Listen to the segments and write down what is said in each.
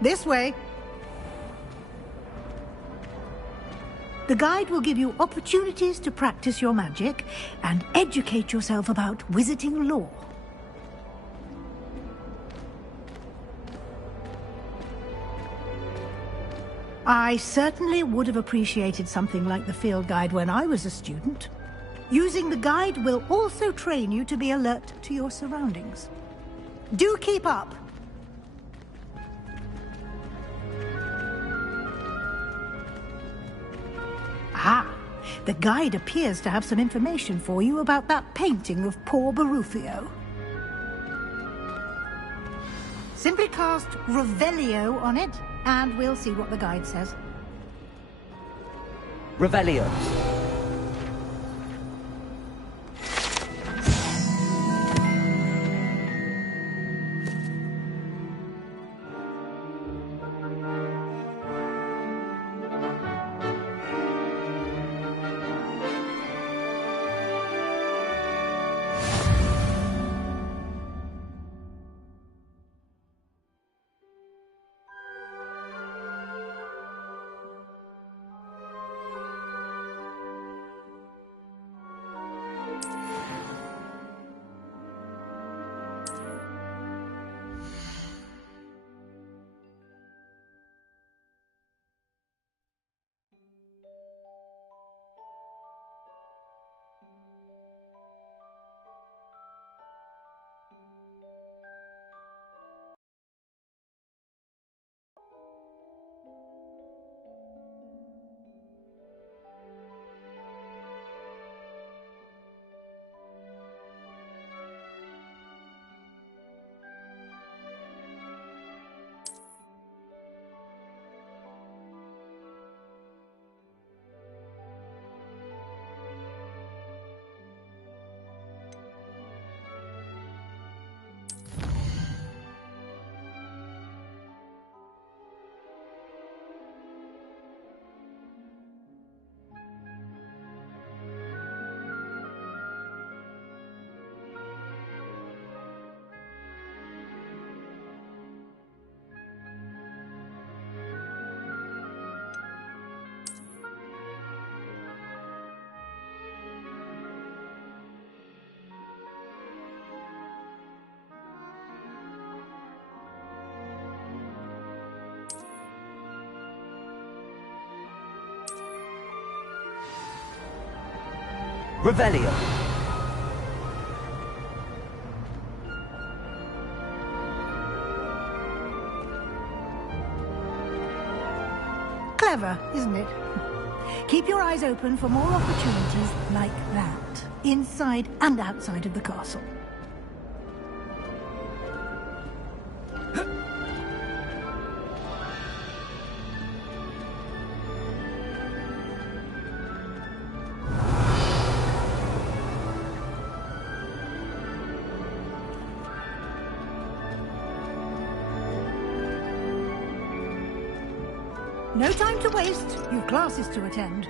This way. The guide will give you opportunities to practice your magic and educate yourself about wizarding lore. I certainly would have appreciated something like the field guide when I was a student. Using the guide will also train you to be alert to your surroundings. Do keep up! Ah, the guide appears to have some information for you about that painting of poor Barufio. Simply cast Revelio on it, and we'll see what the guide says. Revelio. Revelio. Clever, isn't it? Keep your eyes open for more opportunities like that, inside and outside of the castle. No time to waste. You've classes to attend.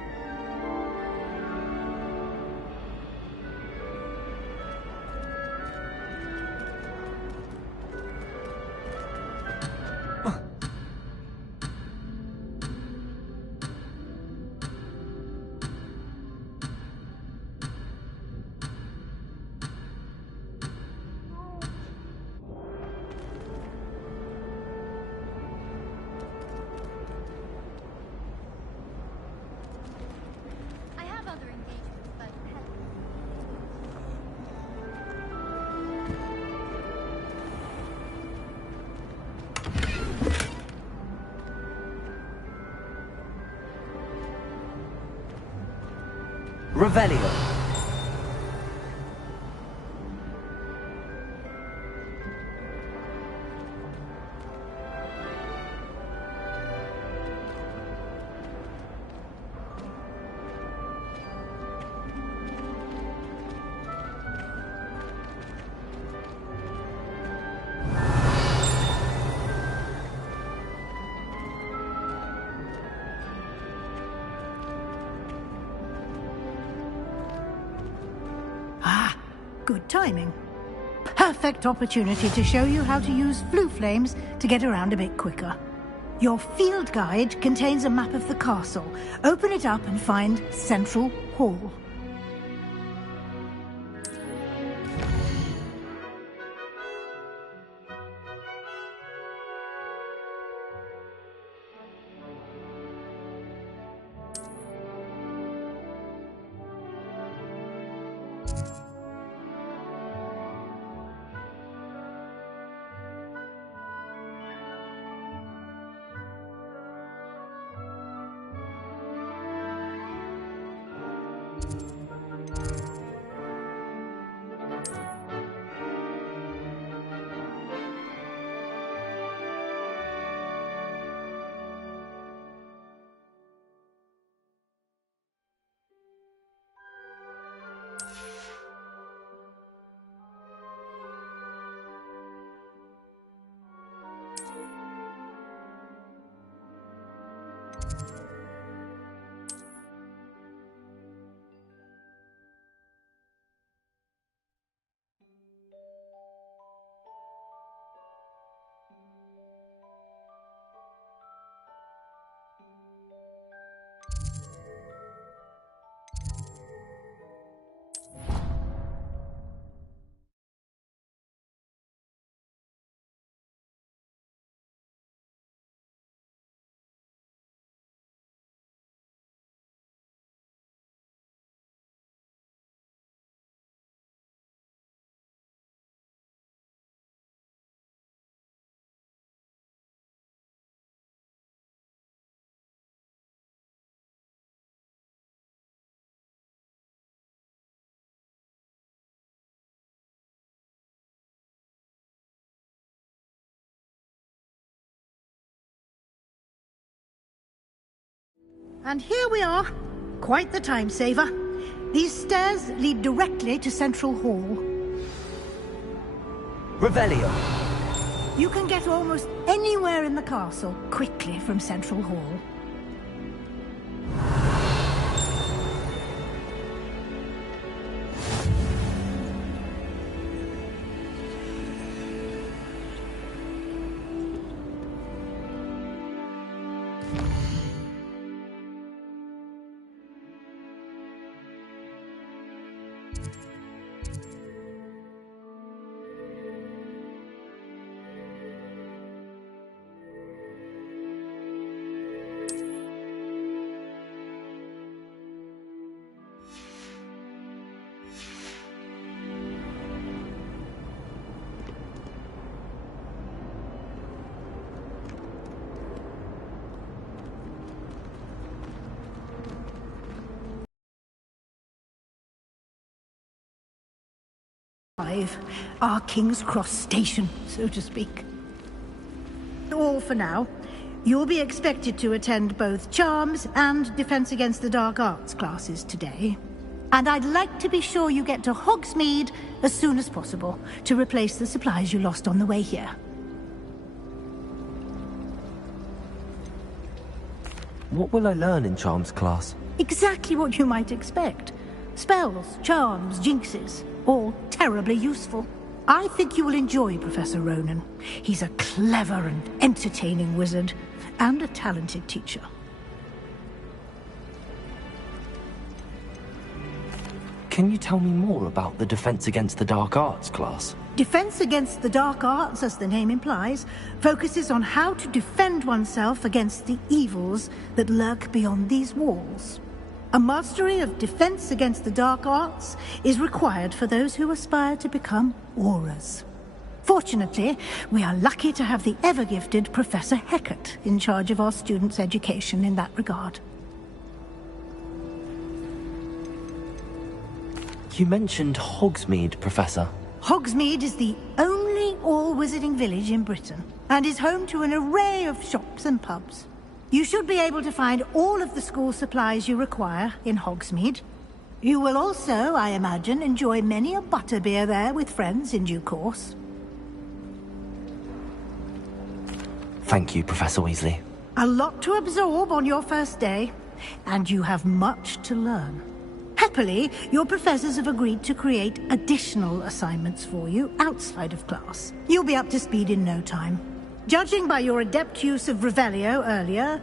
Revelio. Good timing. Perfect opportunity to show you how to use flue flames to get around a bit quicker. Your field guide contains a map of the castle. Open it up and find Central Hall. And here we are. Quite the time saver. These stairs lead directly to Central Hall. Revelio. You can get almost anywhere in the castle quickly from Central Hall. Our King's Cross station, so to speak. All for now. You'll be expected to attend both Charms and Defense Against the Dark Arts classes today. And I'd like to be sure you get to Hogsmeade as soon as possible to replace the supplies you lost on the way here. What will I learn in Charms class? Exactly what you might expect. Spells, charms, jinxes, all terribly useful. I think you will enjoy Professor Ronan. He's a clever and entertaining wizard, and a talented teacher. Can you tell me more about the Defense Against the Dark Arts class? Defense Against the Dark Arts, as the name implies, focuses on how to defend oneself against the evils that lurk beyond these walls. A mastery of Defense Against the Dark Arts is required for those who aspire to become Auras. Fortunately, we are lucky to have the ever-gifted Professor Hecat in charge of our students' education in that regard. You mentioned Hogsmeade, Professor. Hogsmeade is the only all-wizarding village in Britain, and is home to an array of shops and pubs. You should be able to find all of the school supplies you require in Hogsmeade. You will also, I imagine, enjoy many a butterbeer there with friends in due course. Thank you, Professor Weasley. A lot to absorb on your first day, and you have much to learn. Happily, your professors have agreed to create additional assignments for you outside of class. You'll be up to speed in no time. Judging by your adept use of Revelio earlier,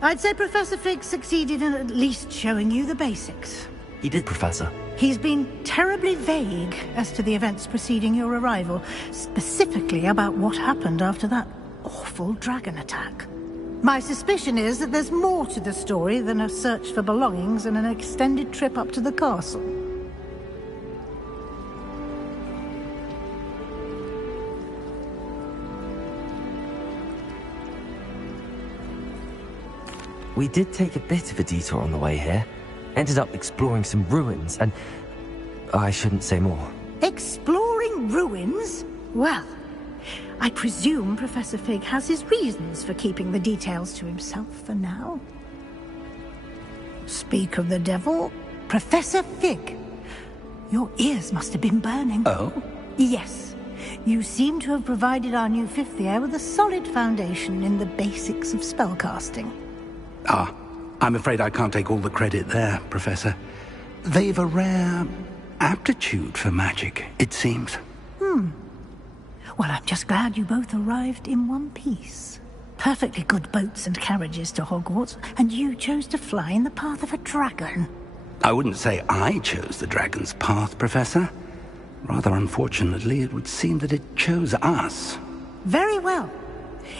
I'd say Professor Fig succeeded in at least showing you the basics. He did, Professor. He's been terribly vague as to the events preceding your arrival, specifically about what happened after that awful dragon attack. My suspicion is that there's more to the story than a search for belongings and an extended trip up to the castle. We did take a bit of a detour on the way here. Ended up exploring some ruins, and I shouldn't say more. Exploring ruins? Well, I presume Professor Fig has his reasons for keeping the details to himself for now. Speak of the devil, Professor Fig. Your ears must have been burning. Oh? Yes. You seem to have provided our new fifth year with a solid foundation in the basics of spellcasting. Ah, I'm afraid I can't take all the credit there, Professor. They've a rare aptitude for magic, it seems. Well, I'm just glad you both arrived in one piece. Perfectly good boats and carriages to Hogwarts, and you chose to fly in the path of a dragon. I wouldn't say I chose the dragon's path, Professor. Rather unfortunately, it would seem that it chose us. Very well.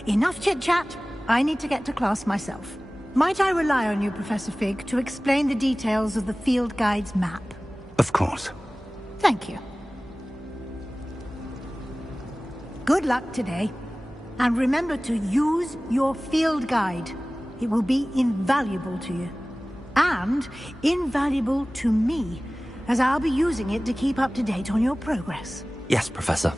Enough chit-chat. I need to get to class myself. Might I rely on you, Professor Fig, to explain the details of the field guide's map? Of course. Thank you. Good luck today. And remember to use your field guide. It will be invaluable to you. And invaluable to me, as I'll be using it to keep up to date on your progress. Yes, Professor.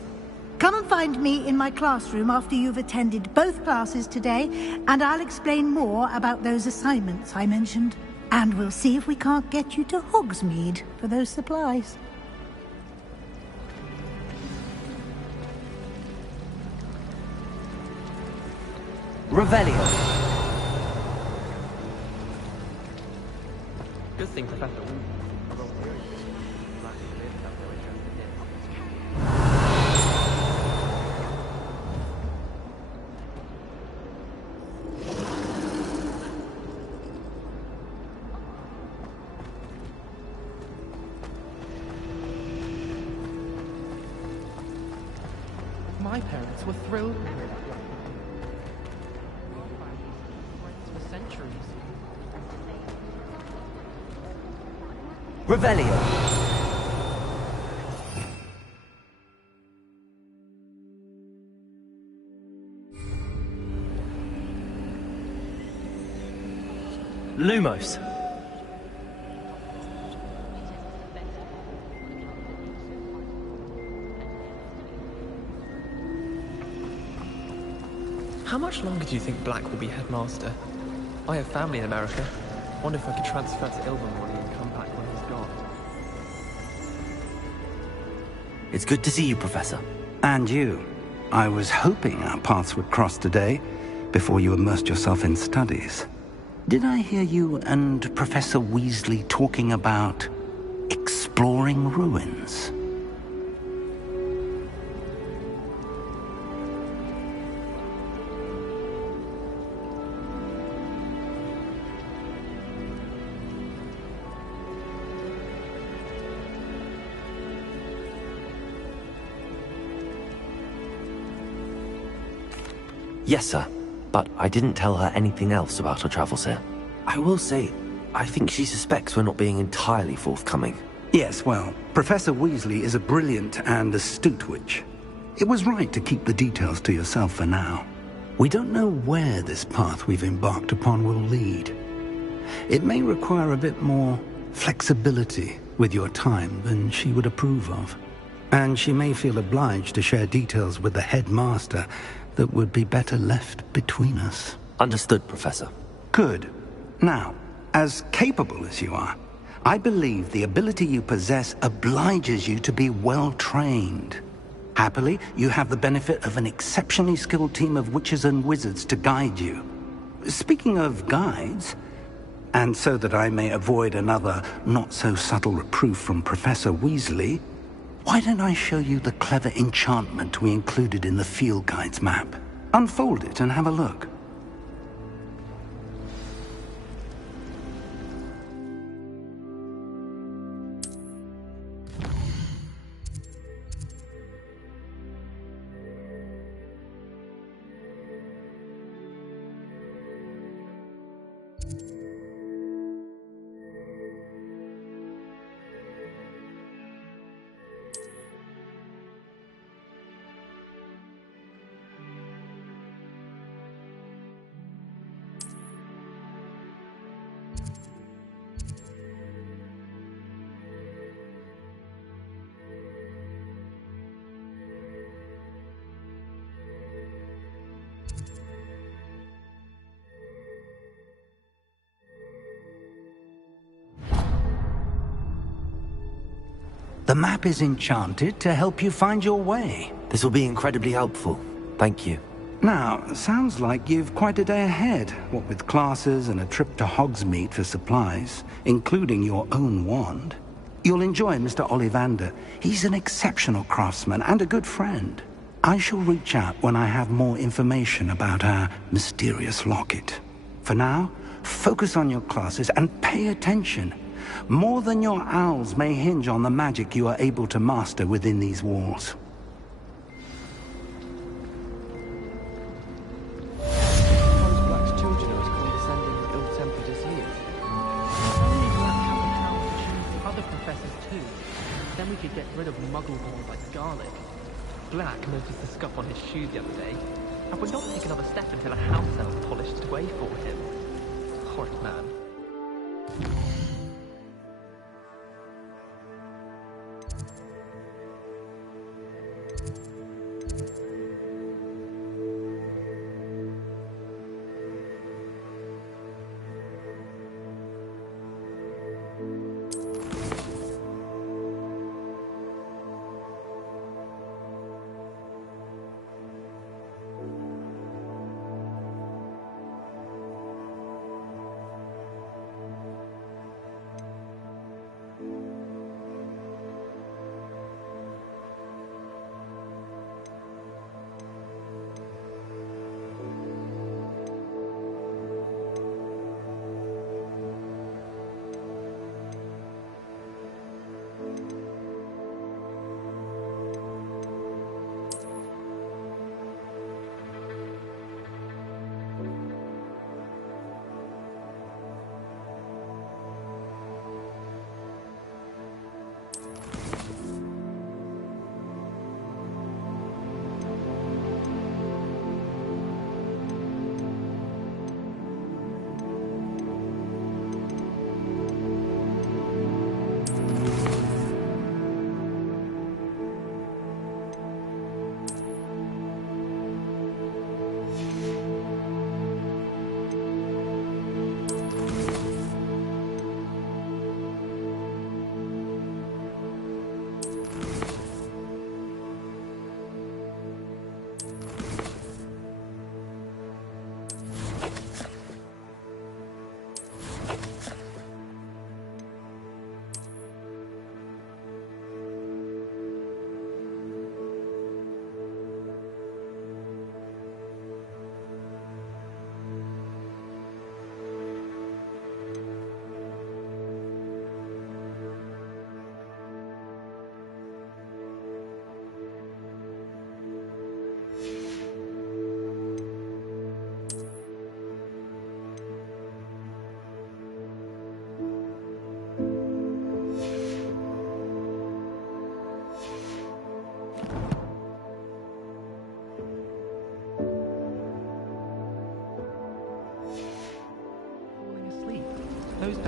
Come and find me in my classroom after you've attended both classes today, and I'll explain more about those assignments I mentioned. And we'll see if we can't get you to Hogsmeade for those supplies. Revelio. Good thing, Professor. My parents were thrilled for centuries. Revelio. Lumos. How much longer do you think Black will be headmaster? I have family in America. Wonder if I could transfer to Ilvermorny and come back when he's gone. It's good to see you, Professor. And you. I was hoping our paths would cross today, before you immersed yourself in studies. Did I hear you and Professor Weasley talking about exploring ruins? Yes, sir. But I didn't tell her anything else about our travels here. I will say, I think she suspects we're not being entirely forthcoming. Yes, well, Professor Weasley is a brilliant and astute witch. It was right to keep the details to yourself for now. We don't know where this path we've embarked upon will lead. It may require a bit more flexibility with your time than she would approve of. And she may feel obliged to share details with the headmaster that would be better left between us. Understood, Professor. Good. Now, as capable as you are, I believe the ability you possess obliges you to be well trained. Happily, you have the benefit of an exceptionally skilled team of witches and wizards to guide you. Speaking of guides, and so that I may avoid another not-so-subtle reproof from Professor Weasley, why don't I show you the clever enchantment we included in the field guide's map? Unfold it and have a look. The map is enchanted to help you find your way. This will be incredibly helpful. Thank you. Now, sounds like you've quite a day ahead, what with classes and a trip to Hogsmeade for supplies, including your own wand. You'll enjoy Mr. Ollivander. He's an exceptional craftsman and a good friend. I shall reach out when I have more information about our mysterious locket. For now, focus on your classes and pay attention. More than your owls may hinge on the magic you are able to master within these walls. Suppose Black's children are as condescending and ill-tempered as he is. Only Black have the power to choose the other professors too. Then we could get rid of muggle-borns like garlic. Black noticed the scuff on his shoe the other day, and would not take another step until a house elf polished it away for him. Horrid man.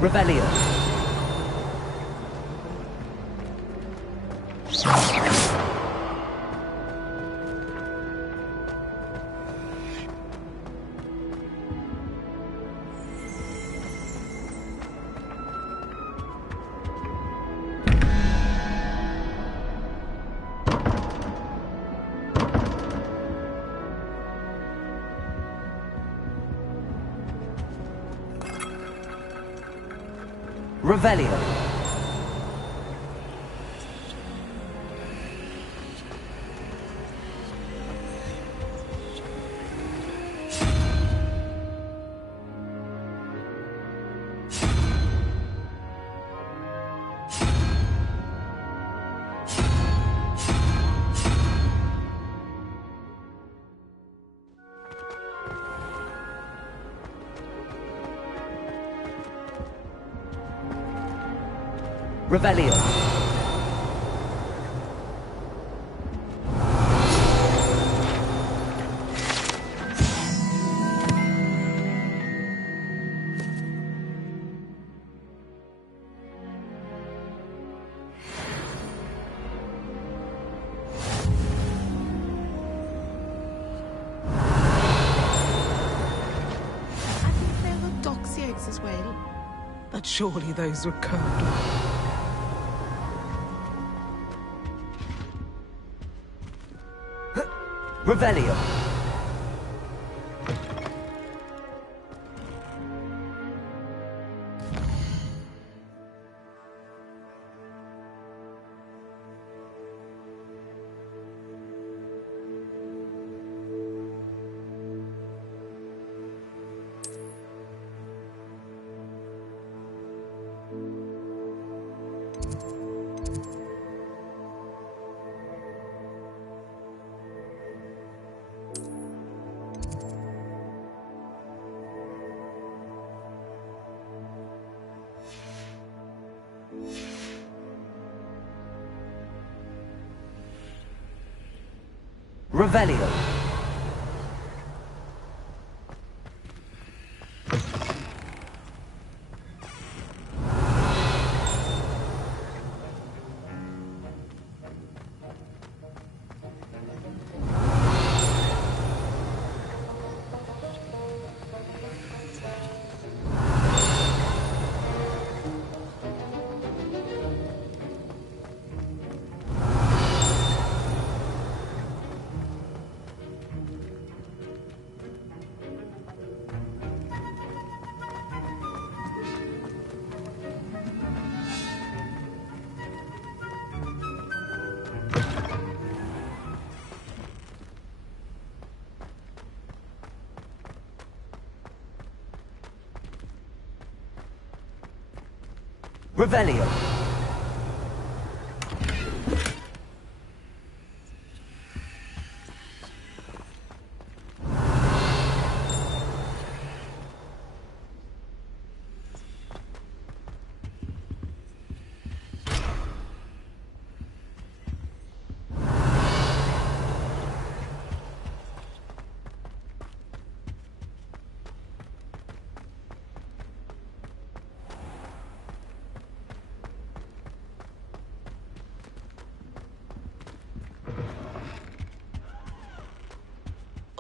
Revelio. Revelio. Revelio. As well, but surely those were curdled. Revelio. Revelio. Revelio.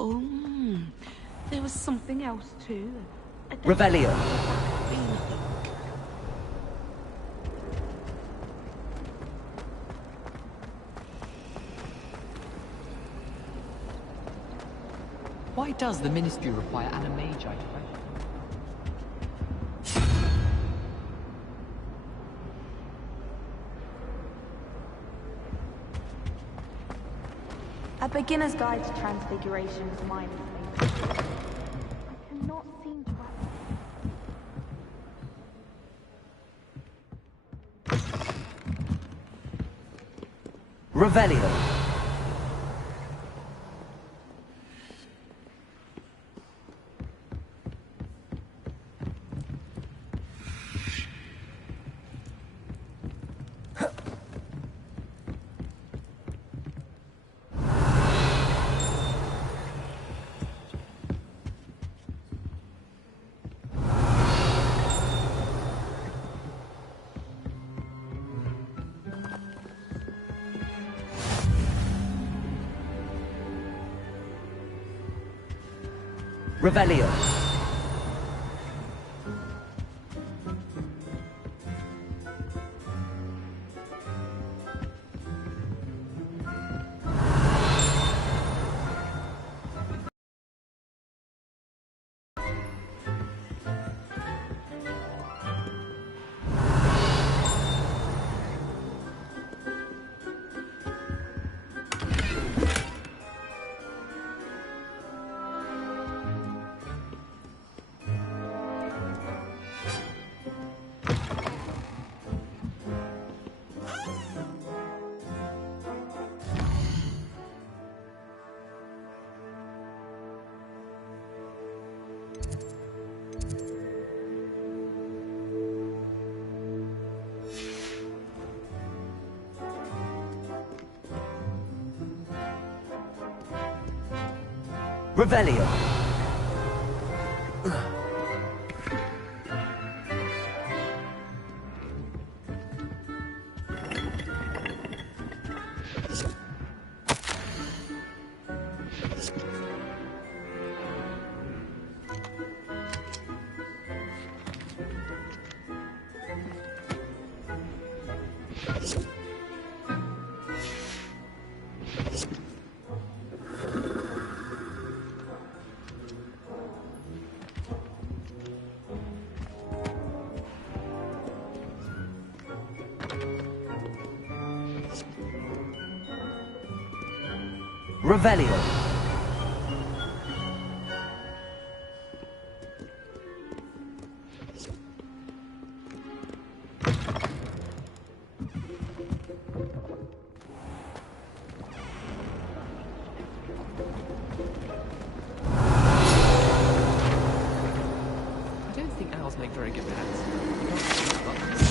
Oh, there was something else too. Revelio. Why does the Ministry require animagi? A beginner's guide to transfiguration is my mistake. I cannot seem to Revelio. Revelio. Revelio. Revelio. I don't think owls make very good pets. You can't see the buttons.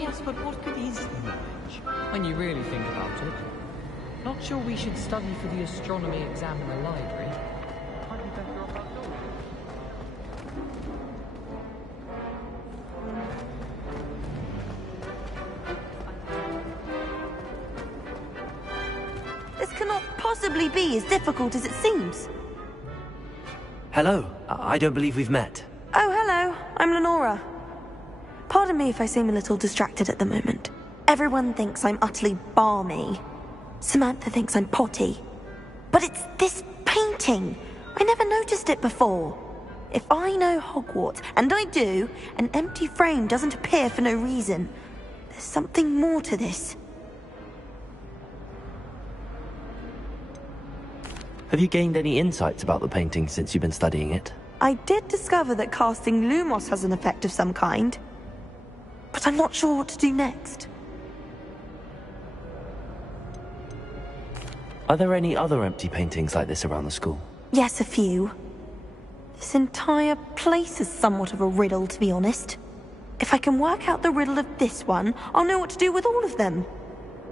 Yes, but what good is knowledge? When you really think about it. Not sure we should study for the astronomy exam in the library. Might be better off outdoors. cannot possibly be as difficult as it seems. Hello. I don't believe we've met. Oh, hello. I'm Lenora. Pardon me if I seem a little distracted at the moment. Everyone thinks I'm utterly balmy. Samantha thinks I'm potty. But it's this painting. I never noticed it before. If I know Hogwarts, and I do, an empty frame doesn't appear for no reason. There's something more to this. Have you gained any insights about the painting since you've been studying it? I did discover that casting Lumos has an effect of some kind. But I'm not sure what to do next. Are there any other empty paintings like this around the school? Yes, a few. This entire place is somewhat of a riddle, to be honest. If I can work out the riddle of this one, I'll know what to do with all of them.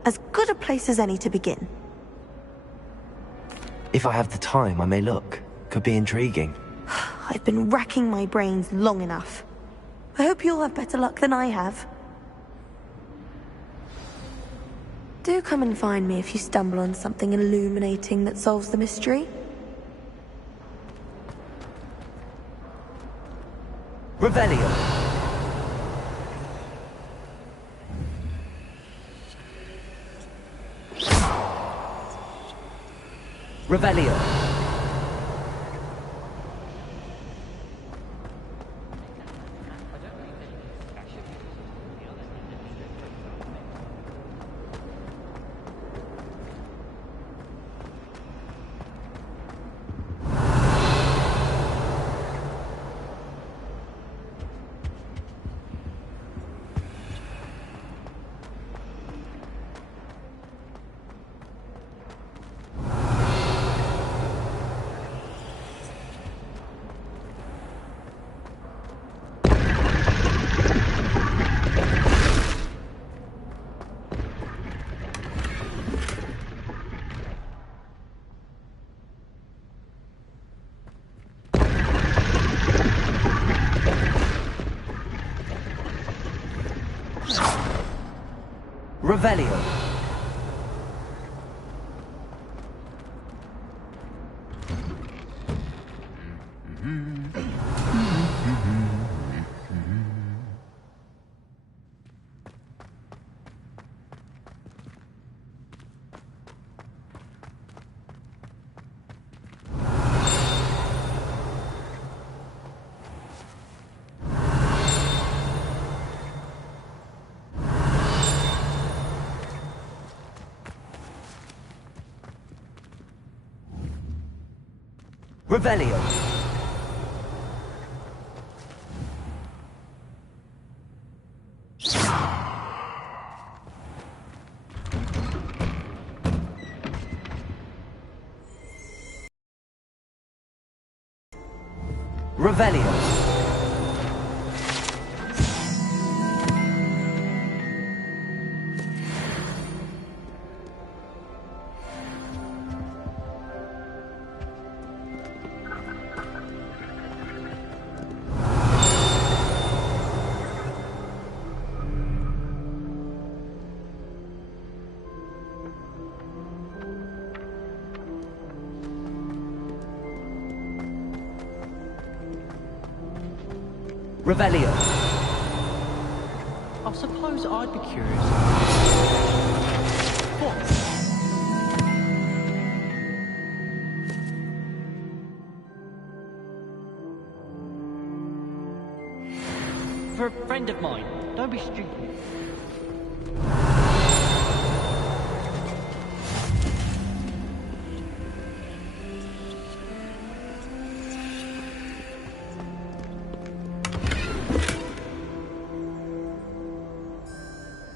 As good a place as any to begin. If I have the time, I may look. Could be intriguing. I've been racking my brains long enough. I hope you'll have better luck than I have. Do come and find me if you stumble on something illuminating that solves the mystery. Revelio. Revelio. Revelio. Revelio. Revelio. Revelio. I suppose I'd be curious. What? For a friend of mine. Don't be stupid.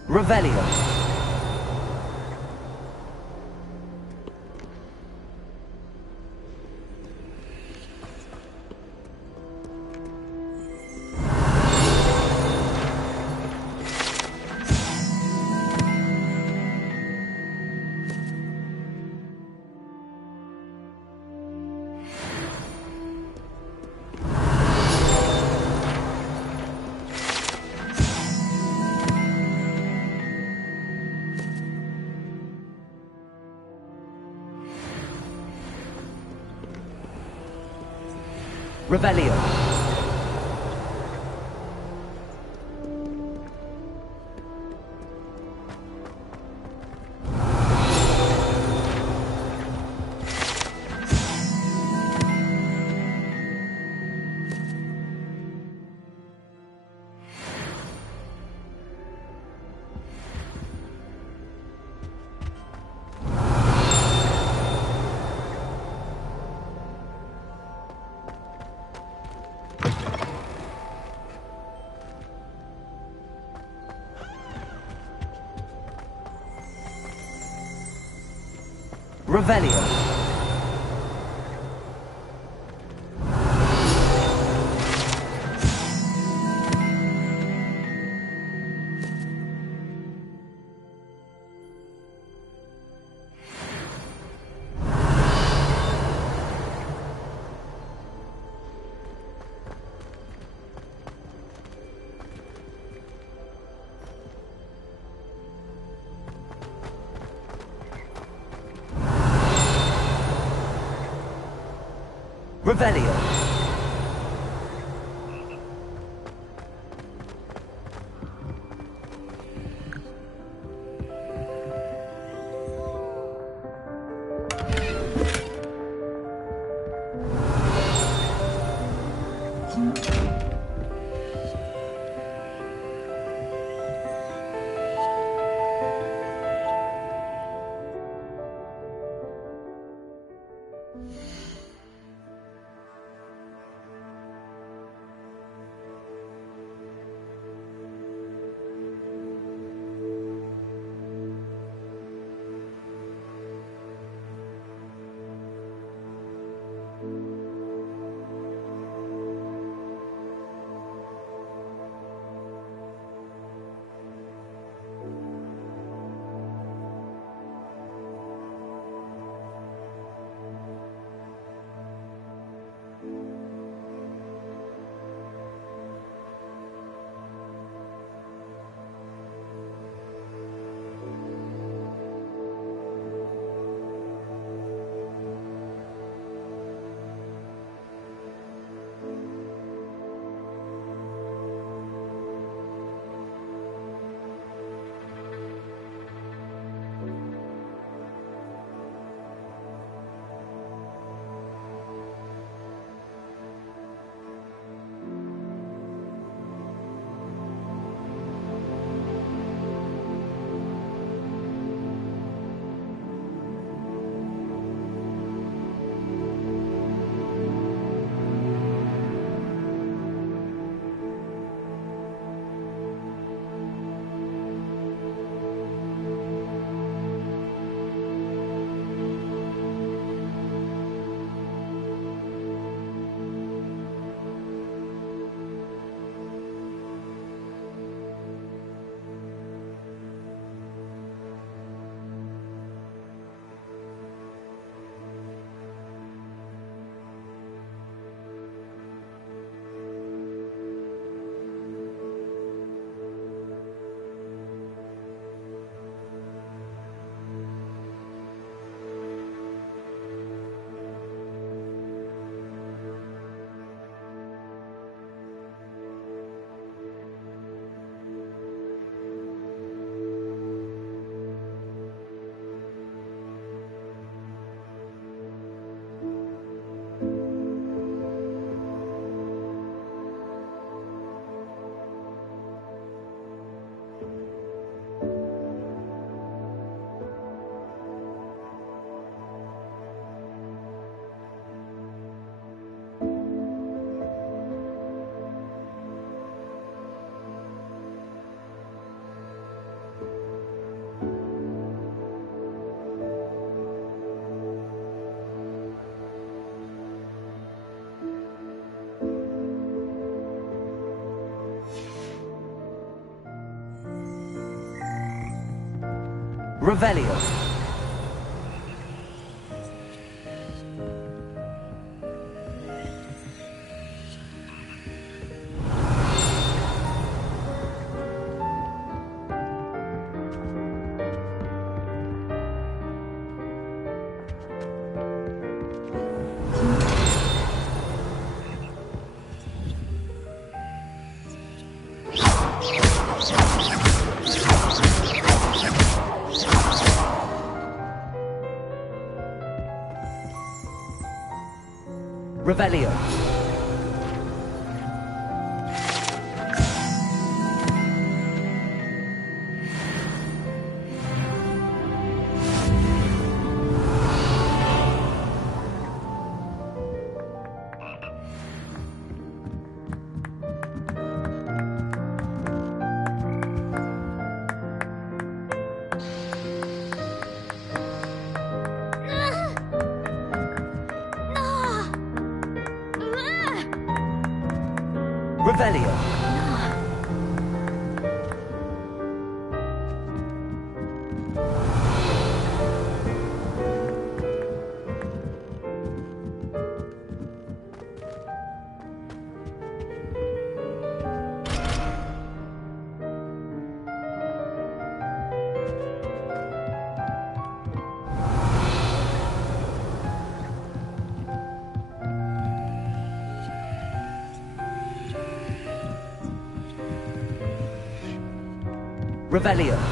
Revelio. Revelio. Revelio. Revelio. Revelio. Revelio. Revelio. Revelio.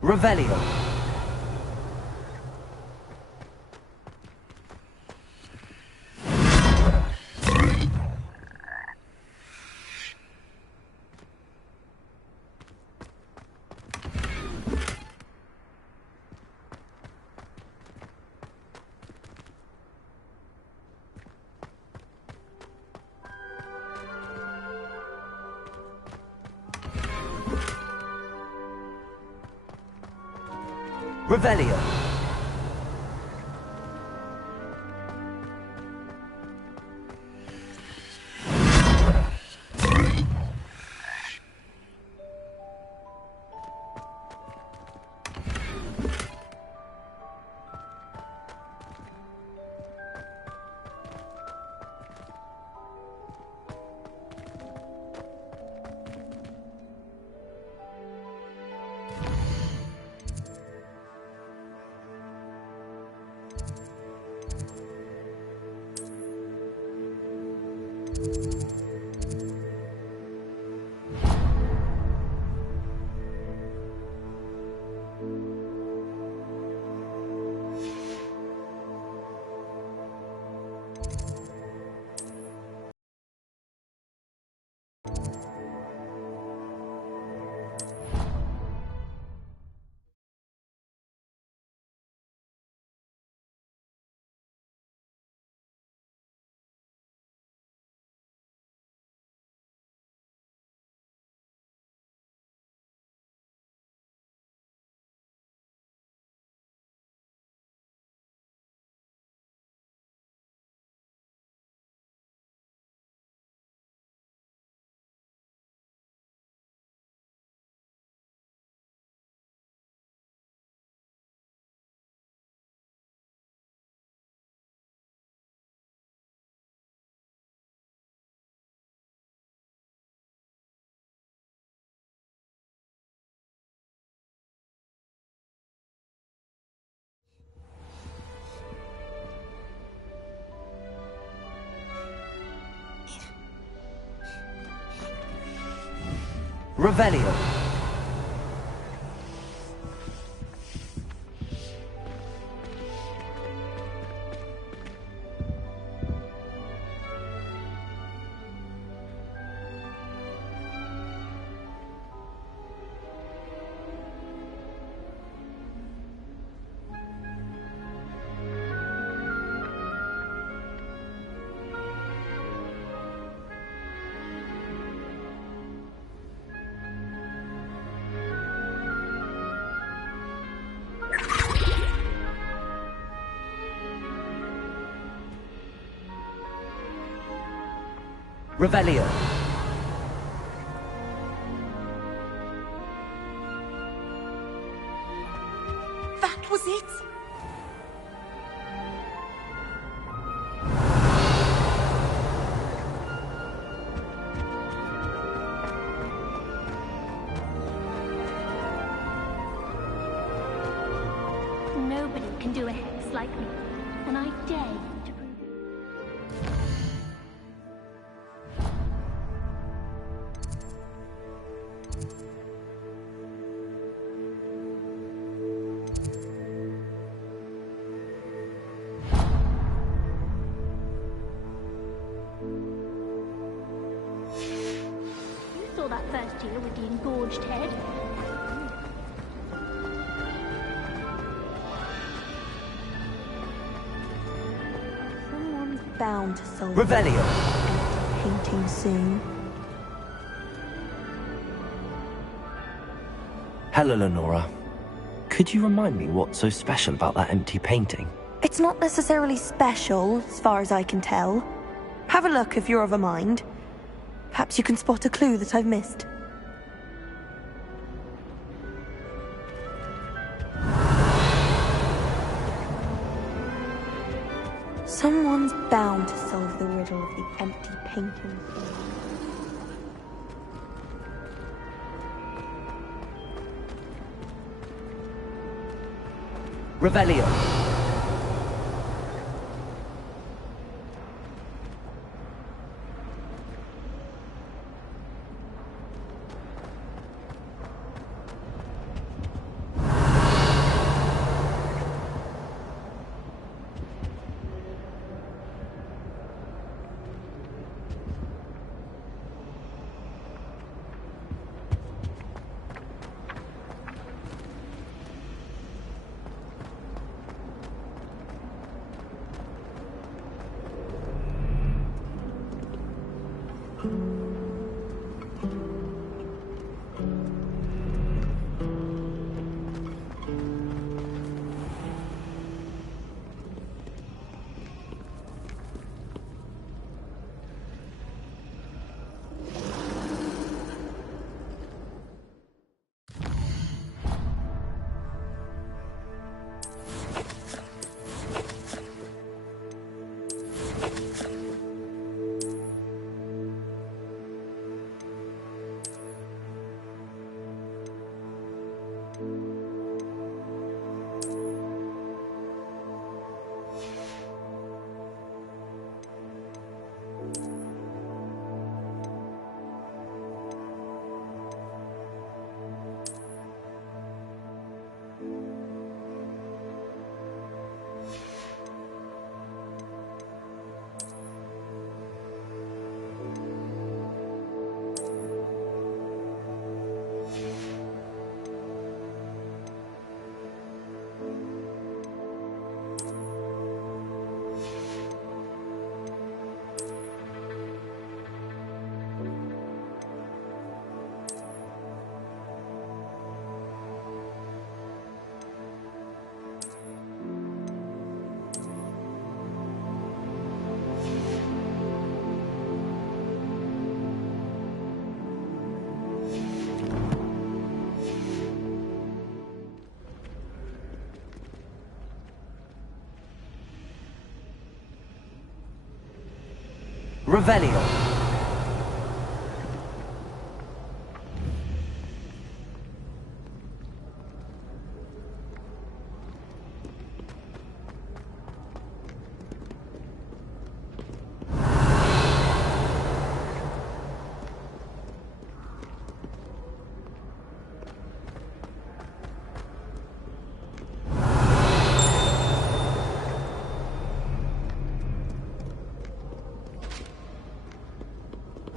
Revelio. Revelio. Revelio. Revelio. That was it? Nobody can do a hex like me, and I dare you to prove it. You saw that first year with the engorged head. Someone's bound to solve Revelio. painting soon. Hello, Lenora. Could you remind me what's so special about that empty painting? It's not necessarily special, as far as I can tell. Have a look if you're of a mind. Perhaps you can spot a clue that I've missed. Someone's bound to solve the riddle of the empty painting. Revelio. Revelio.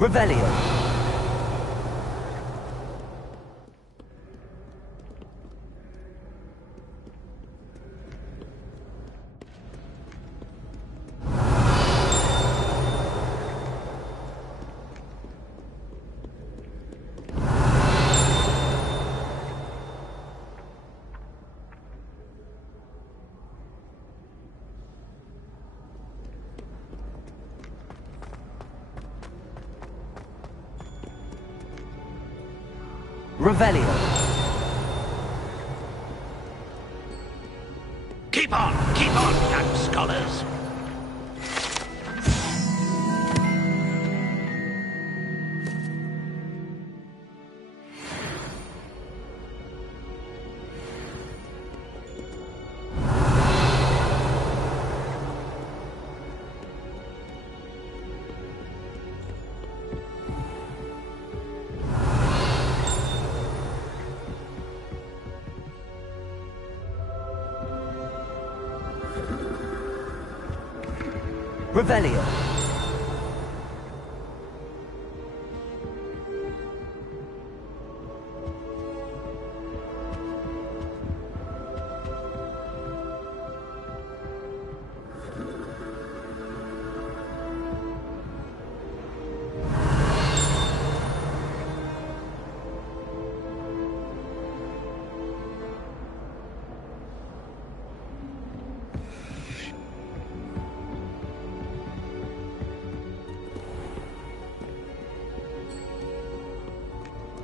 Revelio. Revelio. Keep on, young scholars. Revelio.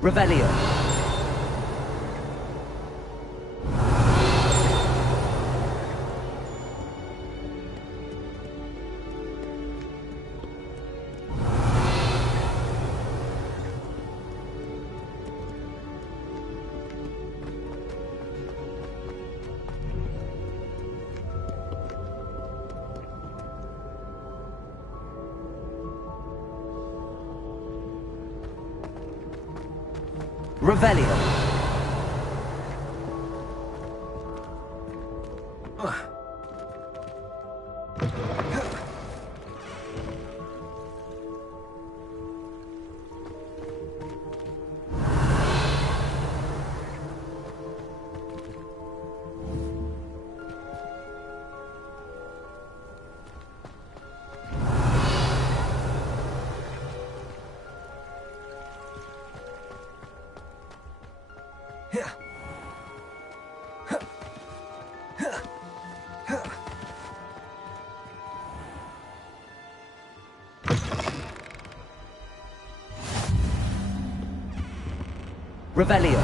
Revelio. Revelio. Revelio.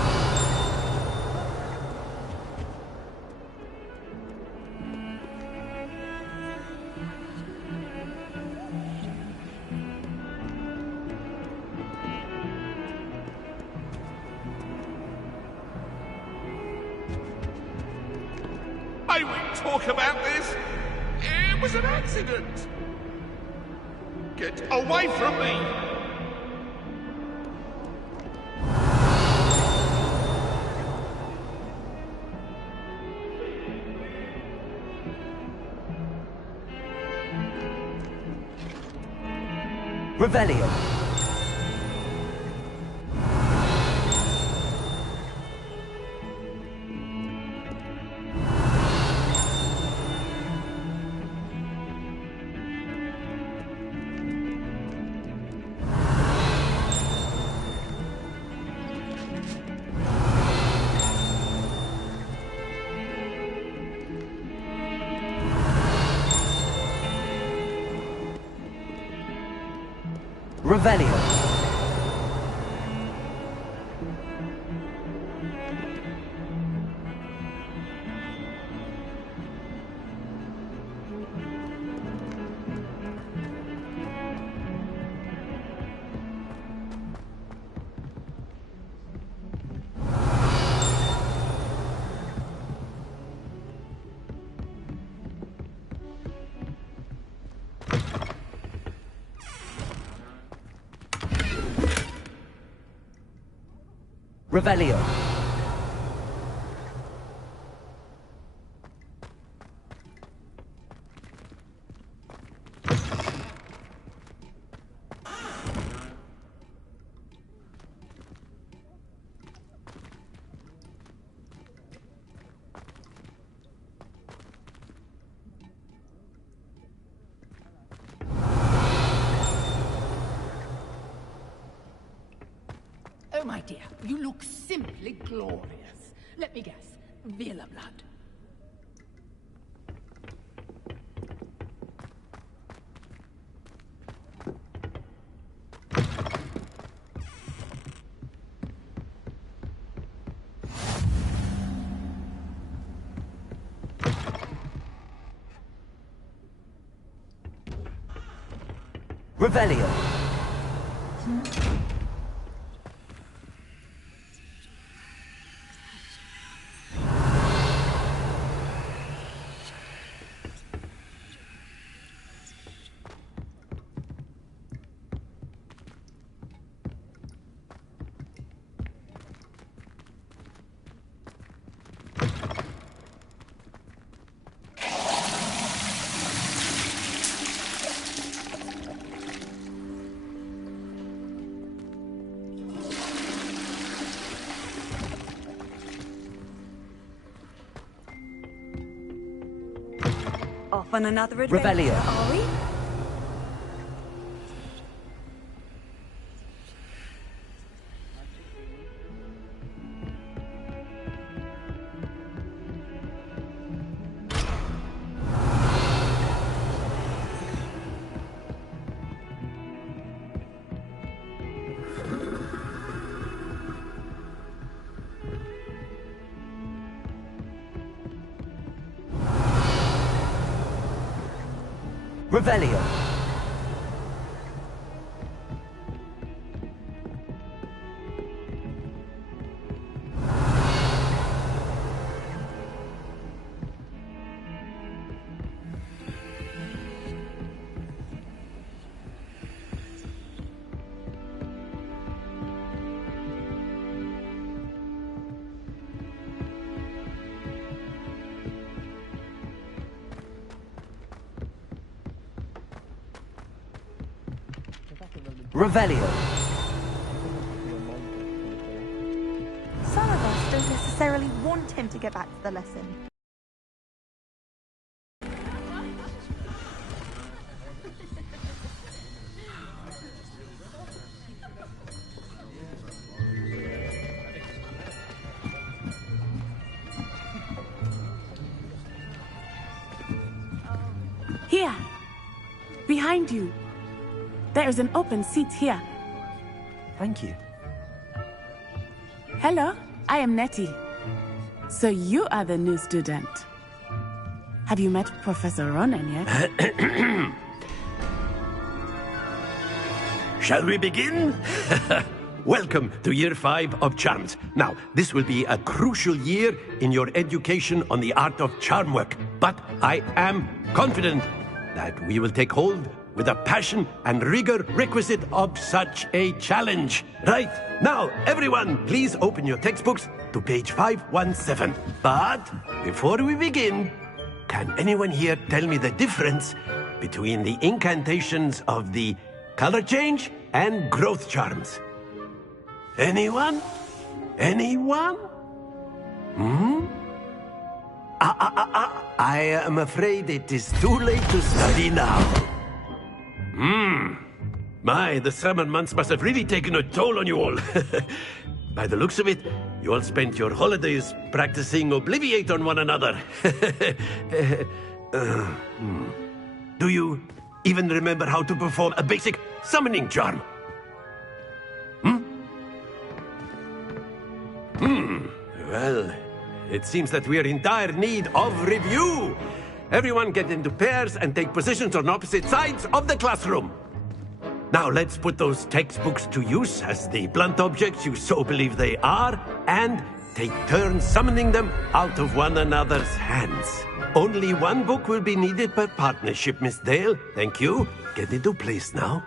May we talk about this? It was an accident. Get away from me! Revelio. Revelio. Revelio. Oh, my dear, you look simply glorious. Let me guess, Vila blood. Revelio. Off on another adventure, Revelio. are we? Revelio. Revelio. Some of us don't necessarily want him to get back to the lesson. Here! Behind you! There is an open seat here. Thank you. Hello, I am Nettie. So you are the new student. Have you met Professor Ronan yet? Shall we begin? Welcome to Year 5 of Charms. Now, this will be a crucial year in your education on the art of charm work. But I am confident that we will take hold with the passion and rigor requisite of such a challenge. Right, now, everyone, please open your textbooks to page 517. But before we begin, can anyone here tell me the difference between the incantations of the color change and growth charms? Anyone? Anyone? I am afraid it is too late to study now. My, the summer months must have really taken a toll on you all. By the looks of it, you all spent your holidays practicing Obliviate on one another. Do you even remember how to perform a basic summoning charm? Well, it seems that we are in dire need of review. Everyone get into pairs and take positions on opposite sides of the classroom. Now let's put those textbooks to use as the blunt objects you so believe they are, and take turns summoning them out of one another's hands. Only one book will be needed per partnership, Miss Dale. Thank you. Get into place now.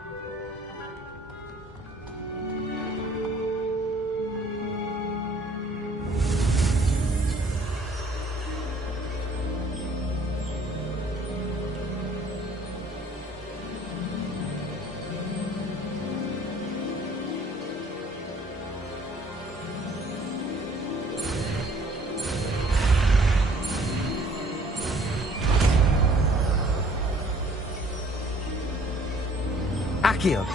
Accio.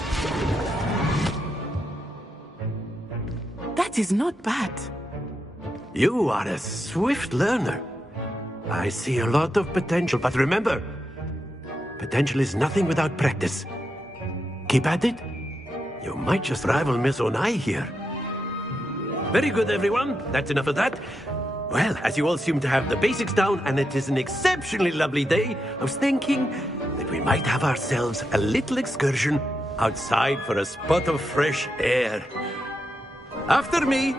That is not bad. You are a swift learner. I see a lot of potential, but remember, potential is nothing without practice. Keep at it. You might just rival Miss Onai here. Very good, everyone. That's enough of that. Well, as you all seem to have the basics down, and it is an exceptionally lovely day, I was thinking that we might have ourselves a little excursion outside for a spot of fresh air. After me!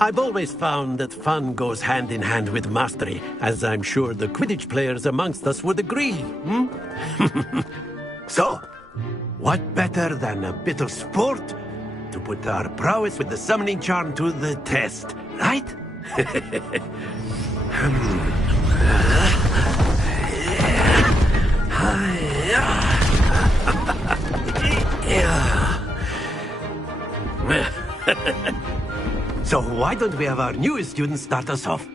I've always found that fun goes hand in hand with mastery, as I'm sure the Quidditch players amongst us would agree. So, what better than a bit of sport to put our prowess with the summoning charm to the test, right? So why don't we have our newest student start us off?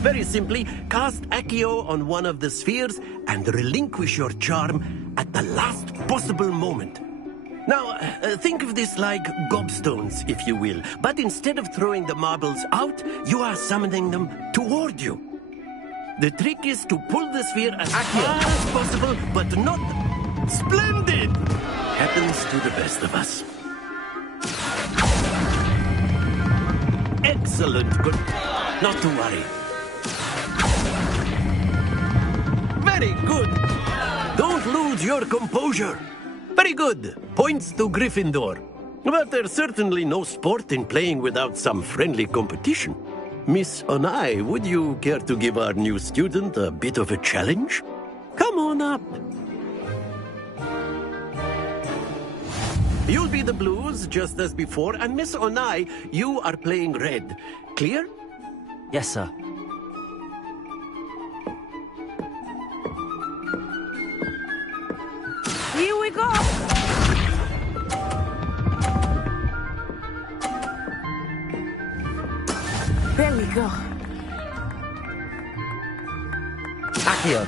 Very simply, cast Accio on one of the spheres and relinquish your charm at the last possible moment. Now, think of this like gobstones, if you will. But instead of throwing the marbles out, you are summoning them toward you. The trick is to pull the sphere as far as possible, but not... Splendid! Happens to the best of us. Excellent. Good. Not to worry. Very good. Don't lose your composure. Very good. Points to Gryffindor. But there's certainly no sport in playing without some friendly competition. Miss Onai, would you care to give our new student a bit of a challenge? Come on up. You'll be the blues, just as before, and Miss Onai, you are playing red. Clear? Yes, sir. Here we go! There we go. Accio.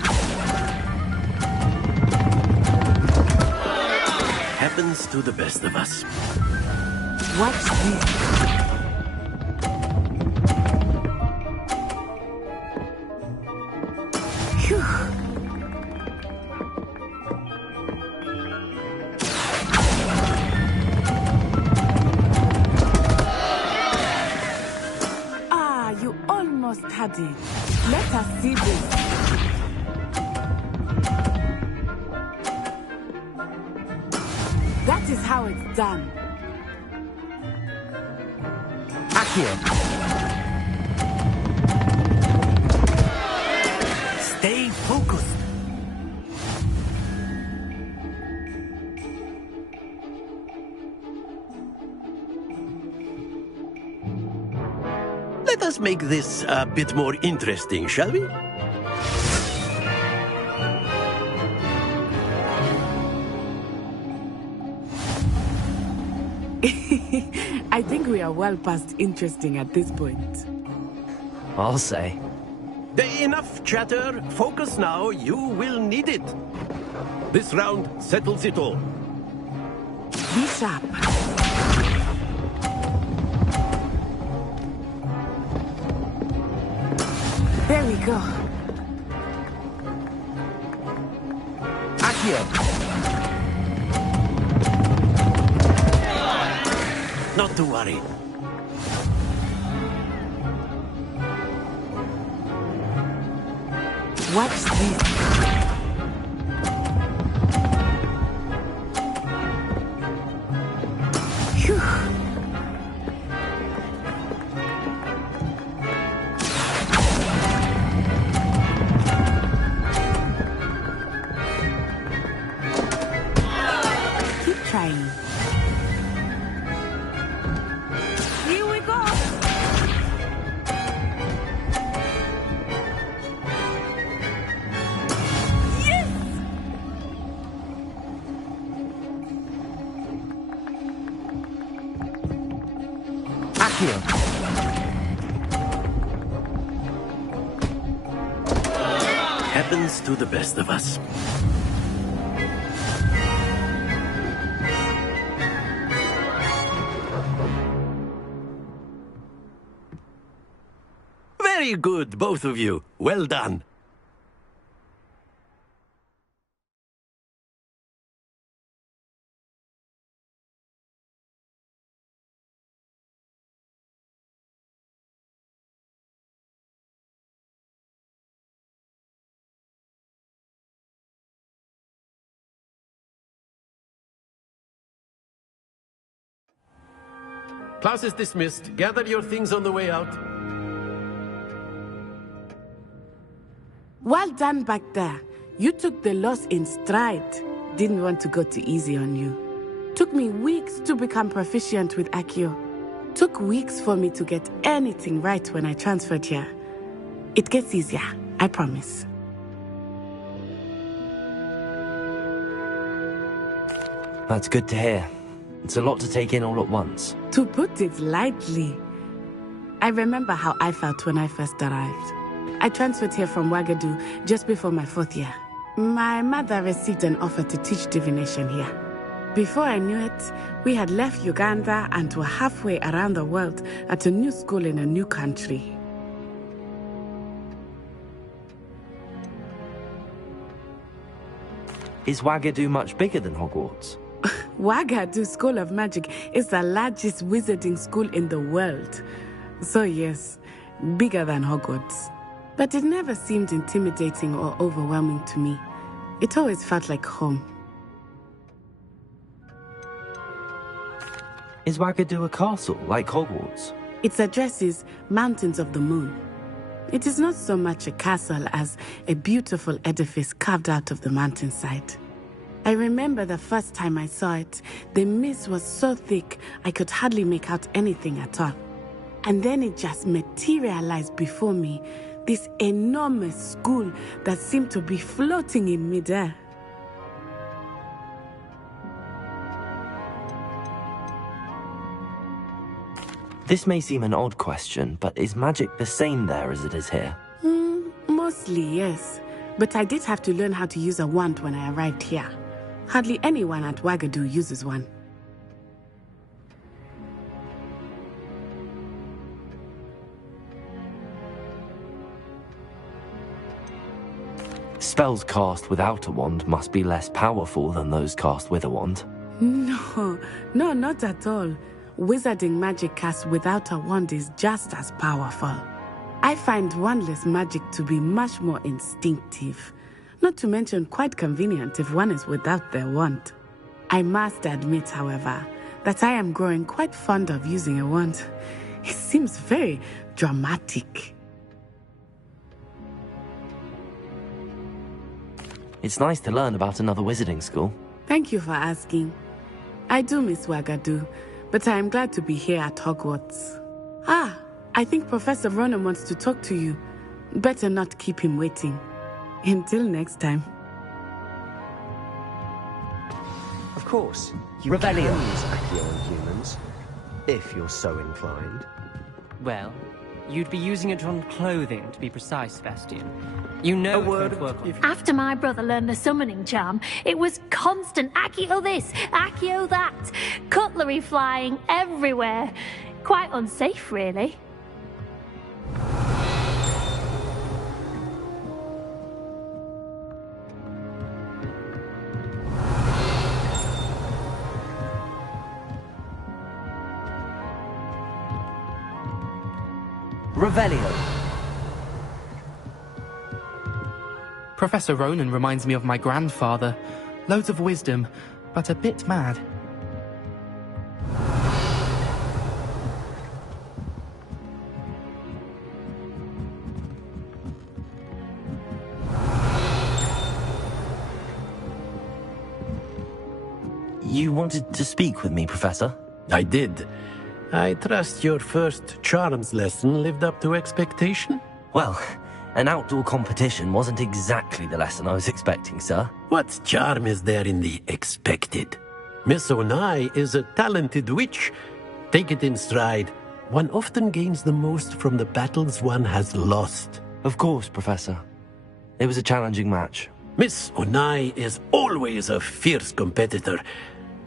Happens to the best of us. Watch this. Phew. Had it. Let us see this. That is how it's done. Accio. Stay focused. Let us make this a bit more interesting, shall we? I think we are well past interesting at this point. I'll say. Enough chatter. Focus now. You will need it. This round settles it all. Be sharp. There we go. Accio. Not to worry. Watch this. Phew. Keep trying. Here we go. happens to the best of us. Very good, both of you. Well done. Class is dismissed. Gather your things on the way out. Well done back there. You took the loss in stride. Didn't want to go too easy on you. Took me weeks to become proficient with Accio. Took weeks for me to get anything right when I transferred here. It gets easier, I promise. That's good to hear. It's a lot to take in all at once. To put it lightly, I remember how I felt when I first arrived. I transferred here from Ouagadougou just before my 4th year. My mother received an offer to teach divination here. Before I knew it, we had left Uganda and were halfway around the world at a new school in a new country. Is Ouagadougou much bigger than Hogwarts? Ouagadougou School of Magic is the largest wizarding school in the world. So yes, bigger than Hogwarts. But it never seemed intimidating or overwhelming to me. It always felt like home. Is Ouagadougou a castle, like Hogwarts? Its address is Mountains of the Moon. It is not so much a castle as a beautiful edifice carved out of the mountainside. I remember the first time I saw it, the mist was so thick I could hardly make out anything at all. And then it just materialized before me, this enormous school that seemed to be floating in midair. This may seem an odd question, but is magic the same there as it is here? Mostly, yes. But I did have to learn how to use a wand when I arrived here. Hardly anyone at Ouagadougou uses one. Spells cast without a wand must be less powerful than those cast with a wand. No, not at all. Wizarding magic cast without a wand is just as powerful. I find wandless magic to be much more instinctive. Not to mention quite convenient if one is without their wand. I must admit, however, that I am growing quite fond of using a wand. It seems very dramatic. It's nice to learn about another wizarding school. Thank you for asking. I do miss Ouagadougou, but I am glad to be here at Hogwarts. I think Professor Ronan wants to talk to you. Better not keep him waiting. Until next time. Of course, you can use Accio on humans, if you're so inclined. Well, you'd be using it on clothing, to be precise, Sebastian. You know it won't work on... After my brother learned the summoning charm, it was constant Accio this, Accio that, cutlery flying everywhere. Quite unsafe, really. Revelio. Professor Ronan reminds me of my grandfather. Loads of wisdom, but a bit mad. You wanted to speak with me, Professor? I did. I trust your first charms lesson lived up to expectation? Well, an outdoor competition wasn't exactly the lesson I was expecting, sir. What charm is there in the expected? Miss Onai is a talented witch. Take it in stride. One often gains the most from the battles one has lost. Of course, Professor. It was a challenging match. Miss Onai is always a fierce competitor,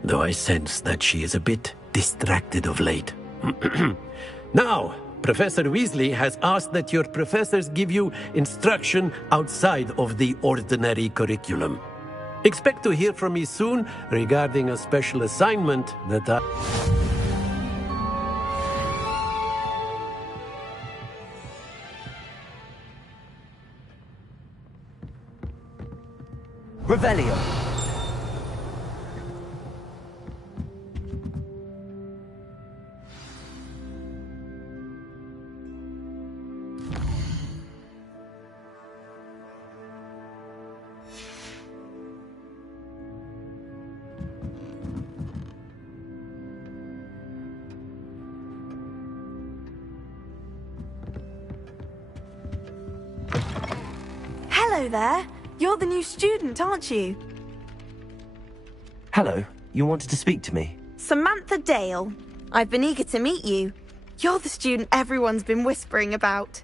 though I sense that she is a bit distracted of late. Now, Professor Weasley has asked that your professors give you instruction outside of the ordinary curriculum. Expect to hear from me soon regarding a special assignment that I... Revelio. Hello there. You're the new student, aren't you? Hello, you wanted to speak to me? Samantha Dale. I've been eager to meet you. You're the student everyone's been whispering about.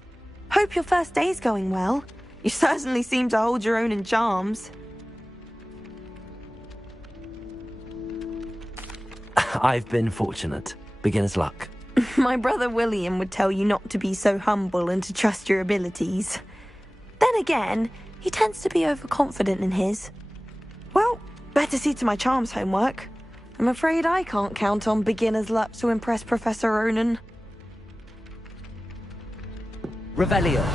Hope your first day's going well. You certainly seem to hold your own in charms. I've been fortunate. Beginner's luck. My brother William would tell you not to be so humble and to trust your abilities. Then again, he tends to be overconfident in his. Well, better see to my charms homework. I'm afraid I can't count on beginner's luck to impress Professor Ronan. Revelio.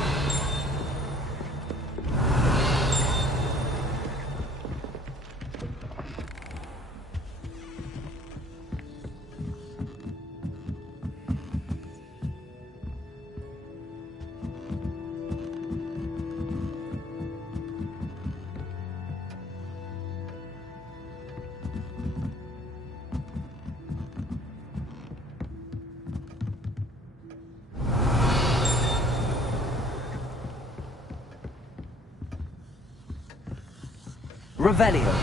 Revelio.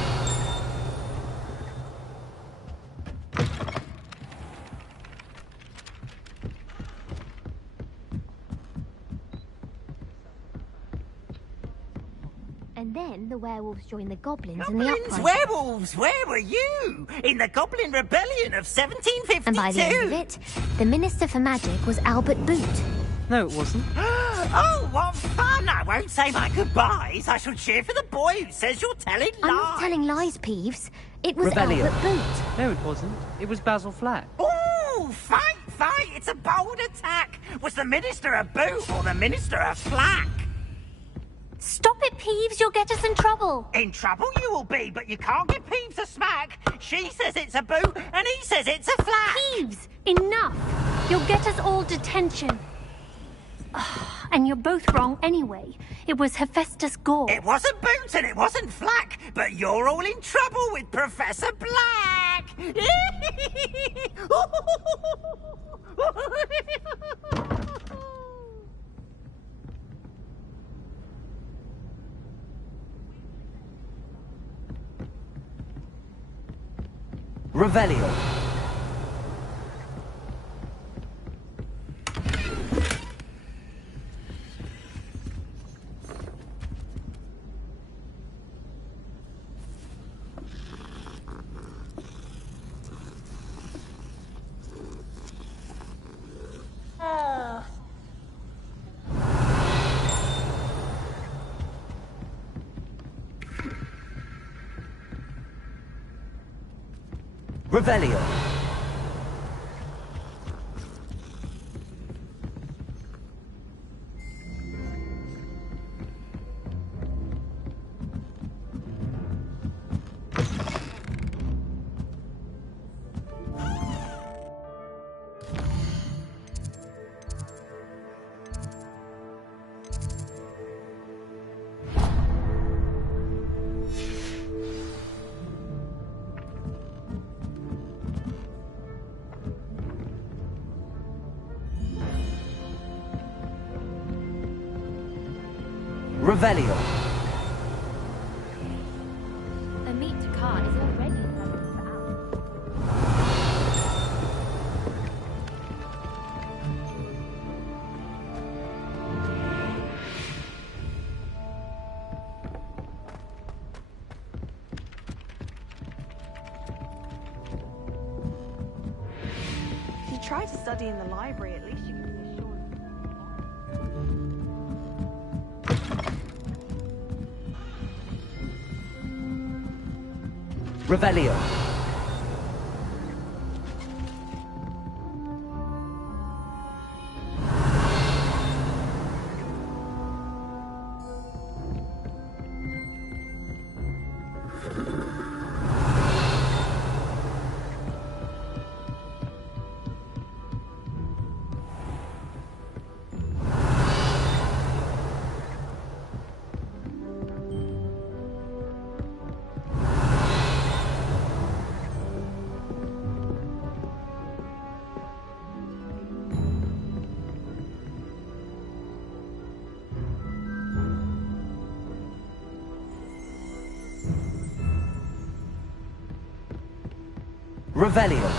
And then the werewolves joined the goblins in the uprising. Werewolves, where were you? In the Goblin Rebellion of 1752. And by the end of it, the Minister for Magic was Albert Boot. No, it wasn't. Oh, what fun! I won't say my goodbyes. I shall cheer for the boy who says you're telling lies. I'm not telling lies, Peeves. It was Revelio. Albert Boot. No, it wasn't. It was Basil Flack. Oh, fight! It's a bold attack. Was the Minister a boot or the Minister a flack? Stop it, Peeves. You'll get us in trouble. In trouble you will be, but you can't give Peeves a smack. She says it's a boot, and he says it's a flack. Peeves, enough. You'll get us all detention. And you're both wrong anyway. It was Hephaestus Gore. It wasn't Boot and it wasn't Flack, but you're all in trouble with Professor Black. Revelio. Revelio. Revelio. A meet to car is already running for hours. try to study in the library, at least you can be sure. Revelio. Revelio.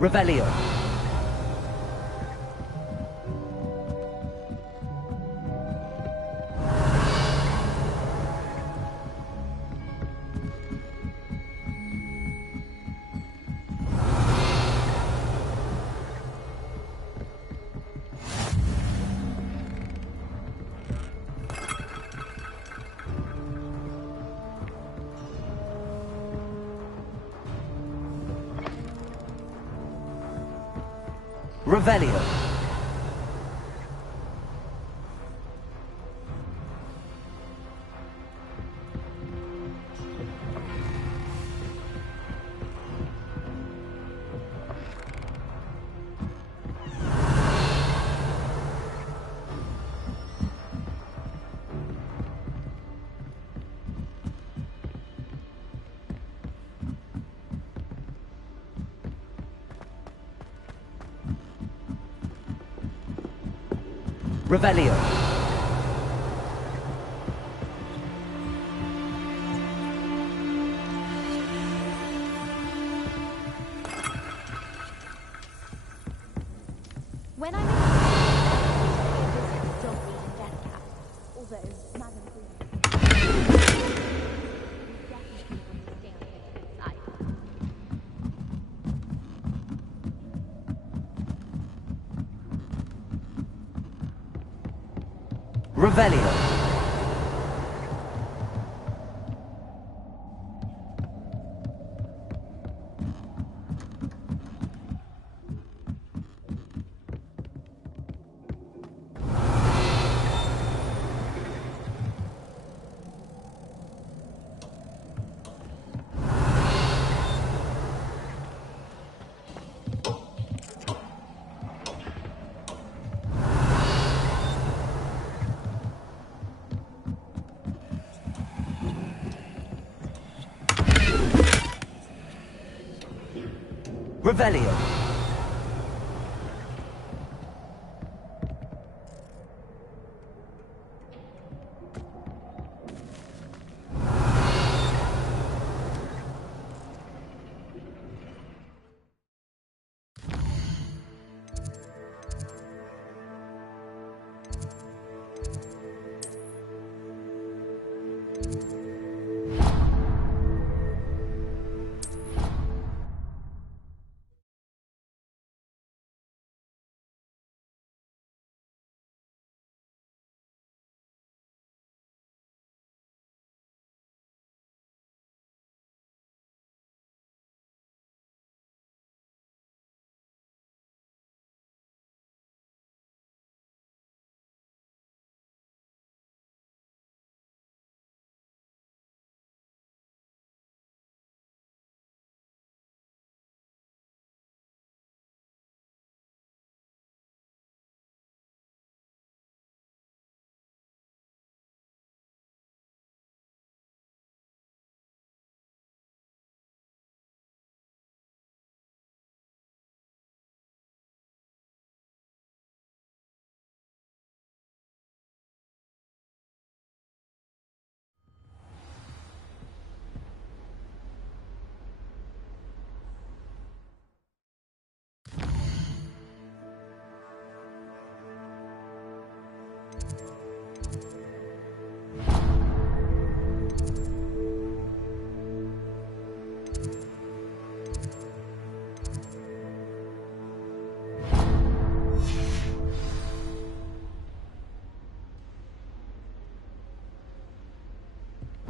Revelio. Revelio. Revelio. When I'm in dog eating death cat, although Madam Queen definitely understand it inside. Revelio. Revelio.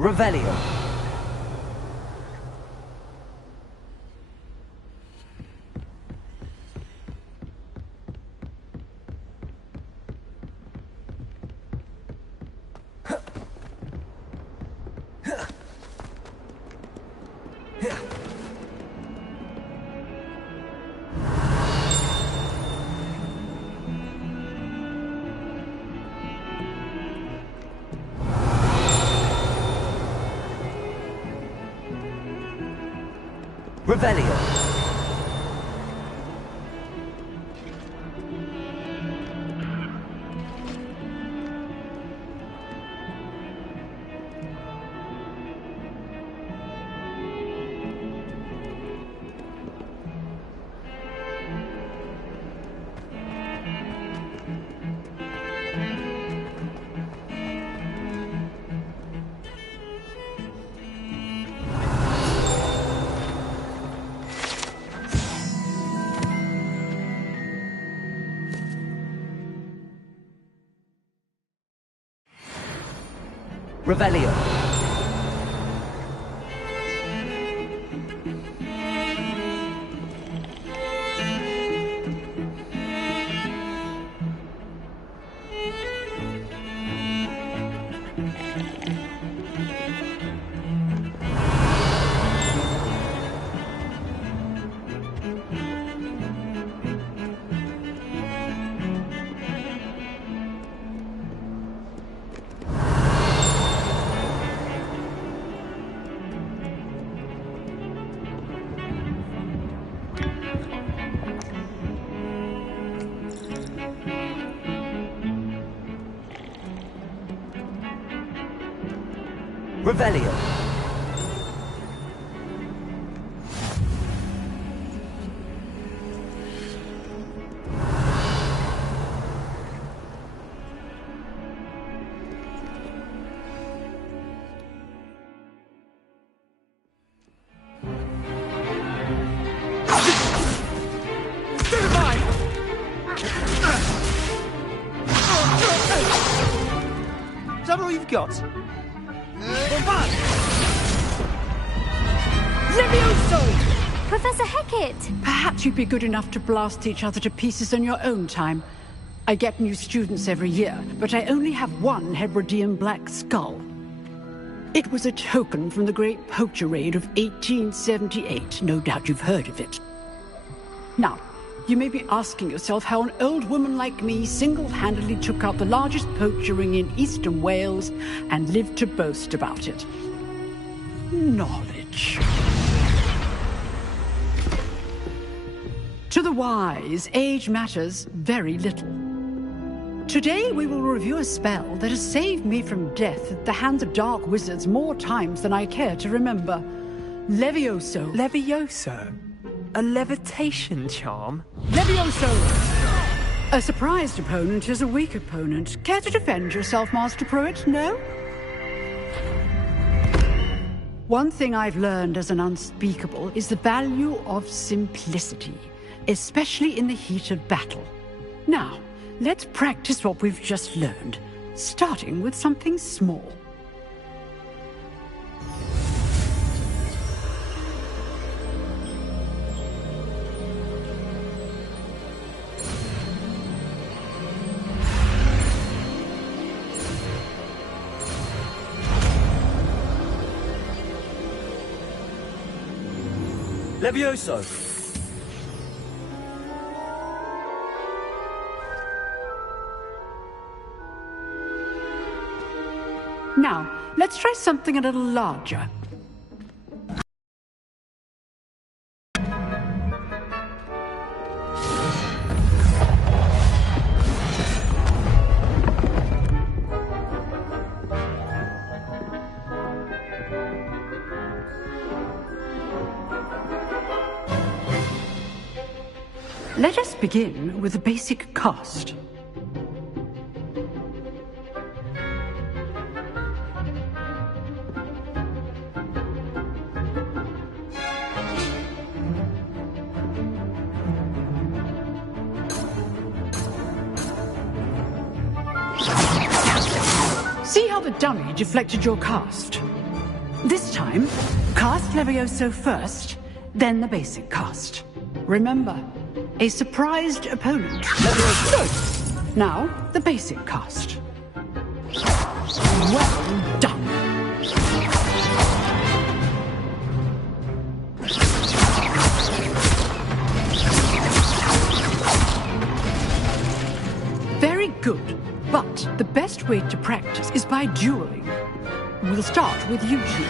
Revelio. Revelio. Revelio. Revelio. Is that all you've got? Levioso! Professor Hecat! Perhaps you'd be good enough to blast each other to pieces on your own time. I get new students every year, but I only have one Hebridean black skull. It was a token from the Great Poacher Raid of 1878. No doubt you've heard of it. Now, you may be asking yourself how an old woman like me single-handedly took out the largest poacher ring in eastern Wales and lived to boast about it. Knowledge. To the wise, age matters very little. Today we will review a spell that has saved me from death at the hands of dark wizards more times than I care to remember. Levioso. Levioso? A levitation charm? Levioso! A surprised opponent is a weak opponent. Care to defend yourself, Master Pruitt? No? One thing I've learned as an unspeakable is the value of simplicity, especially in the heat of battle. Now, let's practice what we've just learned, starting with something small. Levioso. Now, let's try something a little larger. Let us begin with a basic cast. See how the dummy deflected your cast? This time, cast Levioso first, then the basic cast. Remember, a surprised opponent. Good. Now, the basic cast. Well done. Very good. But the best way to practice is by dueling. We'll start with you two.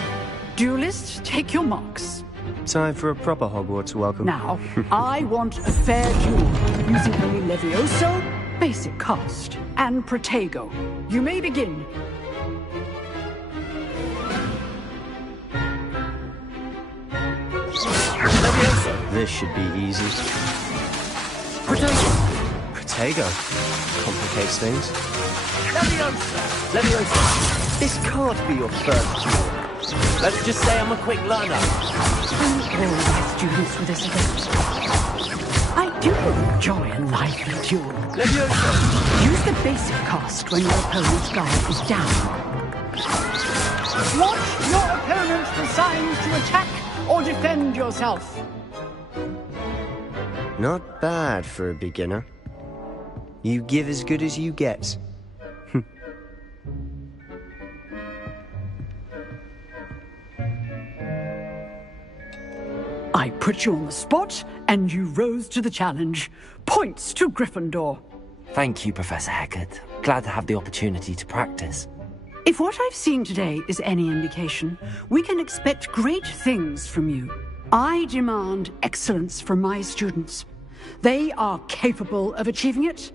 Duelists, take your marks. Time for a proper Hogwarts welcome. Now, I want a fair duel, using only Levioso, basic cast, and Protego. You may begin. Levioso. This should be easy. Protego. Protego. Complicates things. Leviosa! Leviosa! This can't be your first duel. Let's just say I'm a quick learner. All my students for this event. I do enjoy a lively duel. Leviosa! Use the basic cast when your opponent's guard is down. Watch your opponent for signs to attack or defend yourself. Not bad for a beginner. You give as good as you get. I put you on the spot, and you rose to the challenge. Points to Gryffindor. Thank you, Professor Hecat. Glad to have the opportunity to practice. If what I've seen today is any indication, we can expect great things from you. I demand excellence from my students. They are capable of achieving it,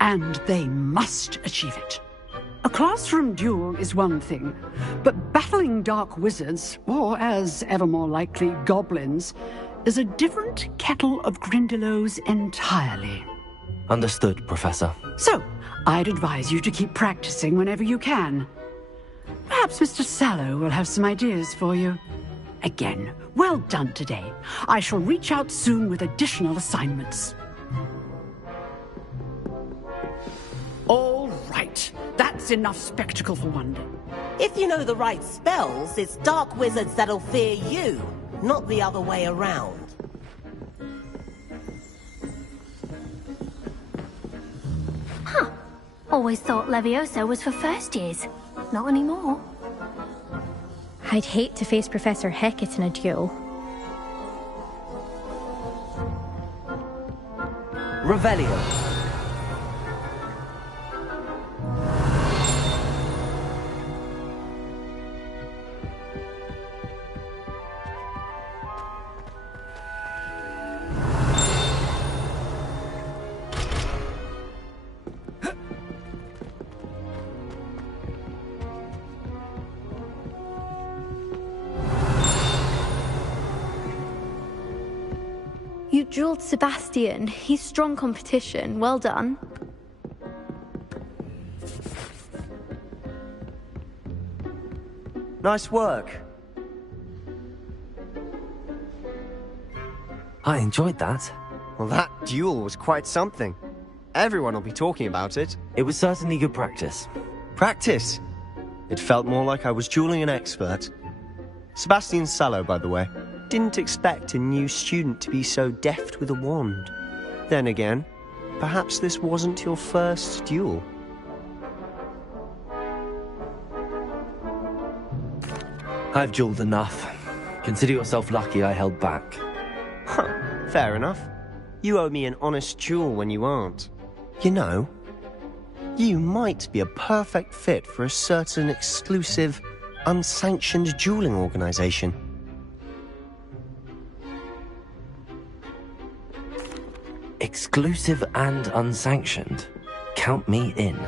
and they must achieve it. A classroom duel is one thing, but battling dark wizards, or as ever more likely, goblins, is a different kettle of Grindylows entirely. Understood, Professor. So, I'd advise you to keep practicing whenever you can. Perhaps Mr. Sallow will have some ideas for you. Again, well done today. I shall reach out soon with additional assignments. All right. That's enough spectacle for one day. If you know the right spells, it's dark wizards that'll fear you, not the other way around. Huh. Always thought Levioso was for first years. Not anymore. I'd hate to face Professor Hecat in a duel. Revelio. You dueled Sebastian. He's strong competition. Well done. Nice work. I enjoyed that. Well, that duel was quite something. Everyone will be talking about it. It was certainly good practice. Practice? It felt more like I was dueling an expert. Sebastian Sallow, by the way. Didn't expect a new student to be so deft with a wand. Then again, perhaps this wasn't your first duel. I've dueled enough. Consider yourself lucky I held back. Huh, fair enough. You owe me an honest duel when you aren't. You know, you might be a perfect fit for a certain exclusive, unsanctioned dueling organization. Exclusive and unsanctioned. Count me in.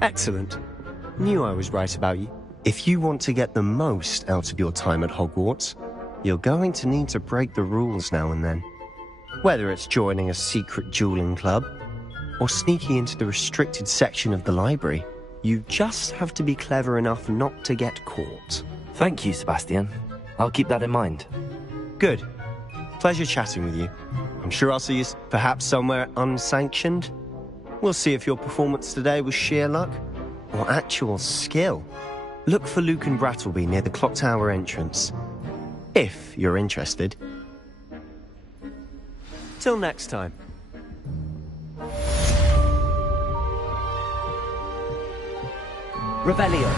Excellent. Knew I was right about you. If you want to get the most out of your time at Hogwarts, you're going to need to break the rules now and then. Whether it's joining a secret dueling club, or sneaking into the restricted section of the library, you just have to be clever enough not to get caught. Thank you, Sebastian. I'll keep that in mind. Good. Pleasure chatting with you. I'm sure I'll see you perhaps somewhere unsanctioned. We'll see if your performance today was sheer luck or actual skill. Look for Luke and Brattleby near the clock tower entrance. If you're interested. Till next time. Revelio.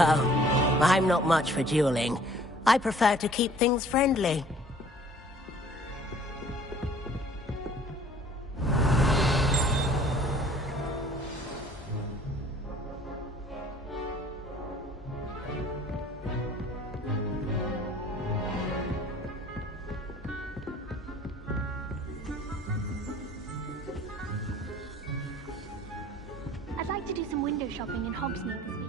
Oh, I'm not much for dueling. I prefer to keep things friendly. I'd like to do some window shopping in Hogsmeade this week.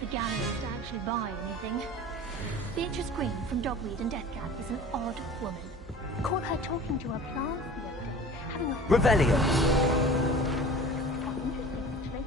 The galleries to actually buy anything. Beatrice Green from Dogweed and Deathcap is an odd woman. Caught her talking to her plants the other day, having a... Revelio! Quite interesting, actually.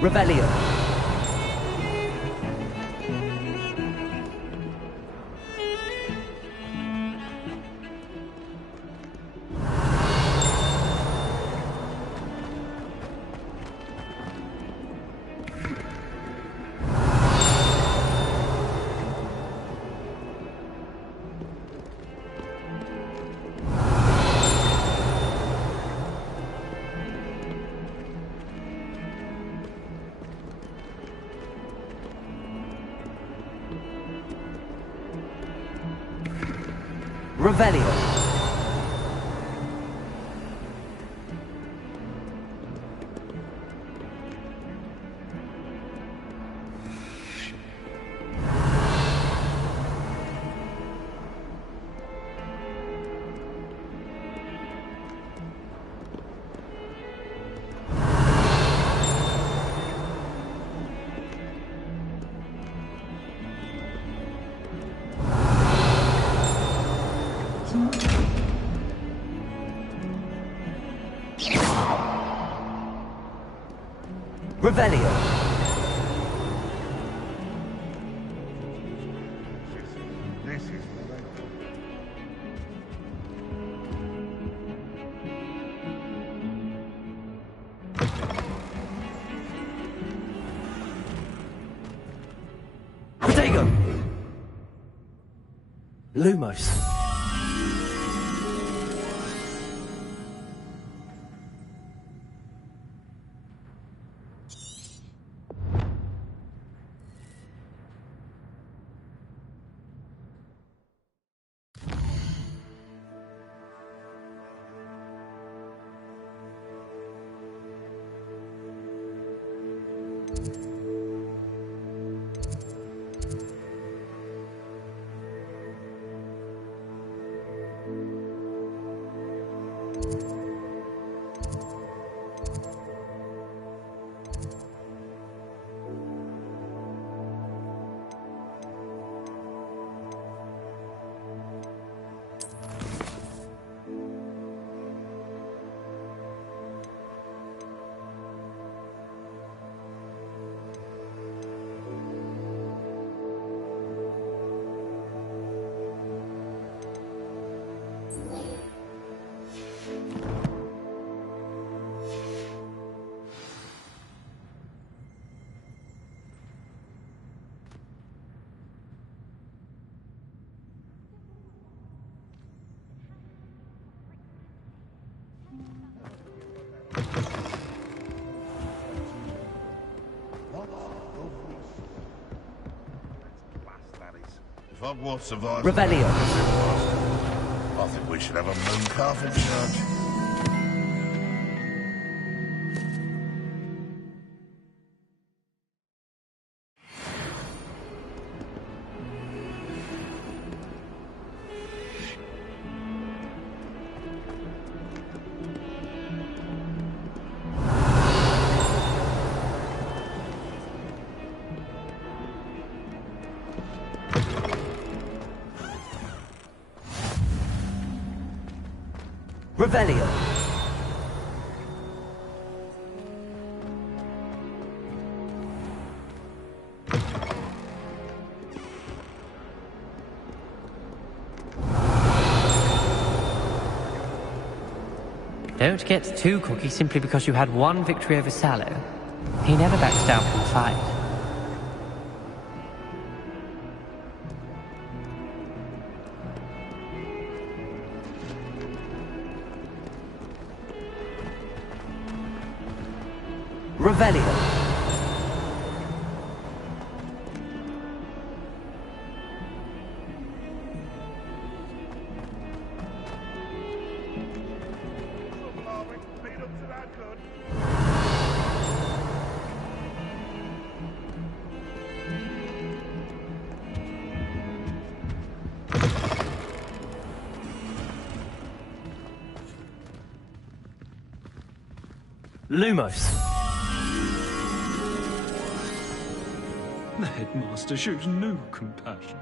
Revelio. Revelio. Revelio. This is Protego. Lumos. If Hogwarts survives... Revelio. I think we should have a moon calf in charge. Revelio. Don't get too cocky simply because you had one victory over Sallow. He never backs down from a fight. Revelio. Lumos. The headmaster shows no compassion.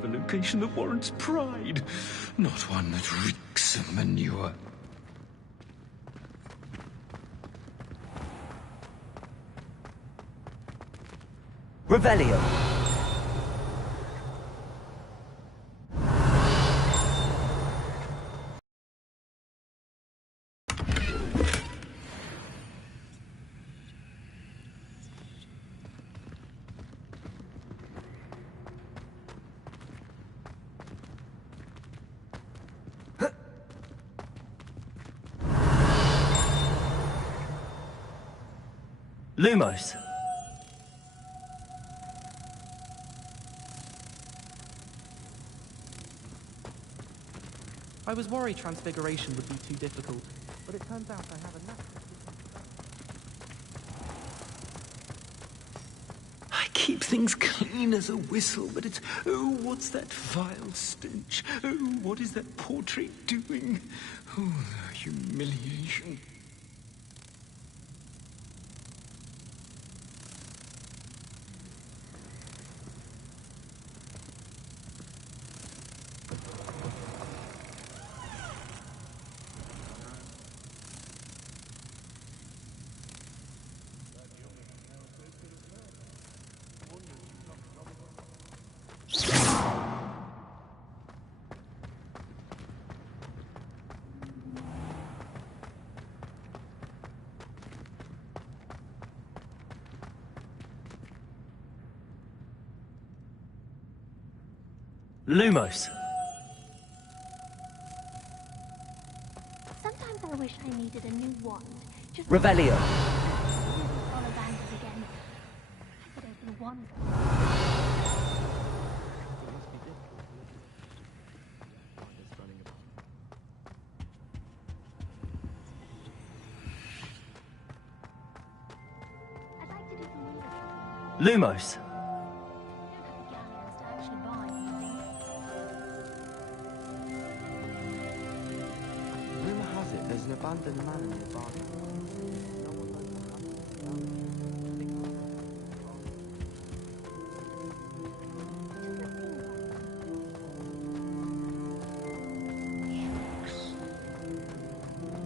have a location that warrants pride, not one that reeks of manure. Revelio. Lumos. I was worried Transfiguration would be too difficult, but it turns out I have a knack. I keep things clean as a whistle, but it's, oh, what's that vile stench? Oh, what is that portrait doing? Oh, the humiliation. Lumos. Sometimes I wish I needed a new wand. Just Revelio. Ollivanders again. I could open one. Lumos. Rumor has it there's an abandoned manor nearby. No one knows what happened.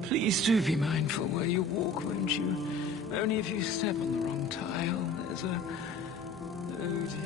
Please do be mindful where you walk, won't you? Only if you step on the wrong tile, there's a... Oh dear.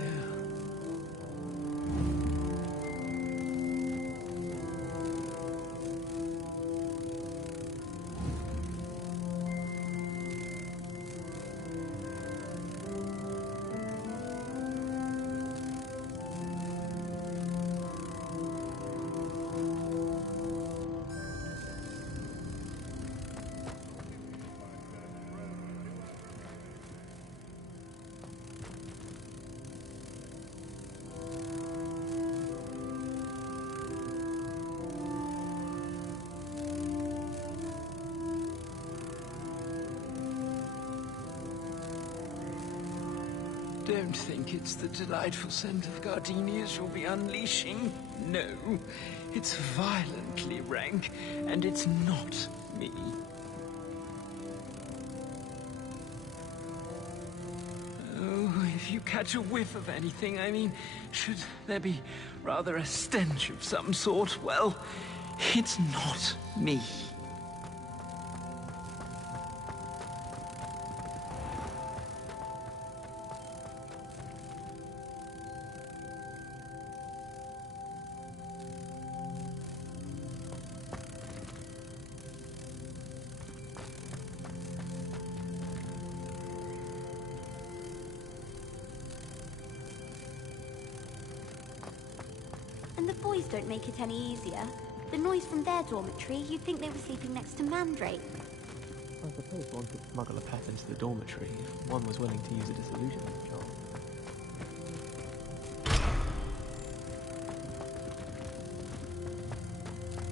Don't think it's the delightful scent of gardenias you'll be unleashing. No, it's violently rank, and it's not me. Oh, if you catch a whiff of anything, I mean, should there be rather a stench of some sort, well, it's not me. And the boys don't make it any easier. The noise from their dormitory, you'd think they were sleeping next to Mandrake. I suppose one could smuggle a pet into the dormitory if one was willing to use a disillusionment job.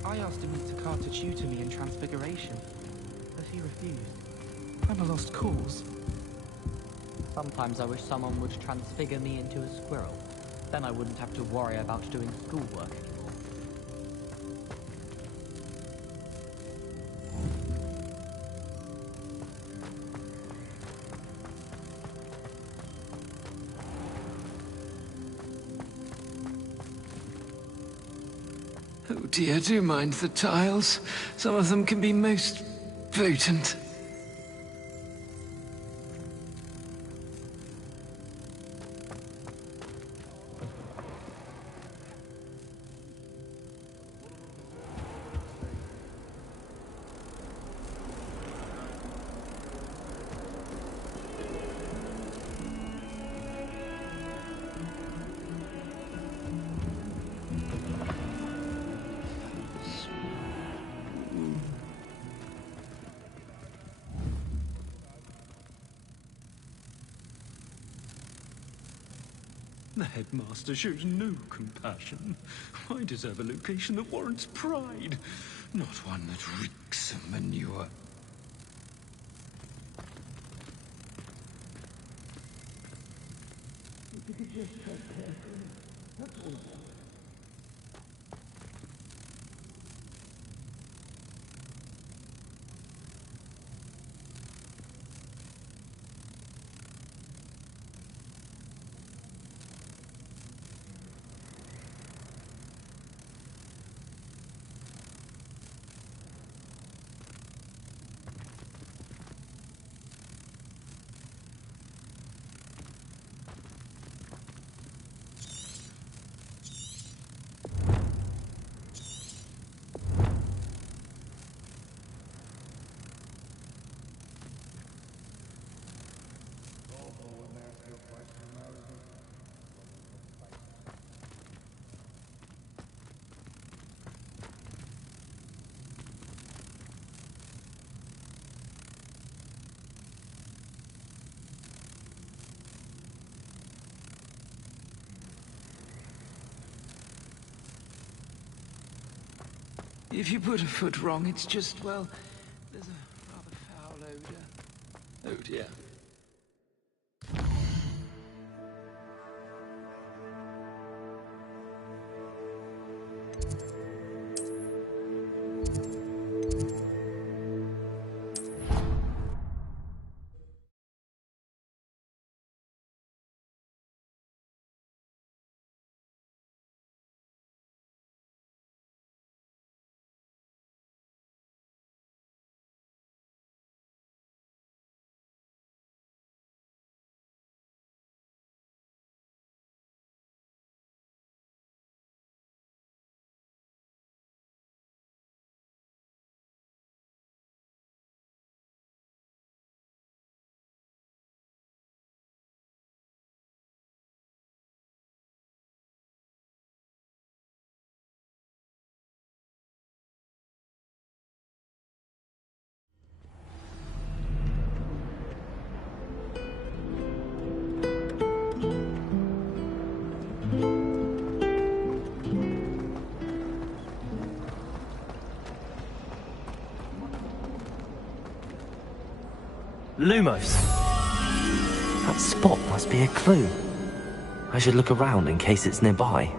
I asked him to Carter tutor me in Transfiguration, but he refused. I'm a lost cause. Sometimes I wish someone would transfigure me into a squirrel. Then I wouldn't have to worry about doing schoolwork anymore. dear, do mind the tiles. Some of them can be most potent. The headmaster shows no compassion. I deserve a location that warrants pride, not one that reeks of manure. If you put a foot wrong, it's just, well, there's a rather foul odor. Oh dear. Lumos! That spot must be a clue. I should look around in case it's nearby.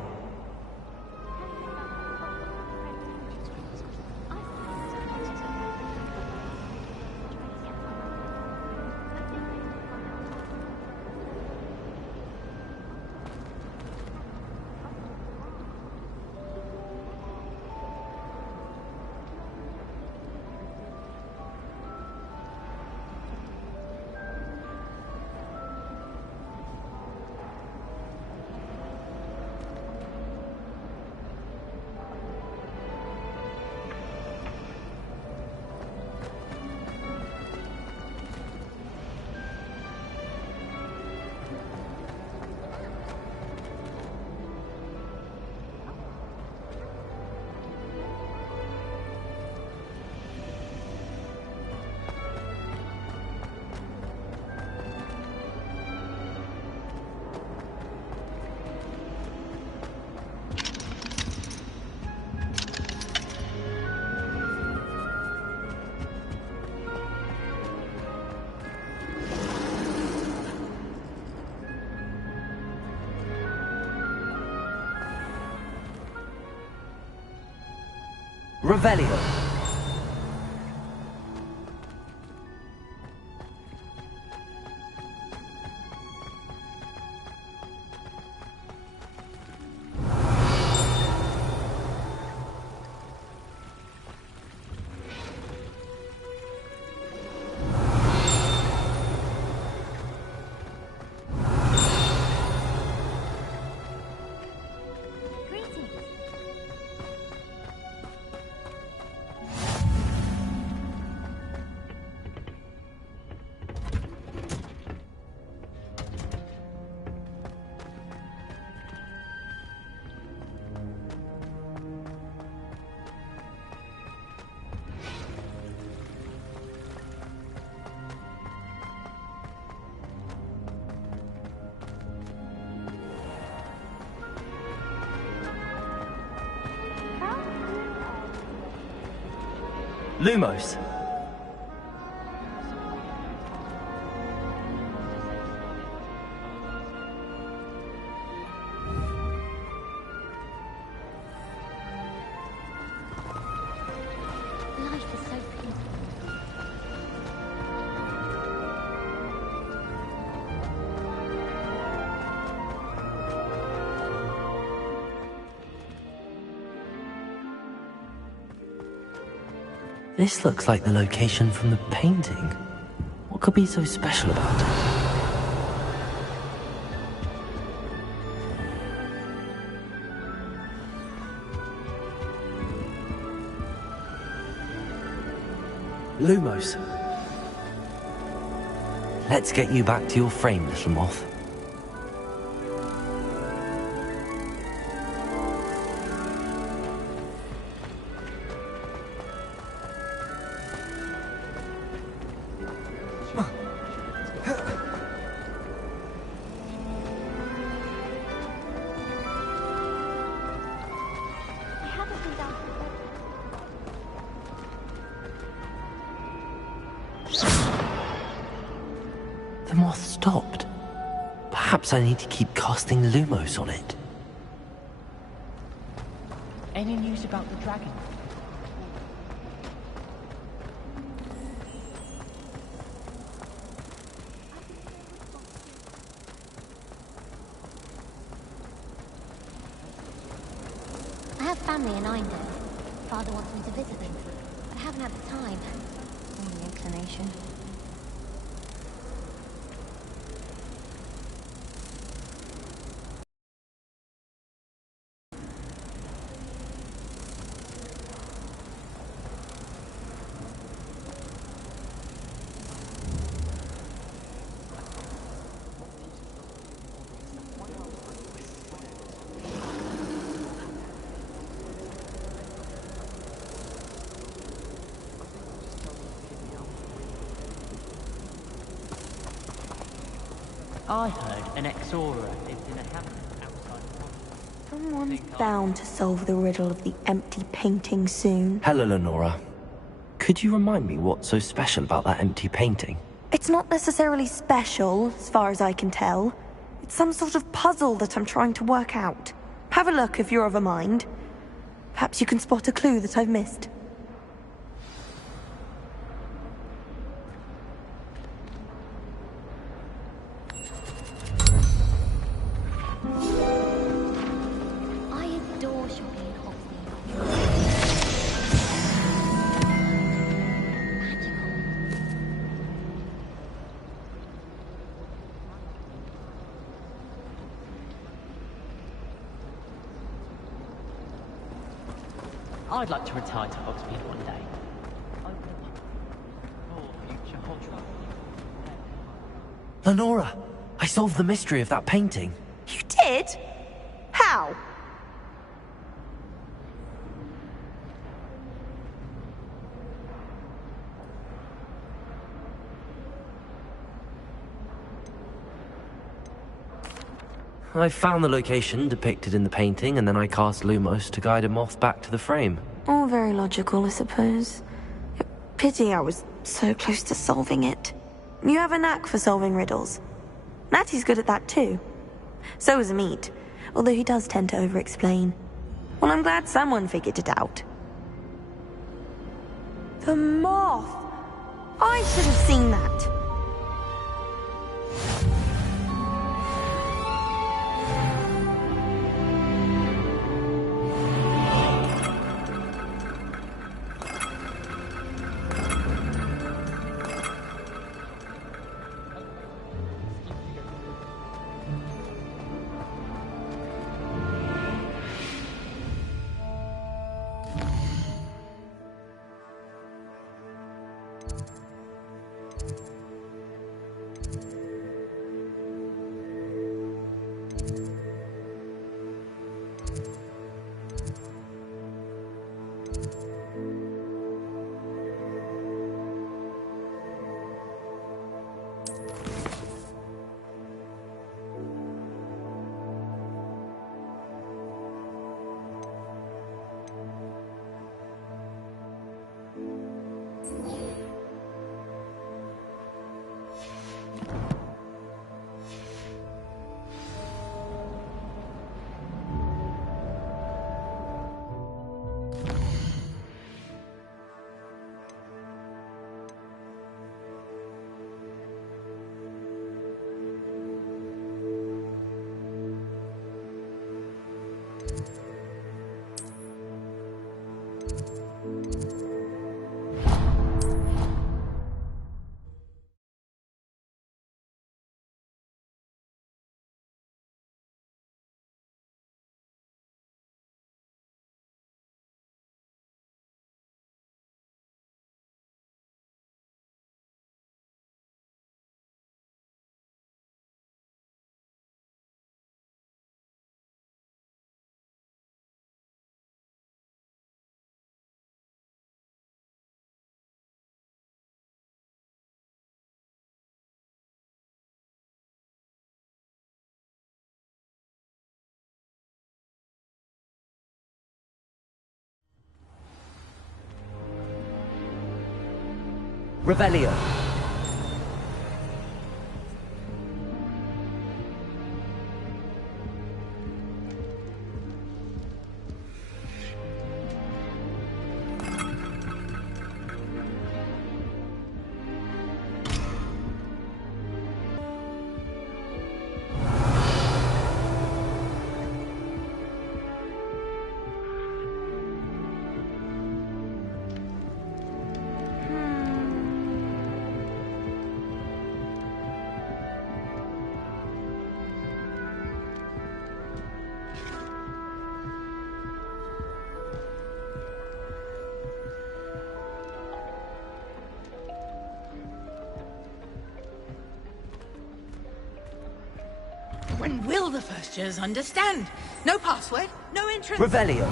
Revelio. Lumos! Life is so peaceful. This looks like the location from the painting. What could be so special about it? Lumos. Let's get you back to your frame, little moth. I haven't been down to the boat. The moth stopped. Perhaps I need to keep casting Lumos on it. Any news about the dragon? I have family in Eindhoven. Father wants me to visit them, but I haven't had the time or the inclination. I heard an Exora lived in a hamlet outside of London. Someone's bound to solve the riddle of the empty painting soon. Hello, Lenora. Could you remind me what's so special about that empty painting? It's not necessarily special, as far as I can tell. It's some sort of puzzle that I'm trying to work out. Have a look if you're of a mind. Perhaps you can spot a clue that I've missed. I adore shopping in Hogsmeade. I'd like to retire to Hogsmeade one day. For future Hogwarts. Lenora! I solved the mystery of that painting. You did? How? I found the location depicted in the painting, and then I cast Lumos to guide a moth back to the frame. All very logical, I suppose. Pity I was so close to solving it. You have a knack for solving riddles. Natty's good at that too. So is Amit, although he does tend to over-explain. Well, I'm glad someone figured it out. The moth! I should have seen that. Revelio. When will the first years understand? No password, no entrance. Revelio.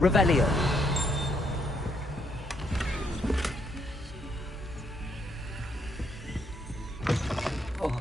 Revelio. Oh.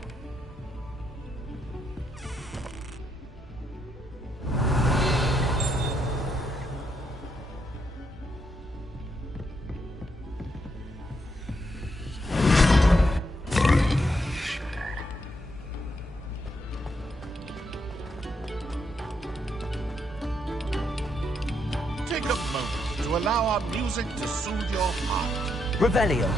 Take a moment to allow our music to soothe your heart. Revelio.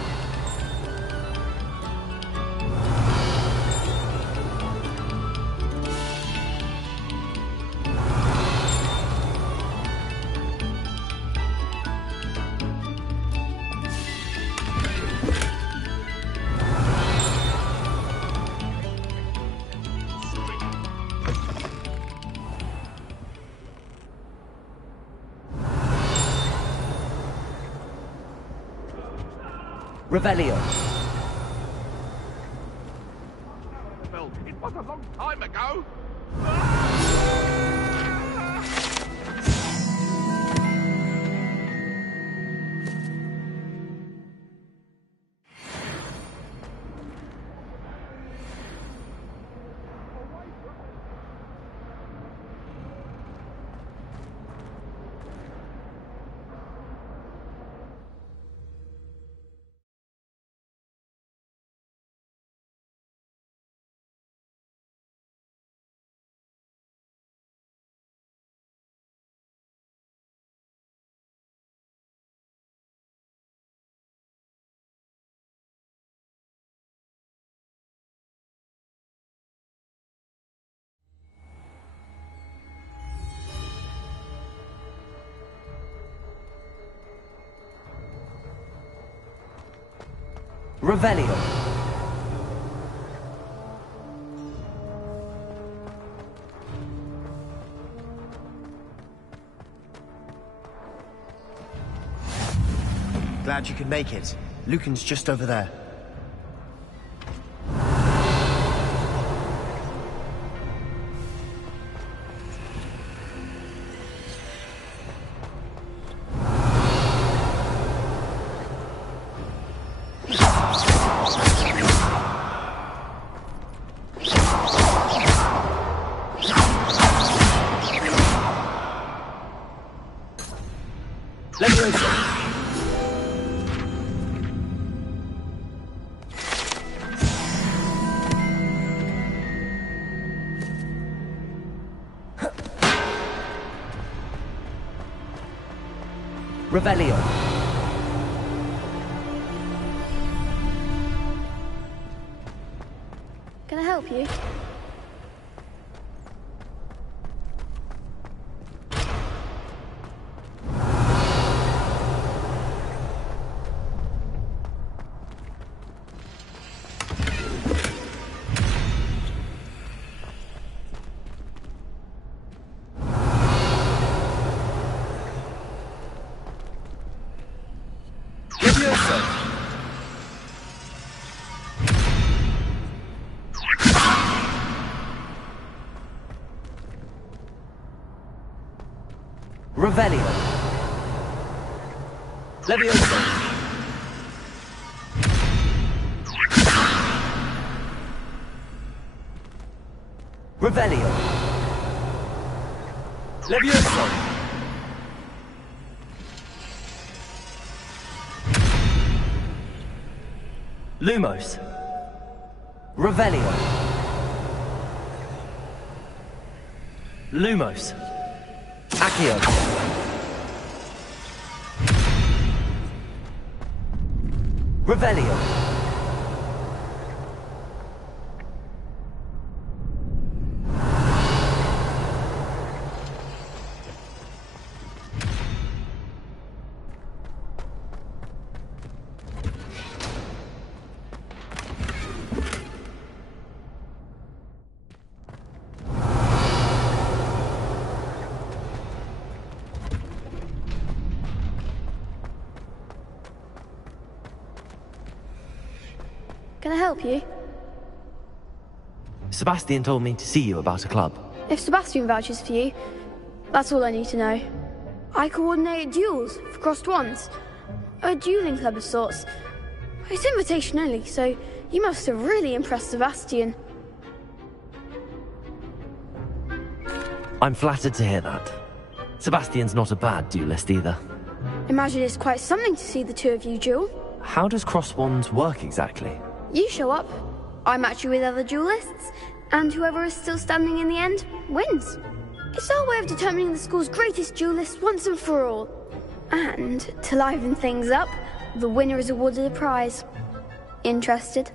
Revelio. Well, it was a long time ago. Revelio. Glad you could make it. Lucan's just over there. Revelio. Can I help you? Revelio. Levioso. Revelio. Levioso. Lumos. Revelio. Lumos. Accio. Revelio. Can I help you? Sebastian told me to see you about a club. If Sebastian vouches for you, that's all I need to know. I coordinate duels for crossed wands. A dueling club of sorts. It's invitation only, so you must have really impressed Sebastian. I'm flattered to hear that. Sebastian's not a bad duelist either. Imagine it's quite something to see the two of you duel. How does cross wands work exactly? You show up, I match you with other duelists, and whoever is still standing in the end wins. It's our way of determining the school's greatest duelist once and for all. And, to liven things up, the winner is awarded a prize. Interested?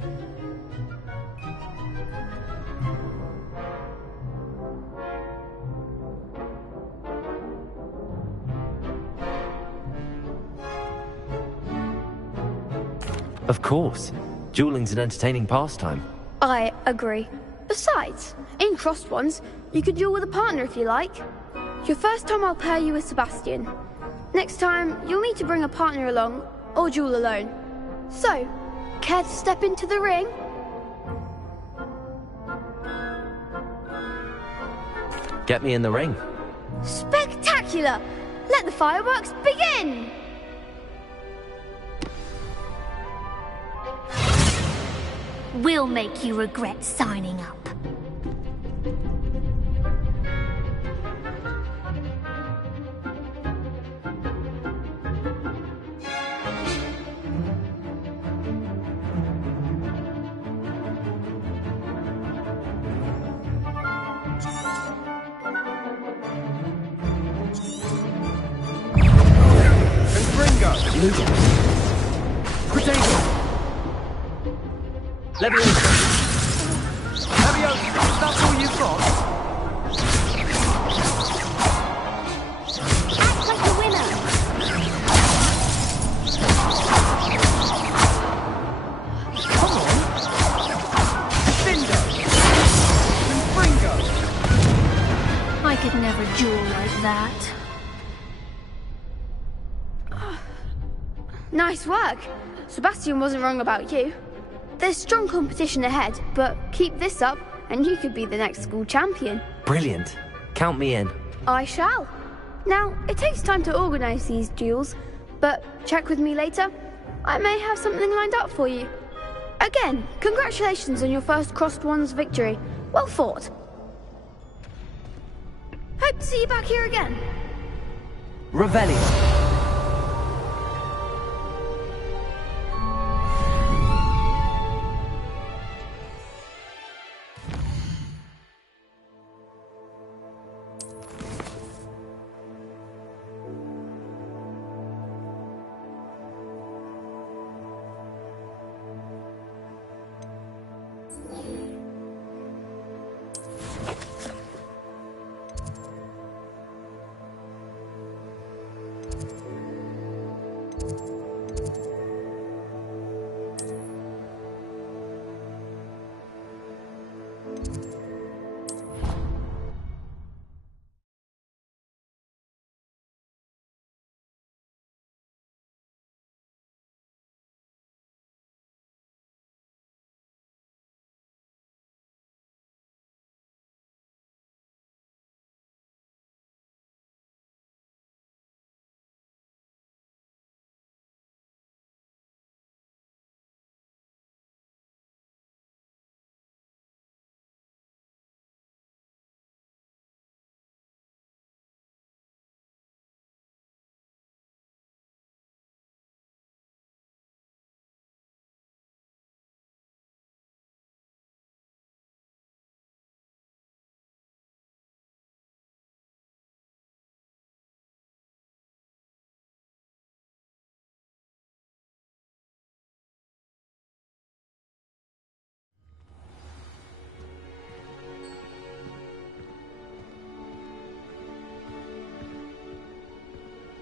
Of course. Dueling's an entertaining pastime. I agree. Besides, in crossed ones, you could duel with a partner if you like. Your first time I'll pair you with Sebastian. Next time, you'll need to bring a partner along, or duel alone. So, care to step into the ring? Get me in the ring. Spectacular! Let the fireworks begin! We'll make you regret signing up. Leviosa, that's all you've got? Act like a winner! that. Nice work. Sebastian wasn't wrong about you. There's strong competition ahead, but keep this up and you could be the next school champion. Brilliant. Count me in. I shall. Now, it takes time to organise these duels, but check with me later. I may have something lined up for you. Again, congratulations on your first Crossed Wands victory. Well fought. Hope to see you back here again. Revelio.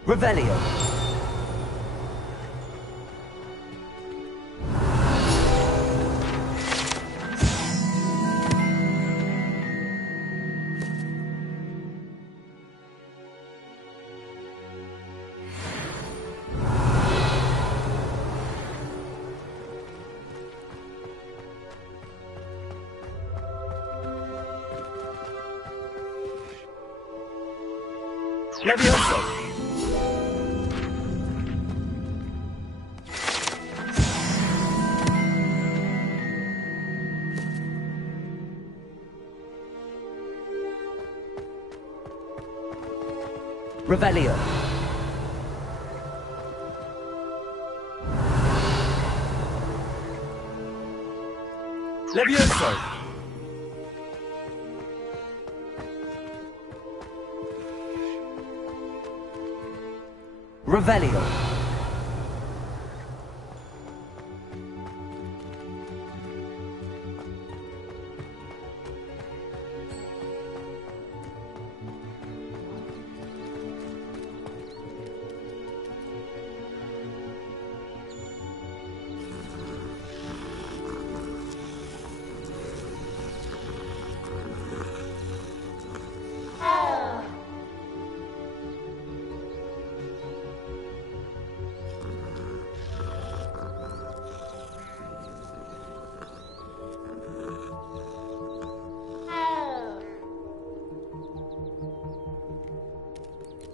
Revelio. Levioso. Revelio. Levioso. Revelio.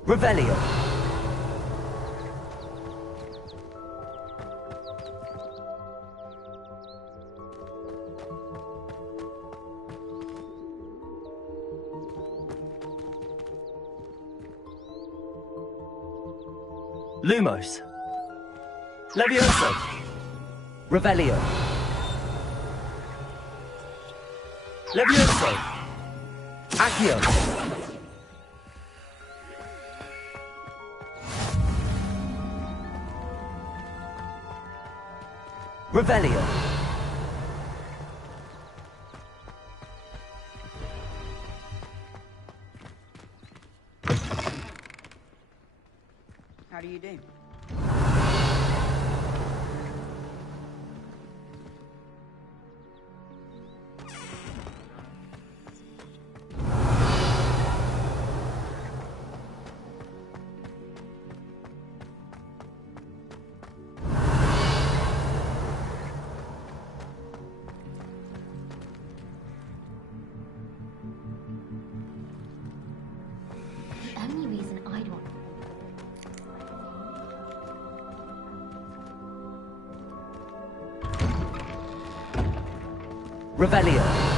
Revelio. Lumos. Levioso. Revelio. Levioso. Accio. Revelio. How do you do? Revelio.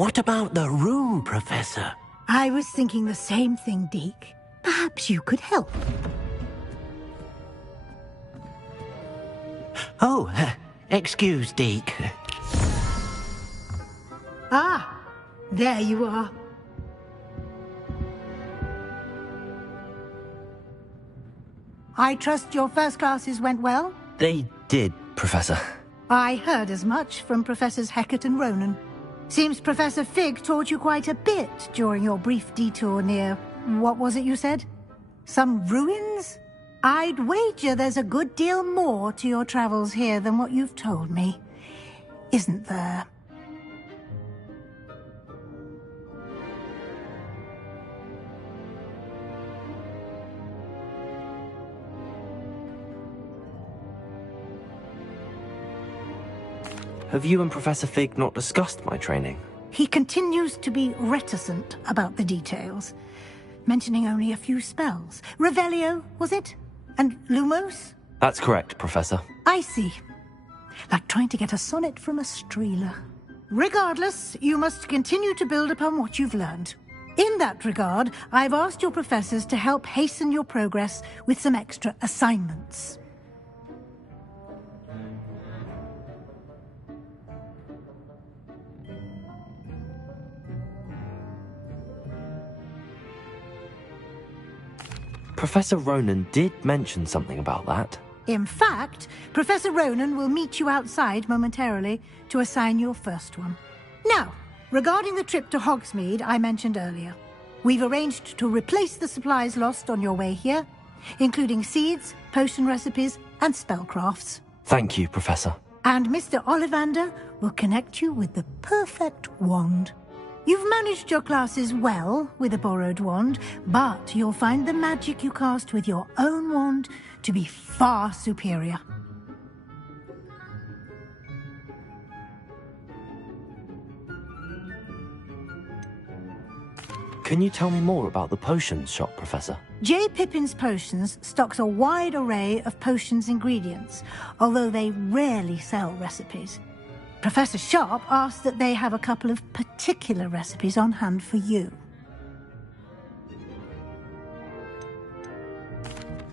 What about the room, Professor? I was thinking the same thing, Deke. Perhaps you could help. Oh, excuse, Deke. Ah, there you are. I trust your first classes went well? They did, Professor. I heard as much from Professors Hecat and Ronan. Seems Professor Fig taught you quite a bit during your brief detour near... what was it you said? Some ruins? I'd wager there's a good deal more to your travels here than what you've told me. Isn't there? Have you and Professor Fig not discussed my training? He continues to be reticent about the details, mentioning only a few spells. Revelio, was it? And Lumos? That's correct, Professor. I see. Like trying to get a sonnet from a streeler. Regardless, you must continue to build upon what you've learned. In that regard, I've asked your professors to help hasten your progress with some extra assignments. Professor Ronan did mention something about that. In fact, Professor Ronan will meet you outside momentarily to assign your first one. Now, regarding the trip to Hogsmeade I mentioned earlier, we've arranged to replace the supplies lost on your way here, including seeds, potion recipes, and spellcrafts. Thank you, Professor. And Mr. Ollivander will connect you with the perfect wand. You've managed your classes well with a borrowed wand, but you'll find the magic you cast with your own wand to be far superior. Can you tell me more about the potions shop, Professor? J. Pippin's Potions stocks a wide array of potions ingredients, although they rarely sell recipes. Professor Sharp asked that they have a couple of particular recipes on hand for you.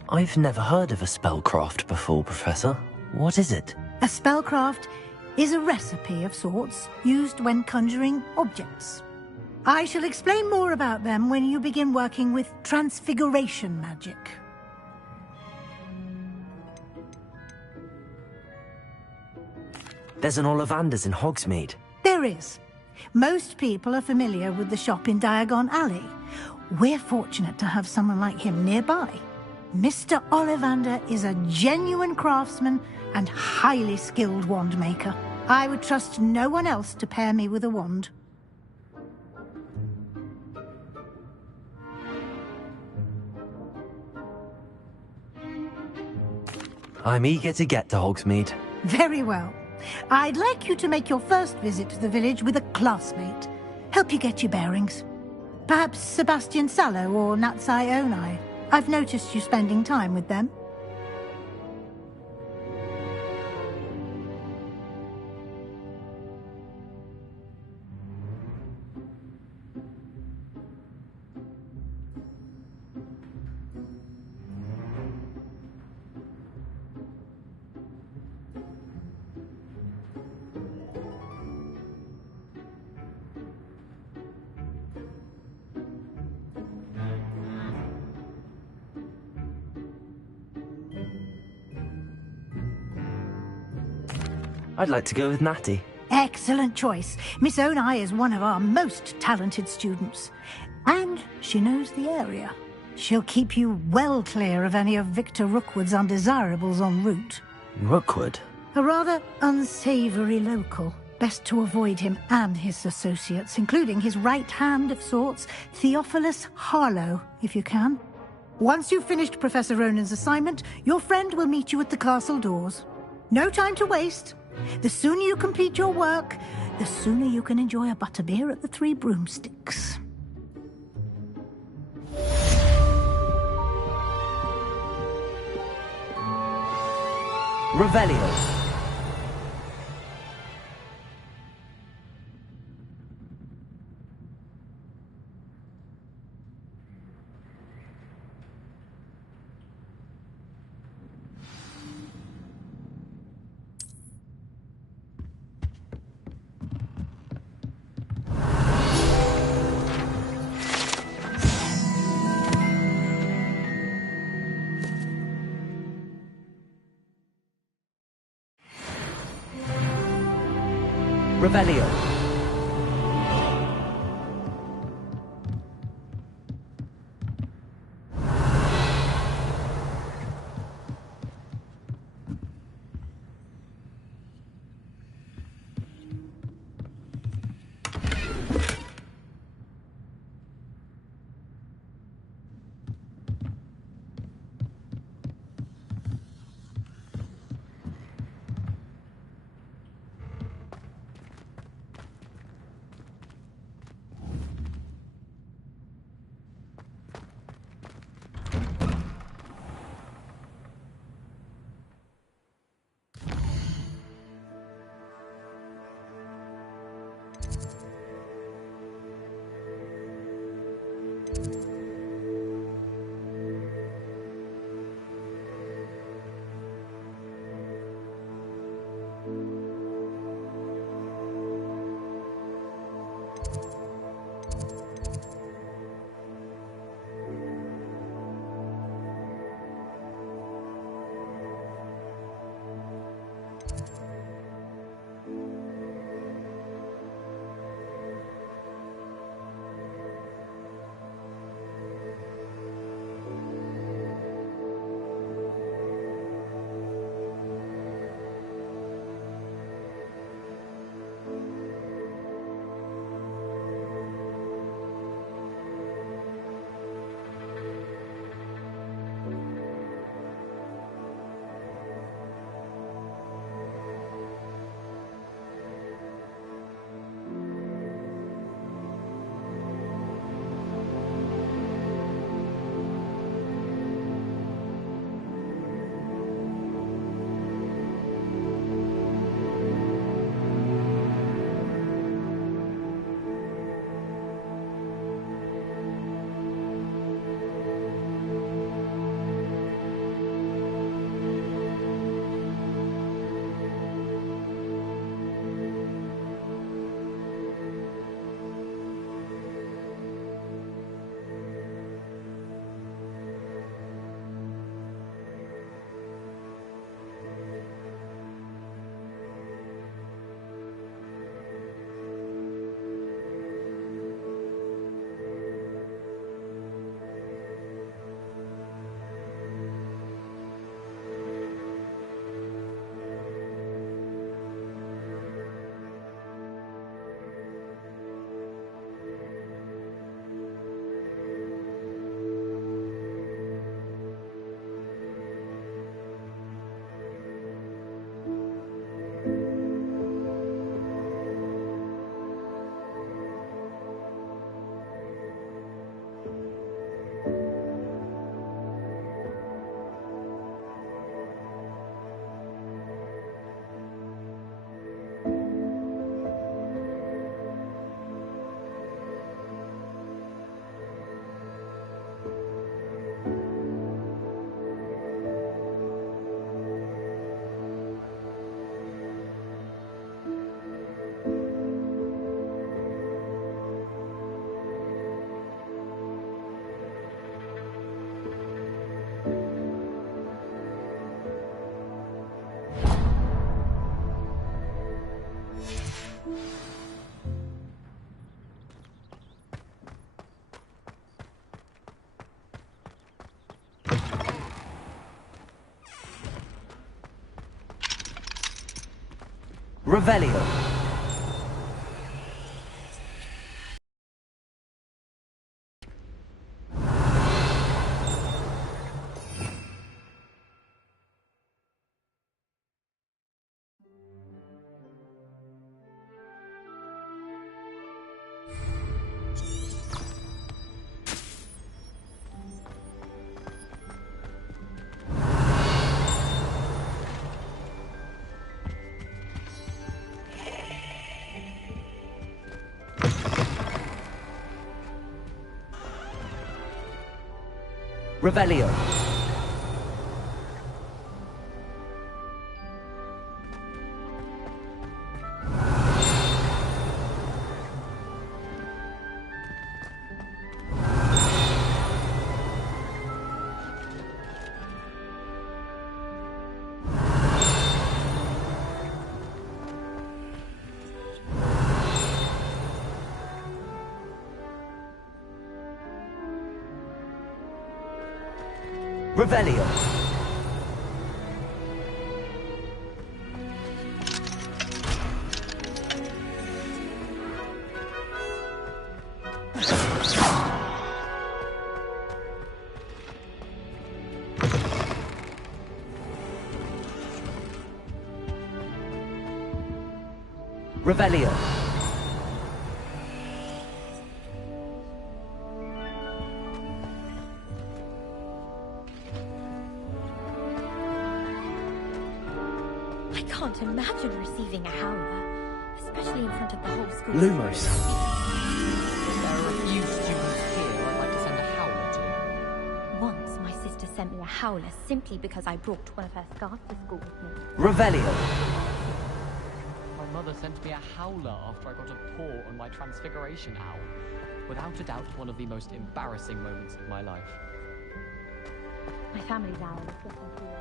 I've never heard of a spellcraft before, Professor. What is it? A spellcraft is a recipe of sorts used when conjuring objects. I shall explain more about them when you begin working with transfiguration magic. There's an Ollivander's in Hogsmeade. There is. Most people are familiar with the shop in Diagon Alley. We're fortunate to have someone like him nearby. Mr. Ollivander is a genuine craftsman and highly skilled wand maker. I would trust no one else to pair me with a wand. I'm eager to get to Hogsmeade. Very well. I'd like you to make your first visit to the village with a classmate. Help you get your bearings. Perhaps Sebastian Sallow or Natsai Onai. I've noticed you spending time with them. I'd like to go with Natty. Excellent choice. Miss Onai is one of our most talented students. And she knows the area. She'll keep you well clear of any of Victor Rookwood's undesirables en route. Rookwood? A rather unsavory local. Best to avoid him and his associates, including his right hand of sorts, Theophilus Harlow, if you can. Once you've finished Professor Ronan's assignment, your friend will meet you at the castle doors. No time to waste. The sooner you complete your work, the sooner you can enjoy a butterbeer at the Three Broomsticks. Revelio. Revelio. Revelio. Revelio. Revelio. Revelio. I can't imagine receiving a howler, especially in front of the whole school. Lumos. There are a few students here I'd like to send a howler to. Once my sister sent me a howler simply because I brought one of her scarves to school with me. Revelio. My mother sent me a howler after I got a paw on my transfiguration owl. Without a doubt, one of the most embarrassing moments of my life. My family's owl is getting cool.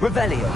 Revelio.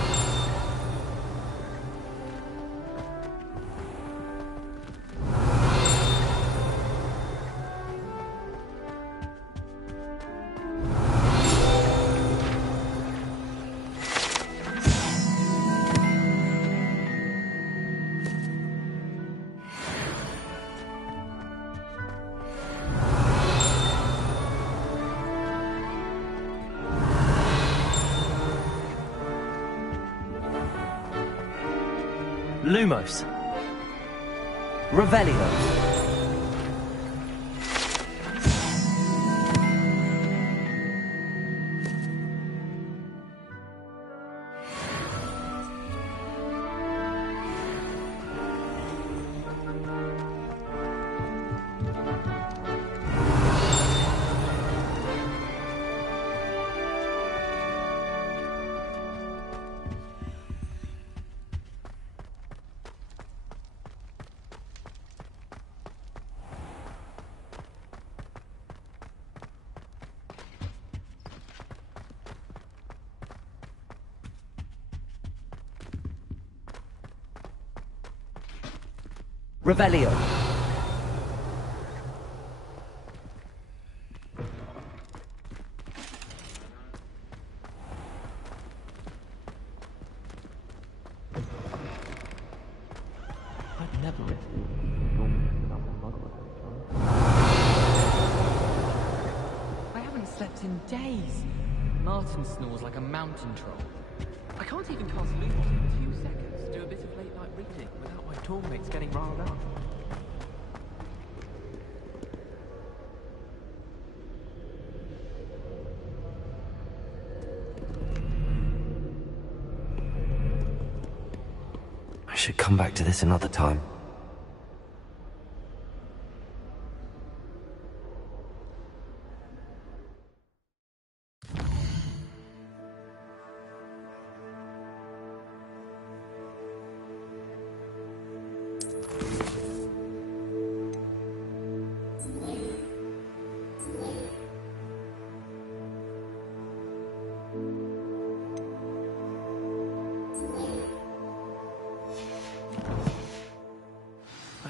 Lumos. Revelio. Revelio. I'd never I haven't slept in days. Martin snores like a mountain troll. I can't even cast Lumos in 2 seconds to do a bit of late night reading without my dormmates getting riled up. I should come back to this another time.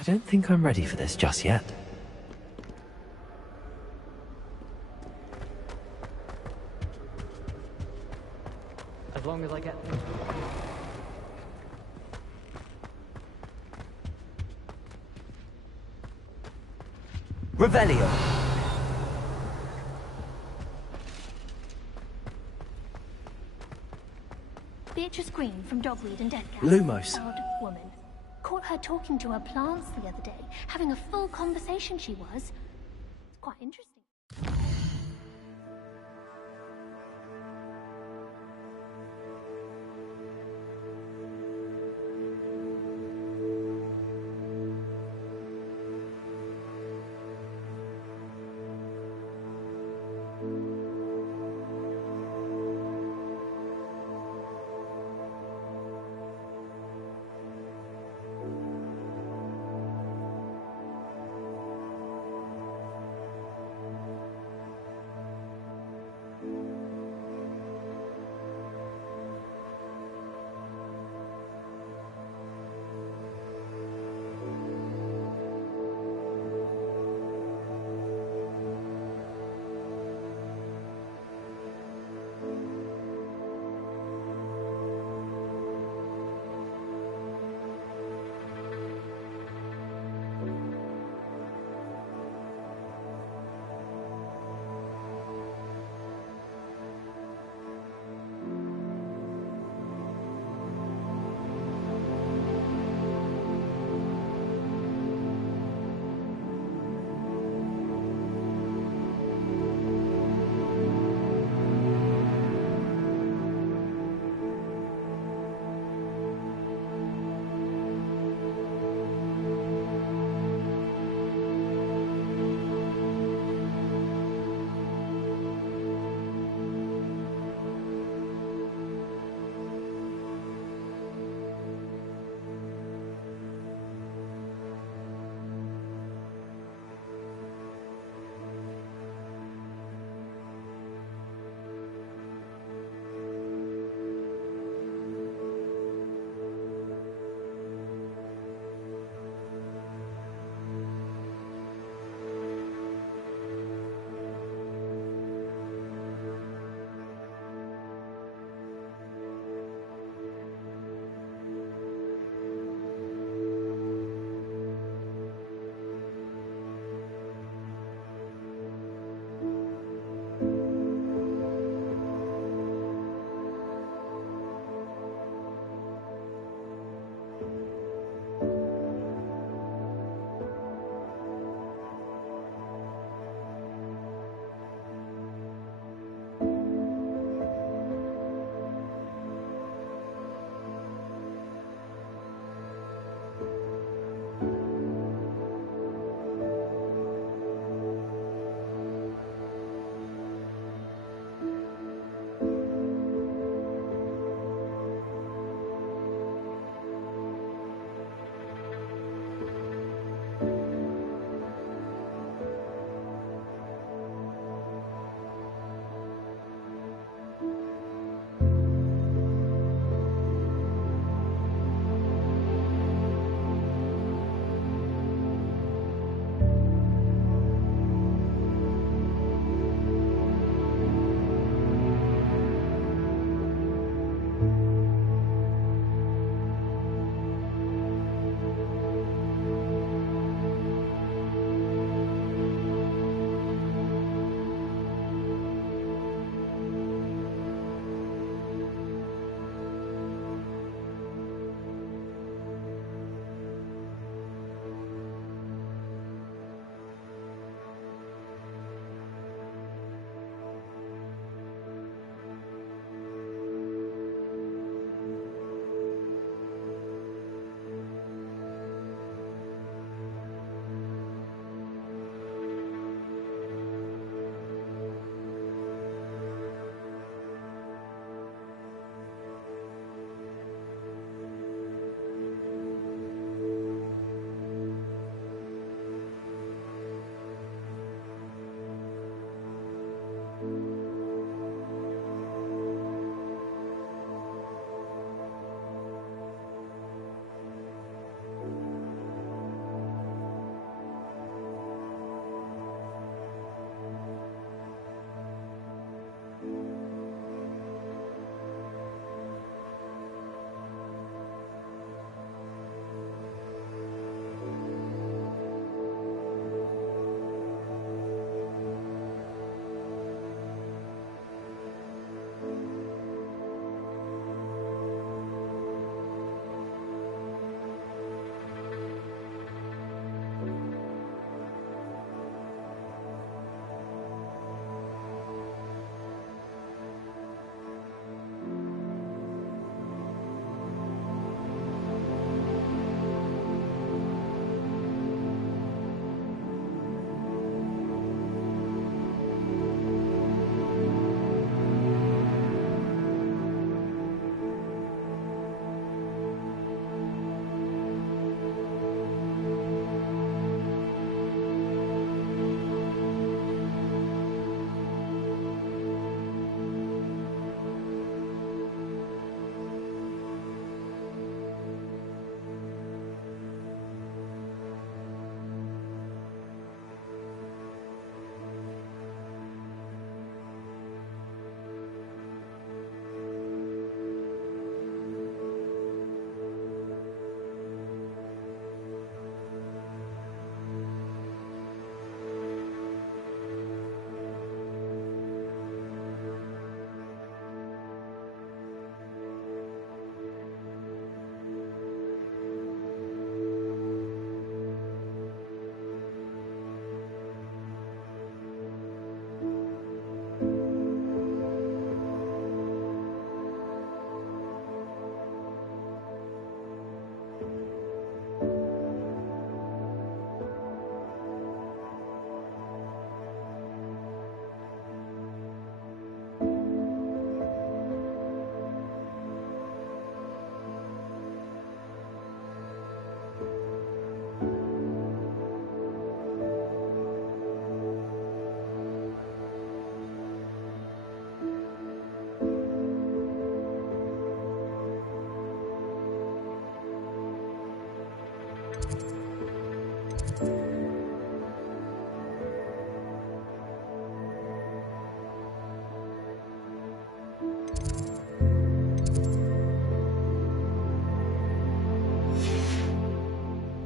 don't think I'm ready for this just yet. As long as I get... Revelio! Beatrice Green from Dogweed and Deathgap. Lumos. Odd woman. Caught her talking to her plants the other day. Having a full conversation she was. It's quite interesting.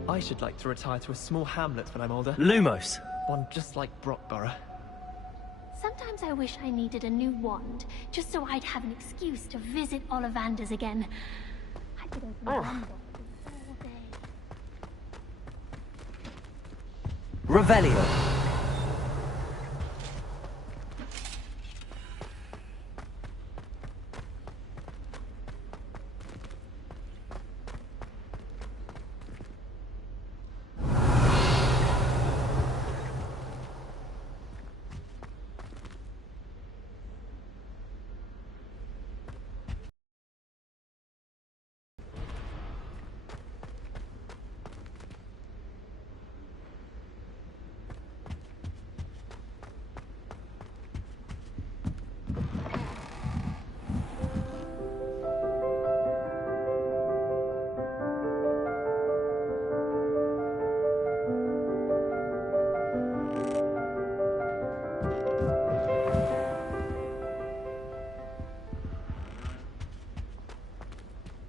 I should like to retire to a small hamlet when I'm older. Lumos! One just like Brockborough. Sometimes I wish I needed a new wand, just so I'd have an excuse to visit Ollivanders again. I could open a wand box all day. Revelio!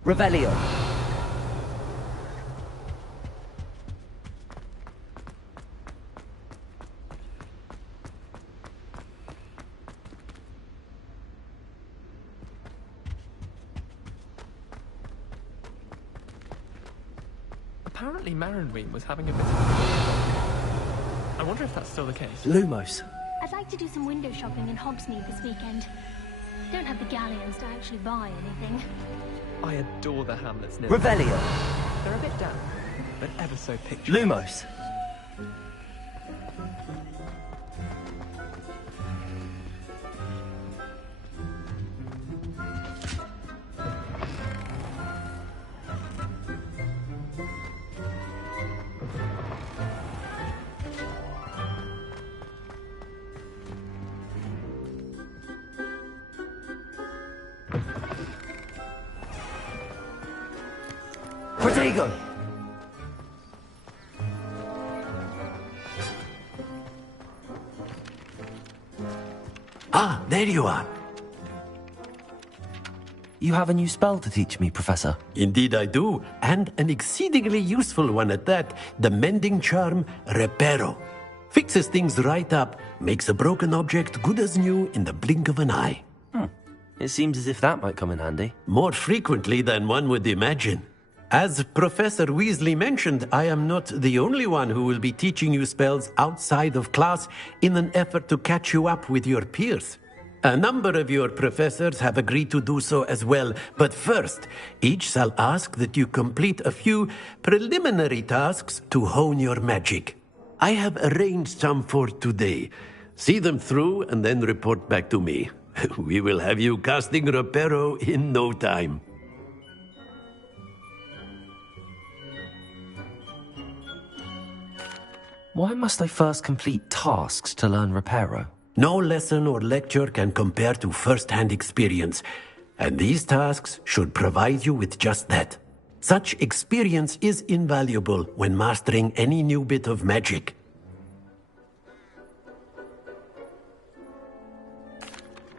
Revelio. Apparently Marinween was having a bit of I wonder if that's still the case. Lumos. I'd like to do some window shopping in Hogsmeade this weekend. Don't have the galleons to actually buy anything. I adore the hamlets near Revelio. They're a bit damp, but ever so picturesque. Lumos. Protego! Ah, there you are. You have a new spell to teach me, Professor. Indeed I do, and an exceedingly useful one at that. The mending charm, Reparo. Fixes things right up, makes a broken object good as new in the blink of an eye. It seems as if that might come in handy. More frequently than one would imagine. As Professor Weasley mentioned, I am not the only one who will be teaching you spells outside of class in an effort to catch you up with your peers. A number of your professors have agreed to do so as well, but first, each shall ask that you complete a few preliminary tasks to hone your magic. I have arranged some for today. See them through and then report back to me. We will have you casting Reparo in no time. Why must I first complete tasks to learn Reparo? No lesson or lecture can compare to first-hand experience, and these tasks should provide you with just that. Such experience is invaluable when mastering any new bit of magic.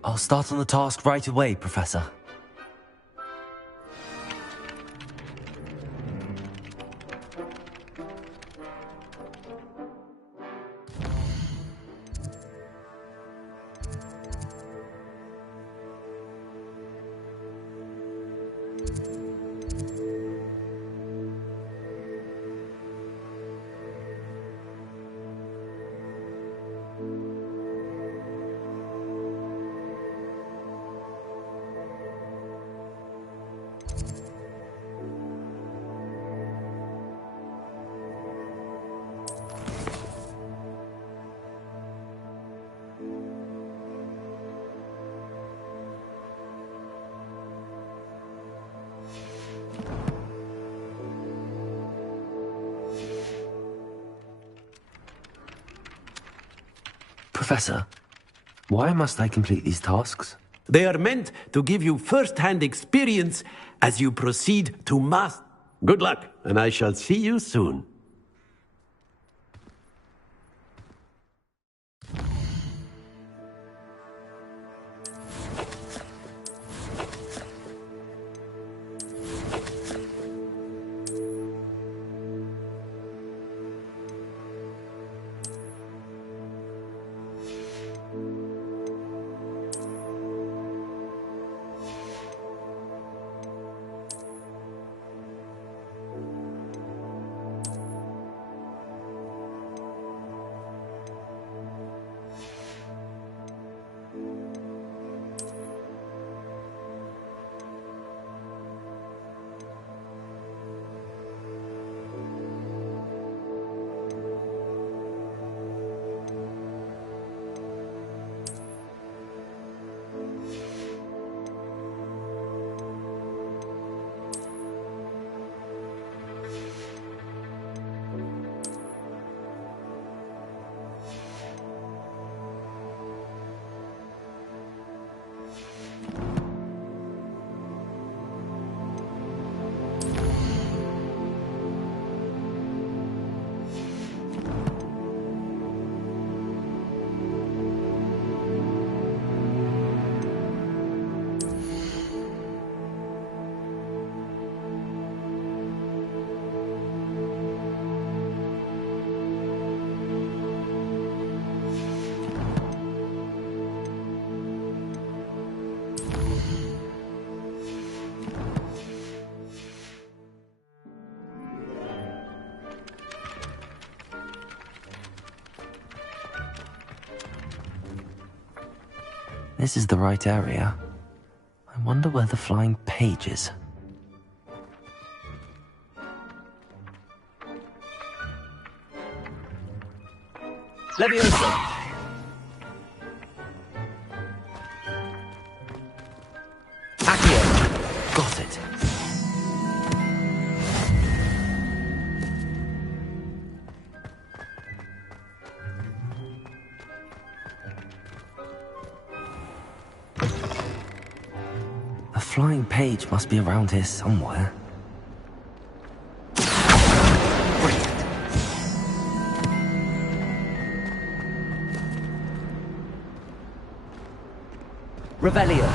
I'll start on the task right away, Professor. Professor, why must I complete these tasks? They are meant to give you first-hand experience as you proceed to master. Good luck, and I shall see you soon. This is the right area. I wonder where the flying page is. Leviosa! Accio! Got it. The flying page must be around here somewhere. Revelio.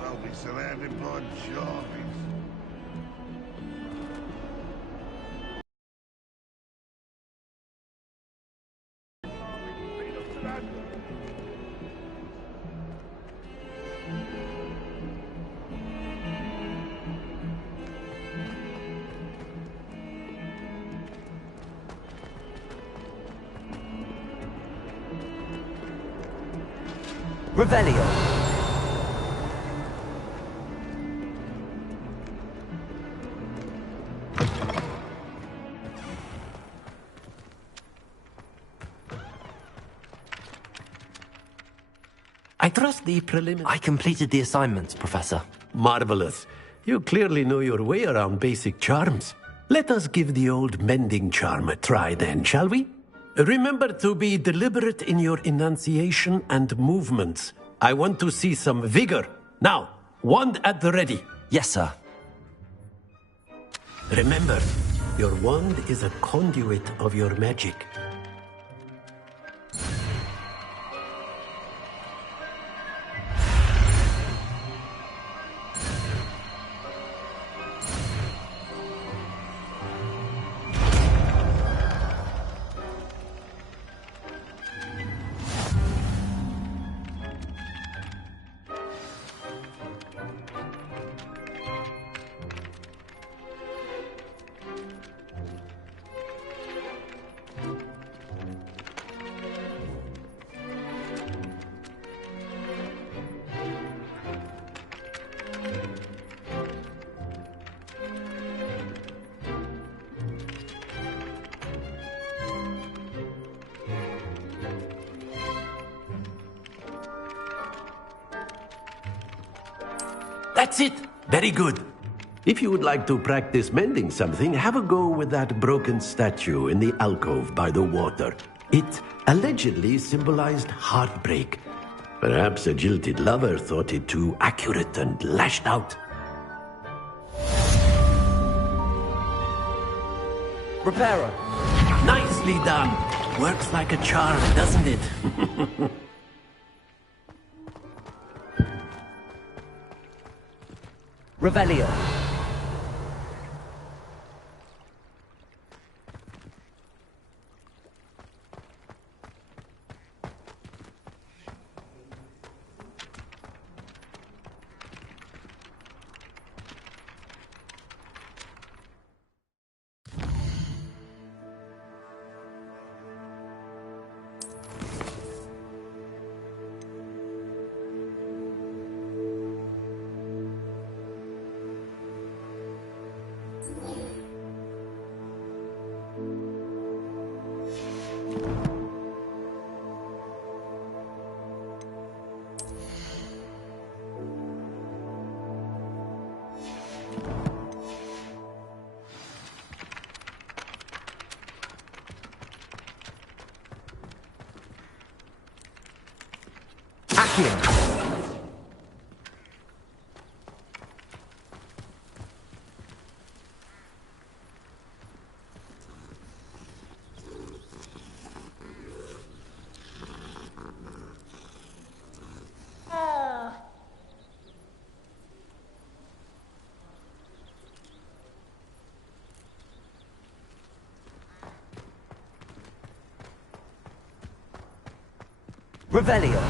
Well, be surrounded by charmies. Revelio. I trust the preliminary... I completed the assignments, Professor. Marvelous. You clearly know your way around basic charms. Let us give the old mending charm a try then, shall we? Remember to be deliberate in your enunciation and movements. I want to see some vigor. Now, wand at the ready. Yes, sir. Remember, your wand is a conduit of your magic. That's it! Very good. If you would like to practice mending something, have a go with that broken statue in the alcove by the water. It allegedly symbolized heartbreak. Perhaps a jilted lover thought it too accurate and lashed out. Reparo. Nicely done. Works like a charm, doesn't it? Revelio. Revelio.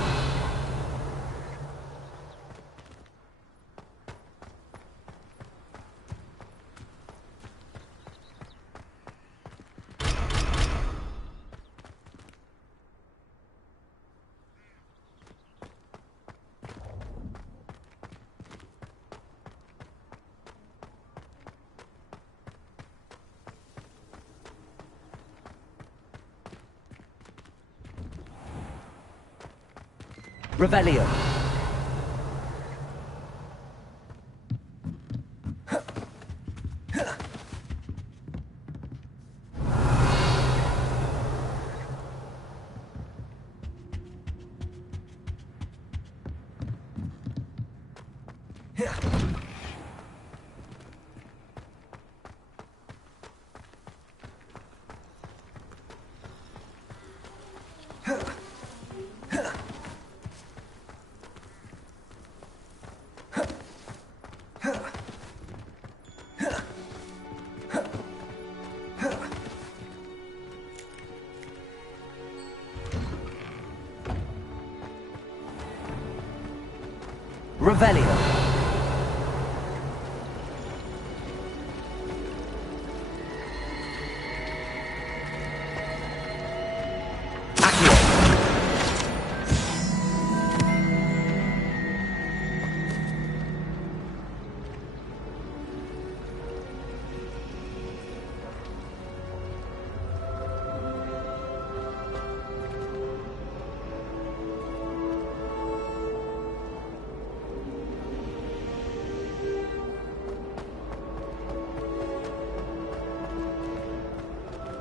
Revelio. Revelio.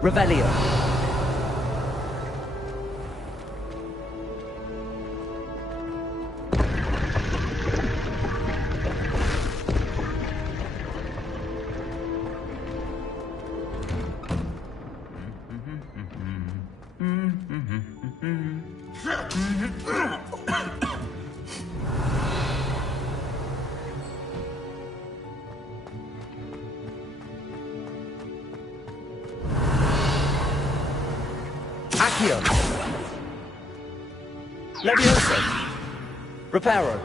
Revelio. Accio. Leviosa. Reparo.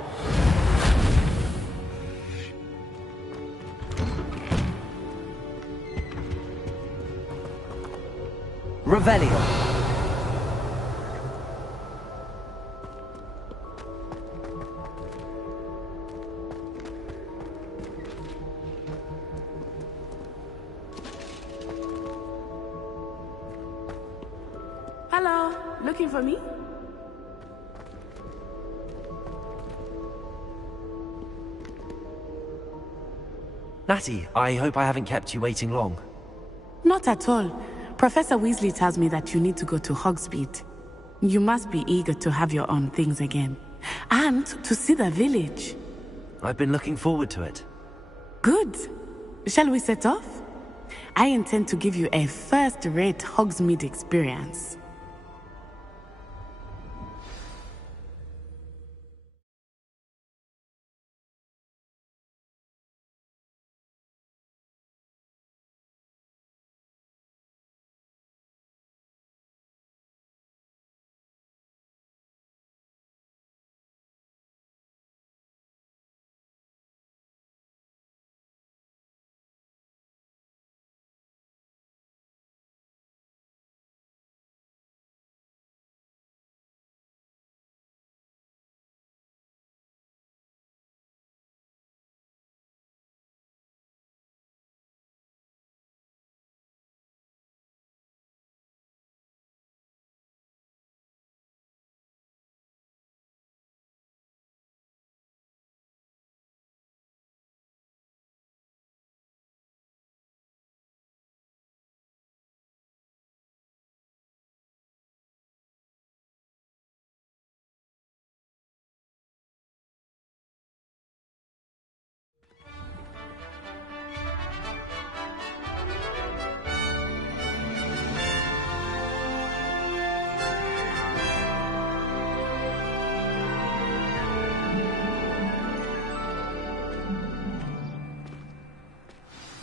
Revelio. Hello, looking for me? Natty, I hope I haven't kept you waiting long. Not at all. Professor Weasley tells me that you need to go to Hogsmeade. You must be eager to have your own things again. And to see the village. I've been looking forward to it. Good. Shall we set off? I intend to give you a first-rate Hogsmeade experience.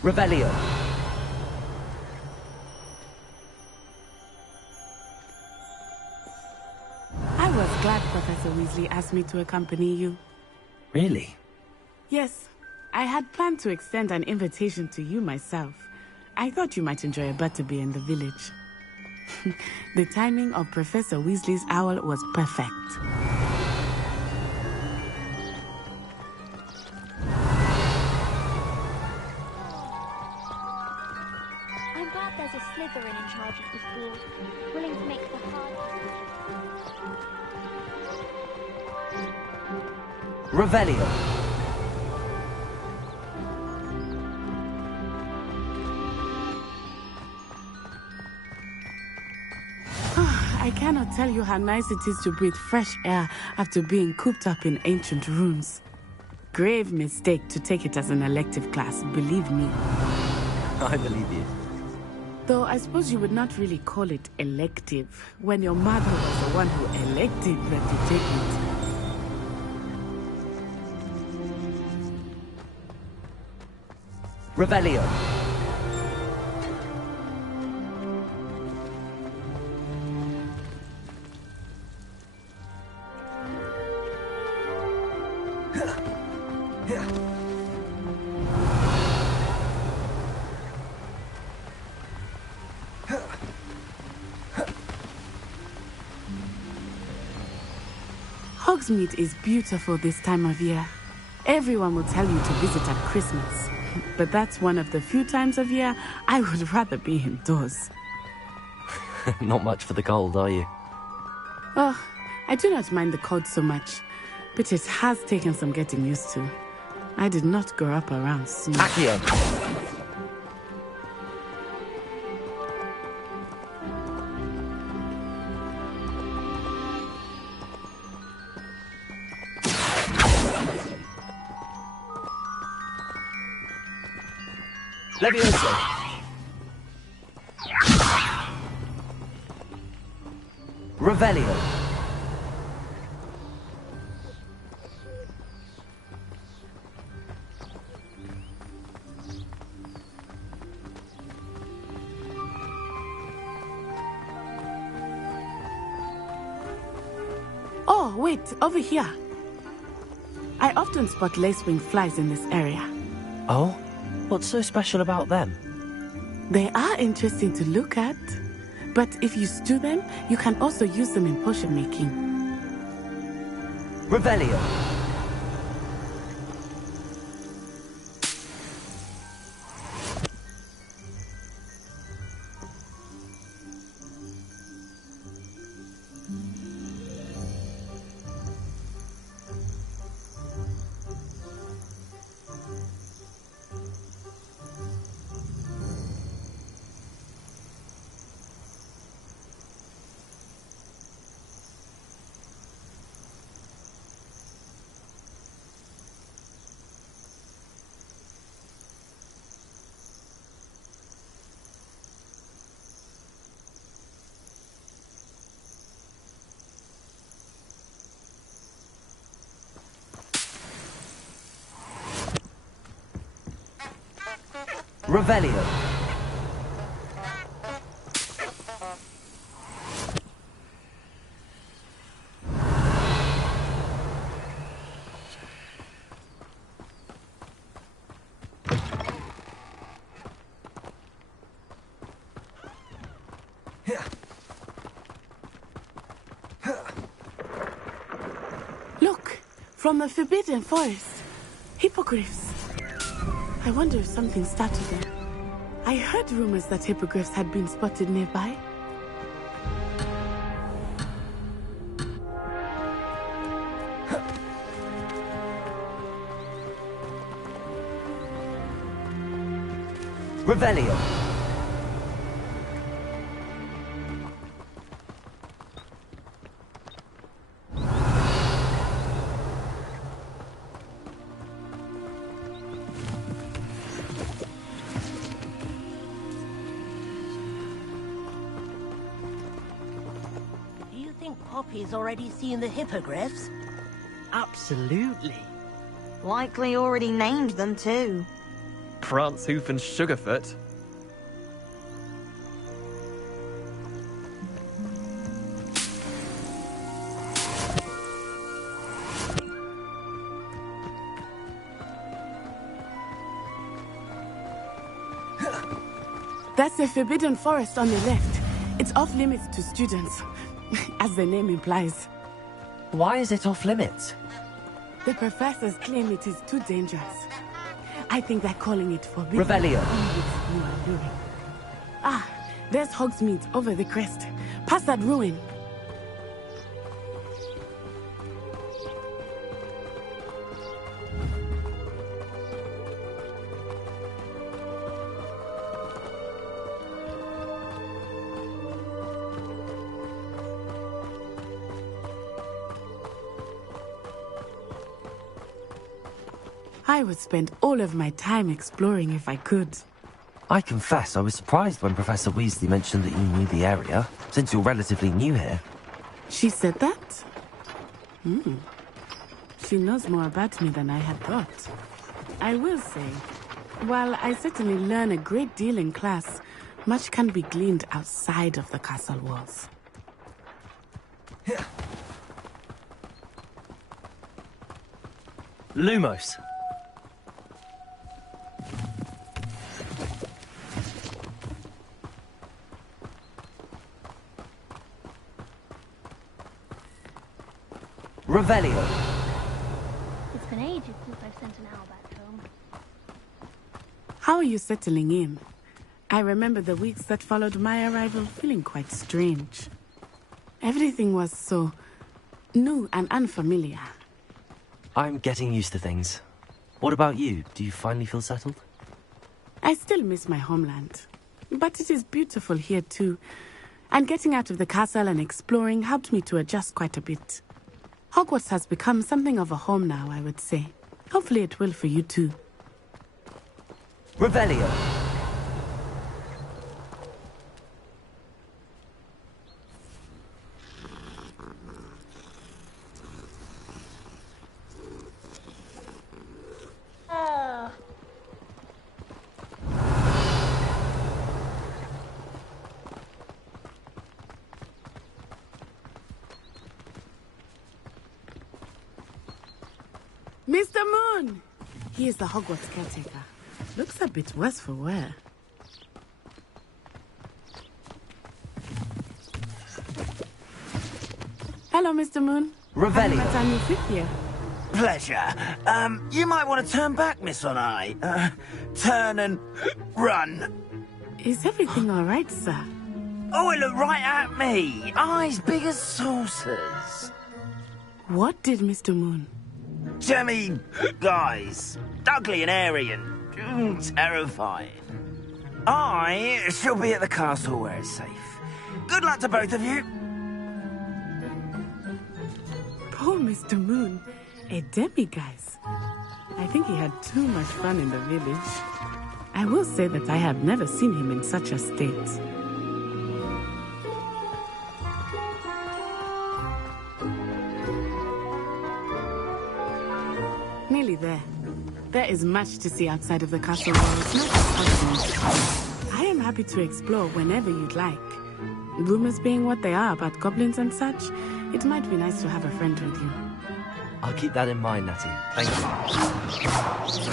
Revelio. I was glad Professor Weasley asked me to accompany you. Really? Yes, I had planned to extend an invitation to you myself. I thought you might enjoy a butterbeer in the village. The timing of Professor Weasley's owl was perfect. I'm glad there's a Slytherin in charge of this board, willing to make the hard decisions. Revelio. I cannot tell you how nice it is to breathe fresh air after being cooped up in ancient ruins. Grave mistake to take it as an elective class, believe me. I believe you. Though I suppose you would not really call it elective when your mother was the one who elected that you take it. Revelio. Hogsmeade is beautiful this time of year. Everyone will tell you to visit at Christmas. But that's one of the few times of year I would rather be indoors. Not much for the cold, are you? Oh, I do not mind the cold so much, but it has taken some getting used to. I did not grow up around snow. Accio. Levioso. Revelio. Oh, wait, over here. I often spot lacewing flies in this area. Oh? What's so special about them? They are interesting to look at. But if you stew them, you can also use them in potion making. Revelio. Revelio. Look, from the Forbidden Forest. Hippogriffs. I wonder if something started them. I heard rumors that hippogriffs had been spotted nearby. Revelio. Poppy's already seen the hippogriffs? Absolutely. Likely already named them too. Prance, Hoof and Sugarfoot. That's the Forbidden Forest on the left. It's off limits to students, as the name implies. Why is it off limits? The professors claim it is too dangerous. I think they're calling it forbidden. Revelio. You are doing. Ah, there's Hogsmeade over the crest. Past that ruin. I would spend all of my time exploring if I could. I confess I was surprised when Professor Weasley mentioned that you knew the area, since you're relatively new here. She said that? She knows more about me than I had thought. I will say, while I certainly learn a great deal in class, much can be gleaned outside of the castle walls. Lumos. Revelio. It's been ages since I've sent an owl back home. How are you settling in? I remember the weeks that followed my arrival feeling quite strange. Everything was so new and unfamiliar. I'm getting used to things. What about you? Do you finally feel settled? I still miss my homeland, but it is beautiful here too. And getting out of the castle and exploring helped me to adjust quite a bit. Hogwarts has become something of a home now, I would say. Hopefully it will for you too. Revelio. Mr. Moon! He is the Hogwarts caretaker. Looks a bit worse for wear. Hello, Mr. Moon. Revelio. What time you fit here? Pleasure. You might want to turn back, Miss Onai. Turn and run. Is everything all right, sir? Oh, it looked right at me. Eyes big as saucers. What did Mr. Moon? Jemmy, guys. Ugly and airy and terrifying. I shall be at the castle where it's safe. Good luck to both of you. Poor Mr. Moon. A demi-guise. I think he had too much fun in the village. I will say that I have never seen him in such a state. Nearly there. There is much to see outside of the castle walls, not just Hogwarts. I am happy to explore whenever you'd like. Rumors being what they are about goblins and such, it might be nice to have a friend with you. I'll keep that in mind, Natty. Thank you.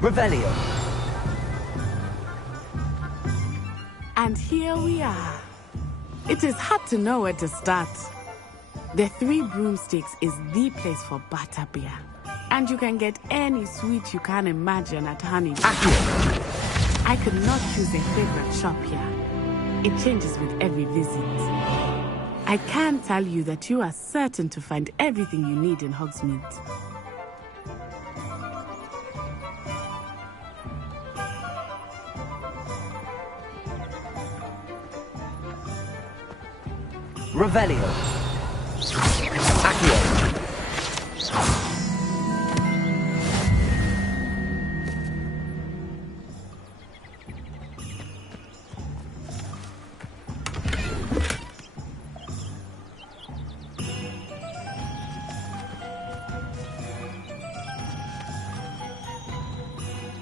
Revelio. And here we are. It is hard to know where to start. The Three Broomsticks is the place for butterbeer. And you can get any sweet you can imagine at Honeydew. I could not choose a favorite shop here. It changes with every visit. I can tell you that you are certain to find everything you need in Hogsmeade. Revelio. Accio.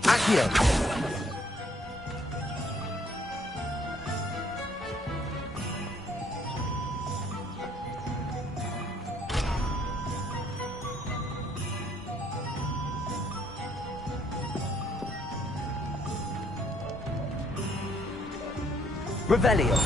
Accio. Revelio.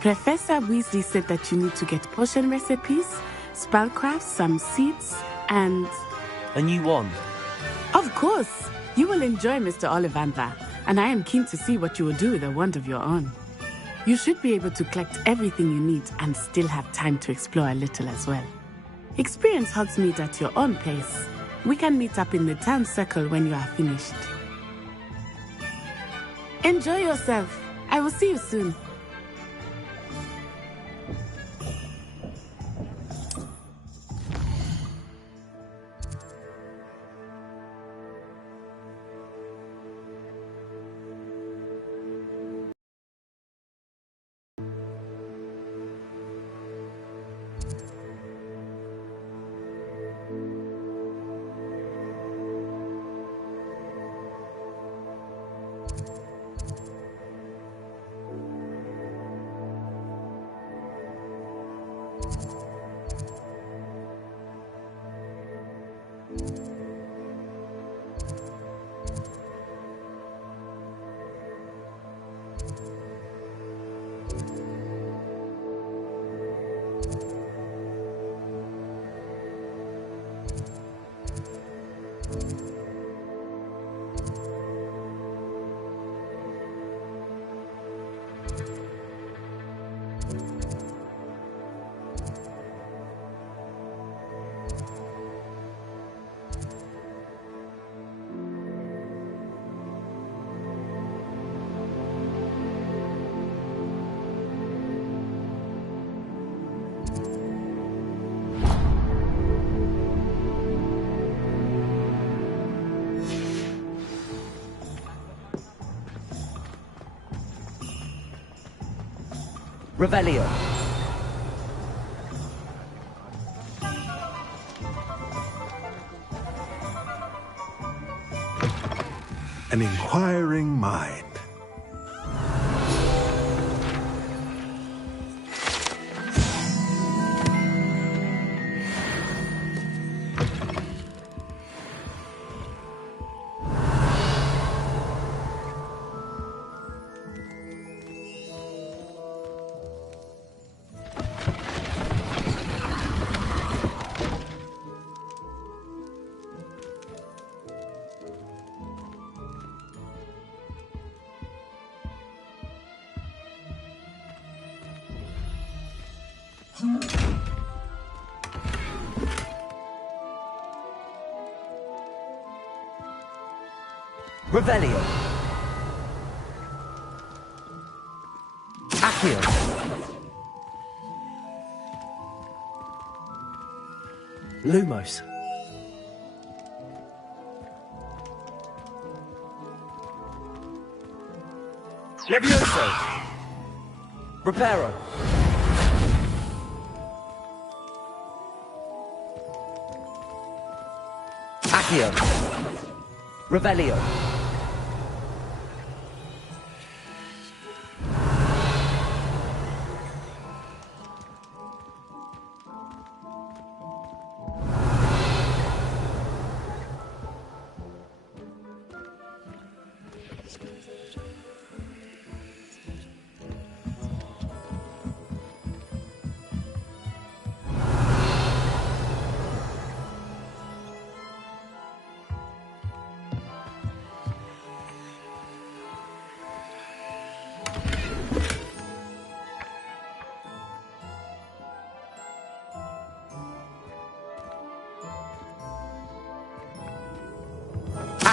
Professor Weasley said that you need to get potion recipes, spellcrafts, some seeds, and... A new wand? Of course! You will enjoy Mr. Ollivander, and I am keen to see what you will do with a wand of your own. You should be able to collect everything you need and still have time to explore a little as well. Experience Hogsmeade at your own pace. We can meet up in the town circle when you are finished. Enjoy yourself. I will see you soon. Revelio. An inquiring mind. Revelio. Accio. Lumos. Levioso. Reparo. Accio. Revelio.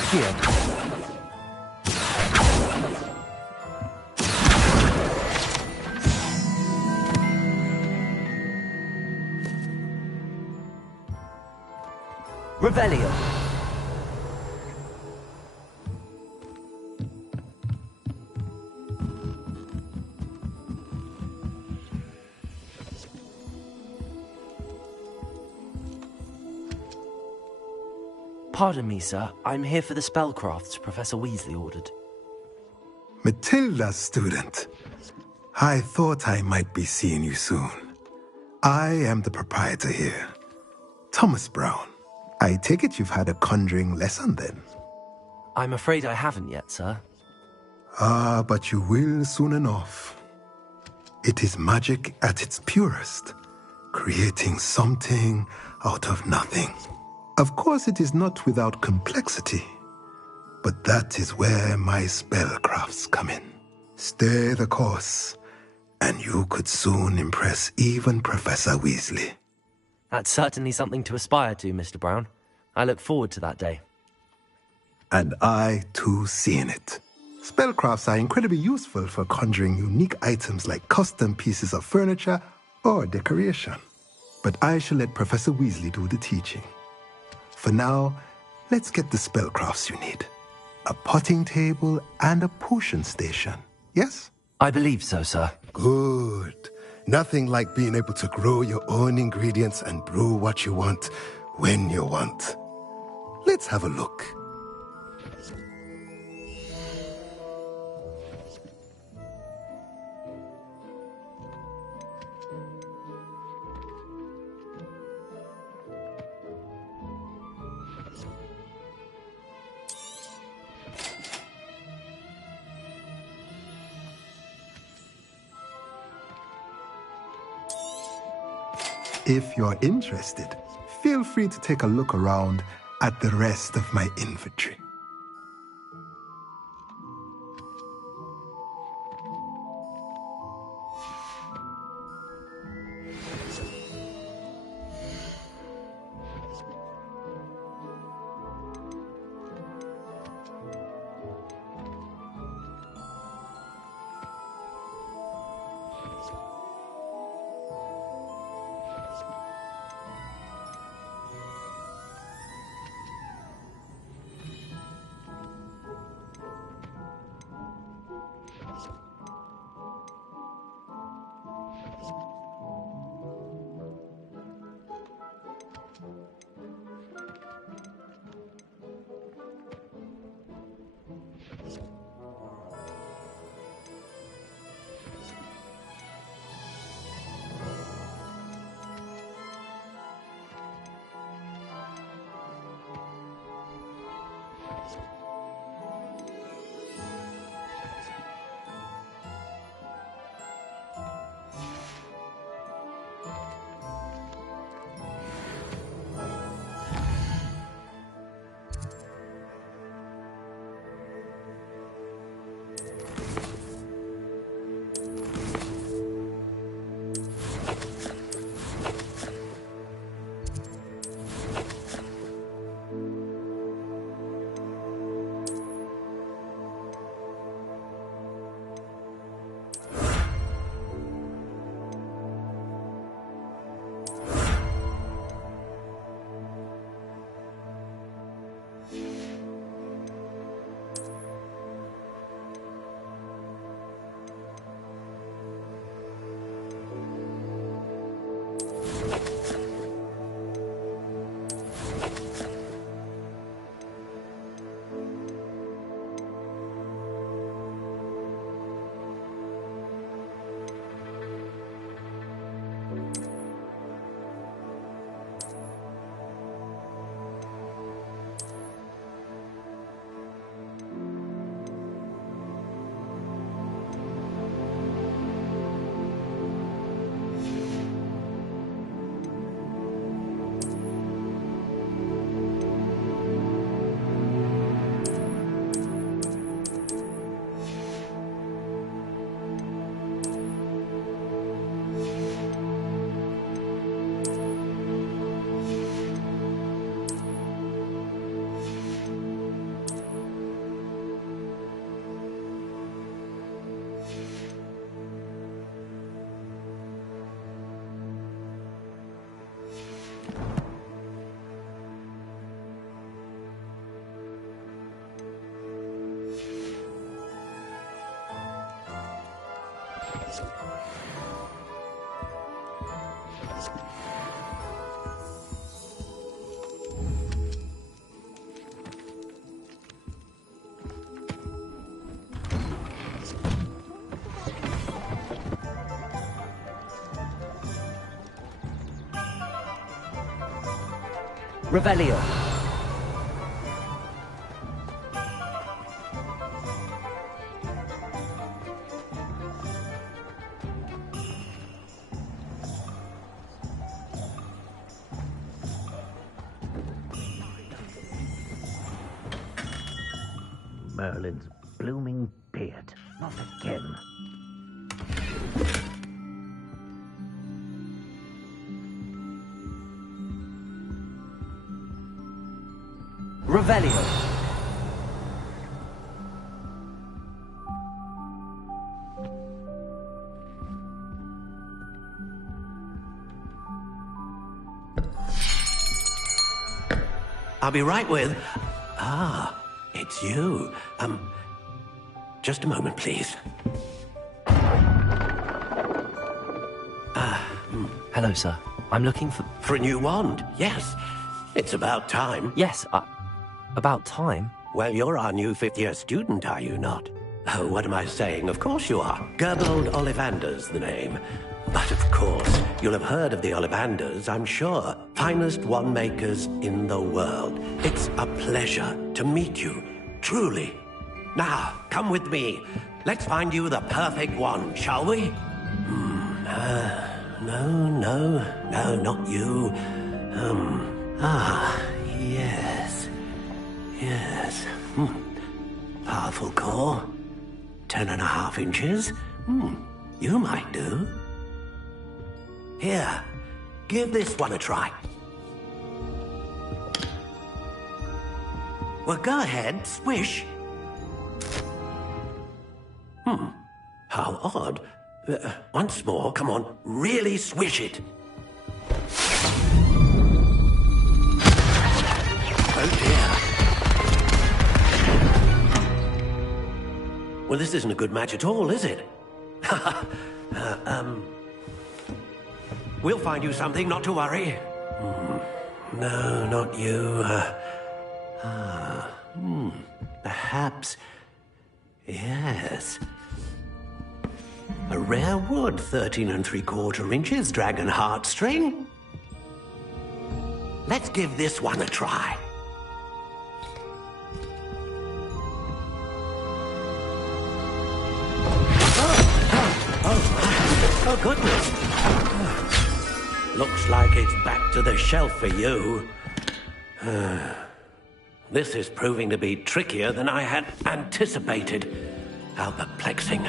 Accio. Revelio. Pardon me, sir. I'm here for the spellcrafts Professor Weasley ordered. Matilda, student. I thought I might be seeing you soon. I am the proprietor here, Thomas Brown. I take it you've had a conjuring lesson then? I'm afraid I haven't yet, sir. Ah, but you will soon enough. It is magic at its purest, creating something out of nothing. Of course, it is not without complexity, but that is where my spellcrafts come in. Stay the course, and you could soon impress even Professor Weasley. That's certainly something to aspire to, Mr. Brown. I look forward to that day. And I, too, see in it. Spellcrafts are incredibly useful for conjuring unique items like custom pieces of furniture or decoration. But I shall let Professor Weasley do the teaching. For now, let's get the spellcrafts you need. A potting table and a potion station, yes? I believe so, sir. Good. Nothing like being able to grow your own ingredients and brew what you want when you want. Let's have a look. If you're interested, feel free to take a look around at the rest of my inventory. Revelio. Merlin's blooming beard. Not again. Revelio. I'll be right with... Ah, it's you. Just a moment, please. Hello, sir. I'm looking for... For a new wand, yes. It's about time. Yes, about time? Well, you're our new fifth-year student, are you not? Oh, what am I saying? Of course you are. Gerbold Ollivander's the name. But of course, you'll have heard of the Ollivanders, I'm sure. Finest wand makers in the world. It's a pleasure to meet you, truly. Now, come with me. Let's find you the perfect wand, shall we? No, not you. Yes. Powerful core. 10.5 inches. You might do. Here, give this one a try. Well, go ahead, swish. How odd. Once more, come on, really swish it. Oh dear. Well, this isn't a good match at all, is it? We'll find you something, not to worry. No, not you. Perhaps... Yes. A rare wood, 13 3/4 inches, dragon heartstring. Let's give this one a try. Oh, goodness. Looks like it's back to the shelf for you. This is proving to be trickier than I had anticipated. How perplexing.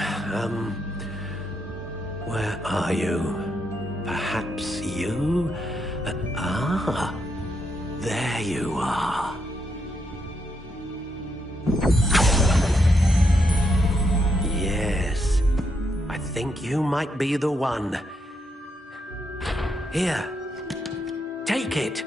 Where are you? Perhaps you? There you are. Yes, I think you might be the one. Here, take it.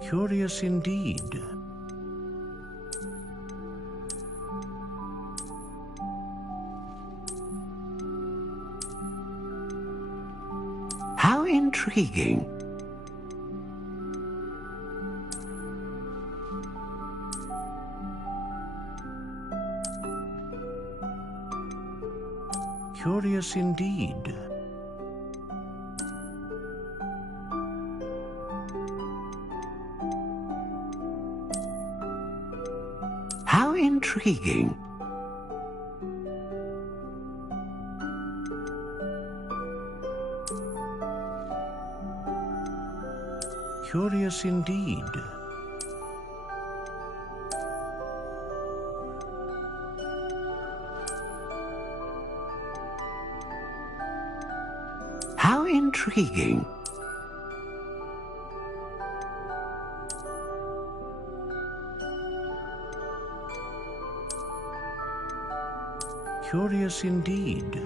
Curious indeed. How intriguing. Curious indeed. How intriguing. Curious indeed. How intriguing. Curious indeed.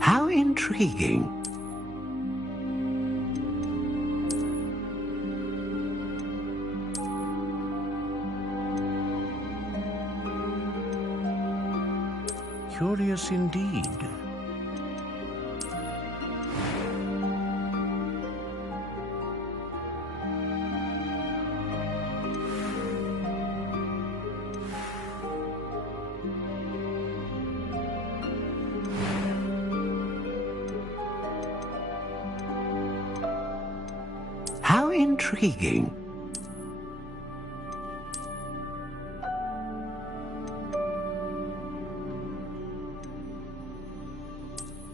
How intriguing. Curious indeed. intriguing.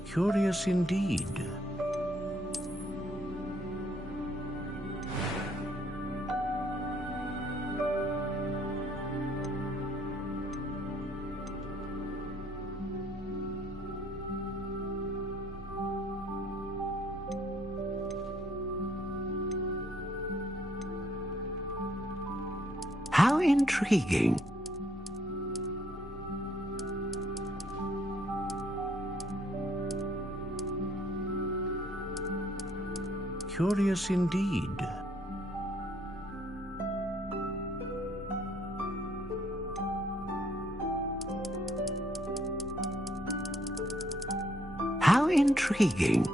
Curious indeed. How intriguing. Curious indeed. How intriguing.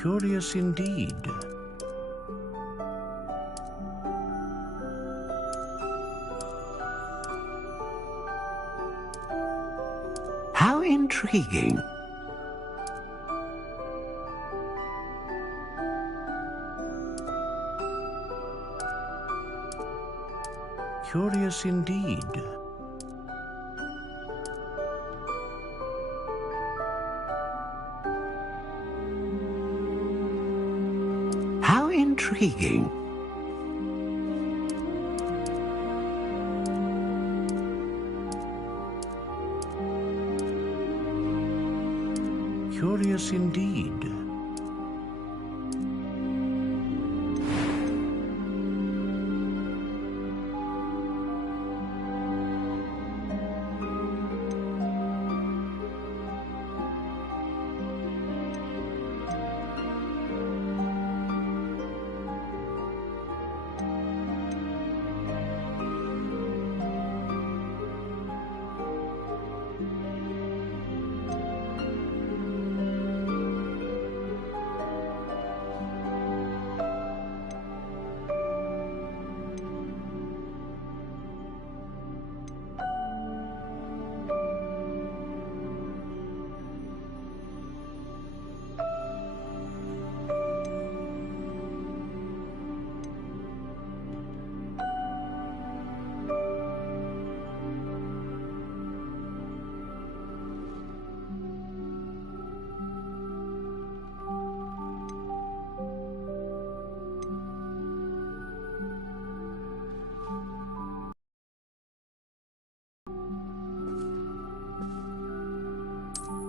Curious indeed. How intriguing. Curious indeed. How intriguing. Curious indeed.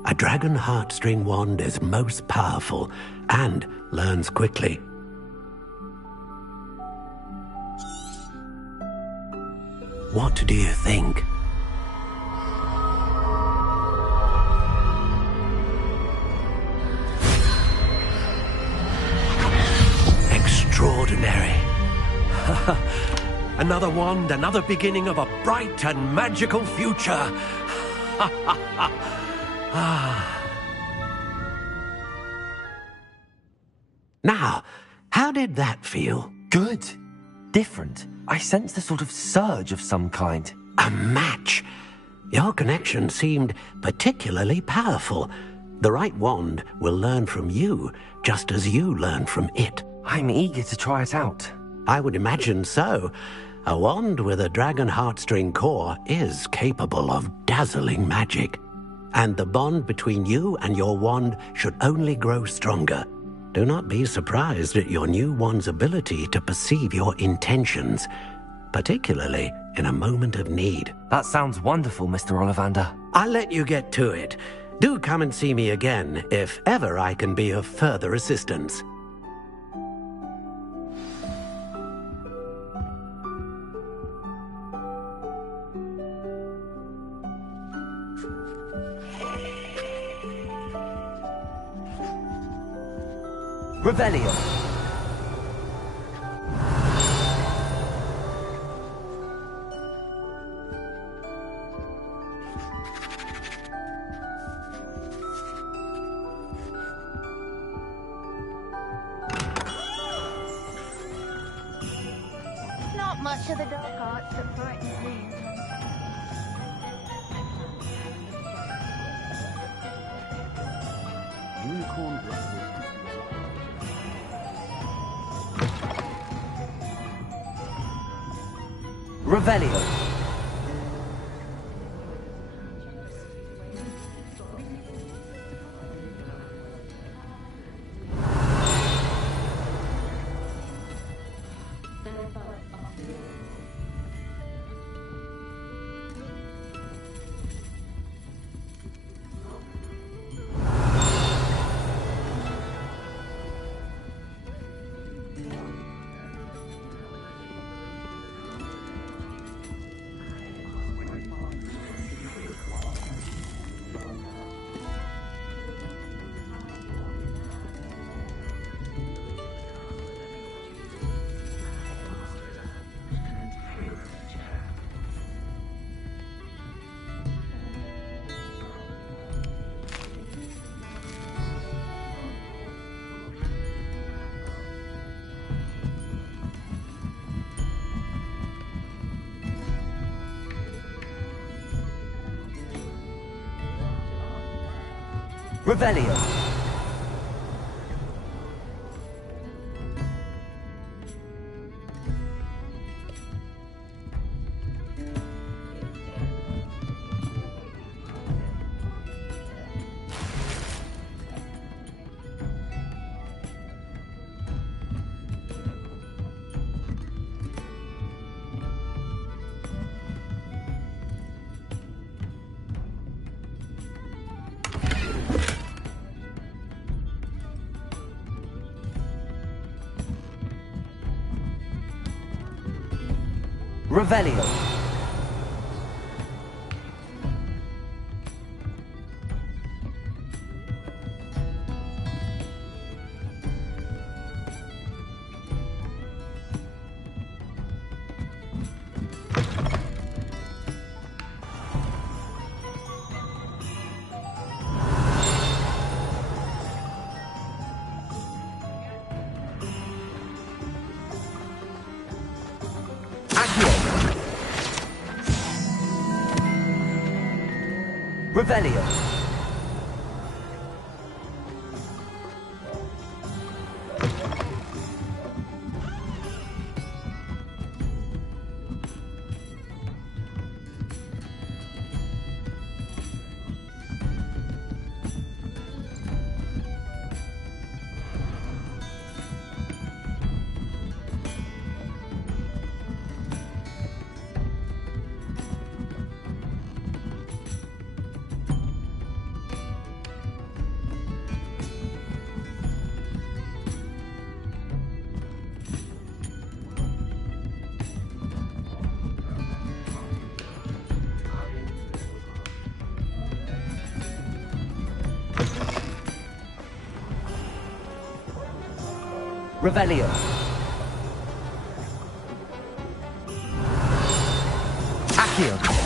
A dragon heartstring wand is most powerful and learns quickly. What do you think? Extraordinary. Another wand, another beginning of a bright and magical future. Now, how did that feel? Good. Different. I sensed a sort of surge of some kind. A match. Your connection seemed particularly powerful. The right wand will learn from you, just as you learn from it. I'm eager to try it out. I would imagine so. A wand with a dragon heartstring core is capable of dazzling magic. And the bond between you and your wand should only grow stronger. Do not be surprised at your new wand's ability to perceive your intentions, particularly in a moment of need. That sounds wonderful, Mr. Ollivander. I'll let you get to it. Do come and see me again if ever I can be of further assistance. Revelio. Not much of the dark arts that frightens me. Revelio. Revelio. Revelio. Revelio. Revelio. Accio.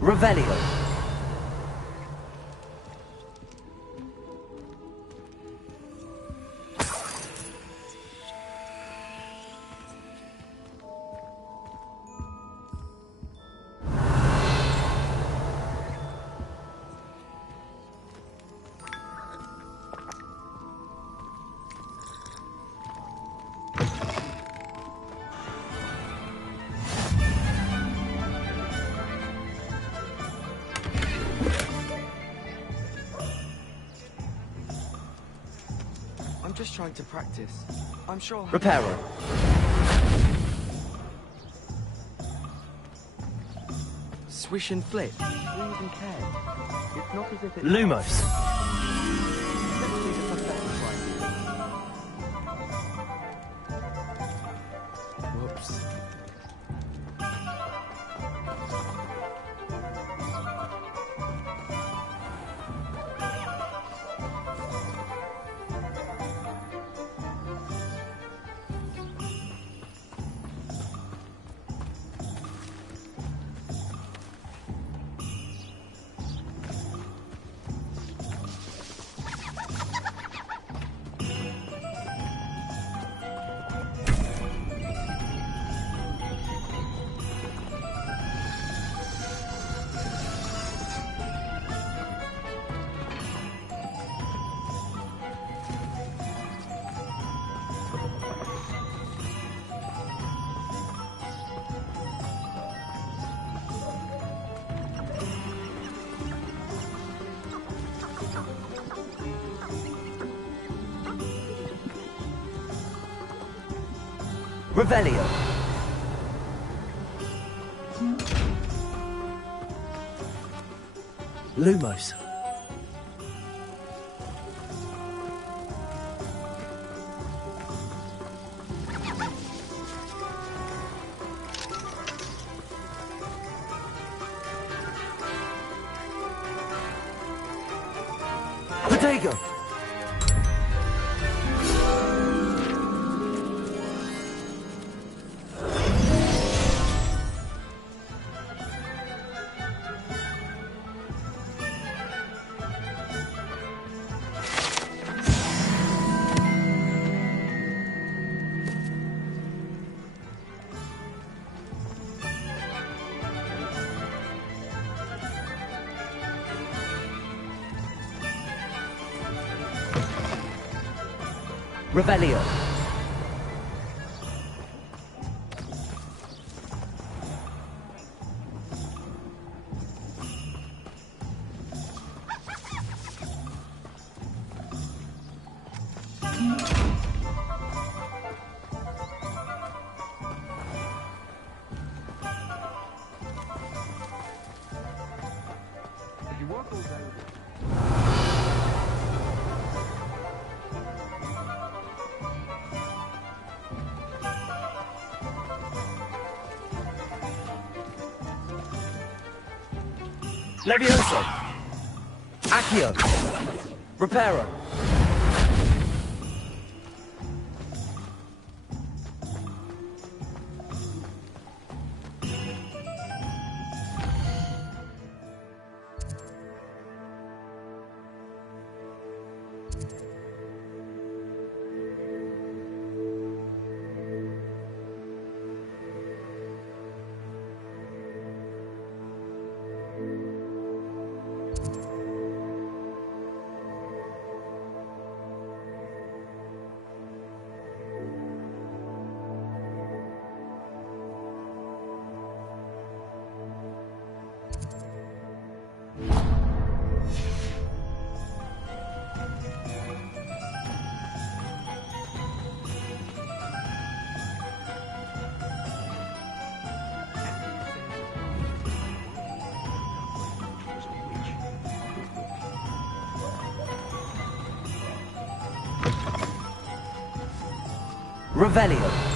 Revelio. I'm just trying to practice. I'm sure... Reparo. Swish and flip. Who even cares? It's not as if it... Lumos. Let's see the professor's right. Whoops. Revelio. Lumos. Protego. Revelio. Levioso. Accio. Reparo. Revelio.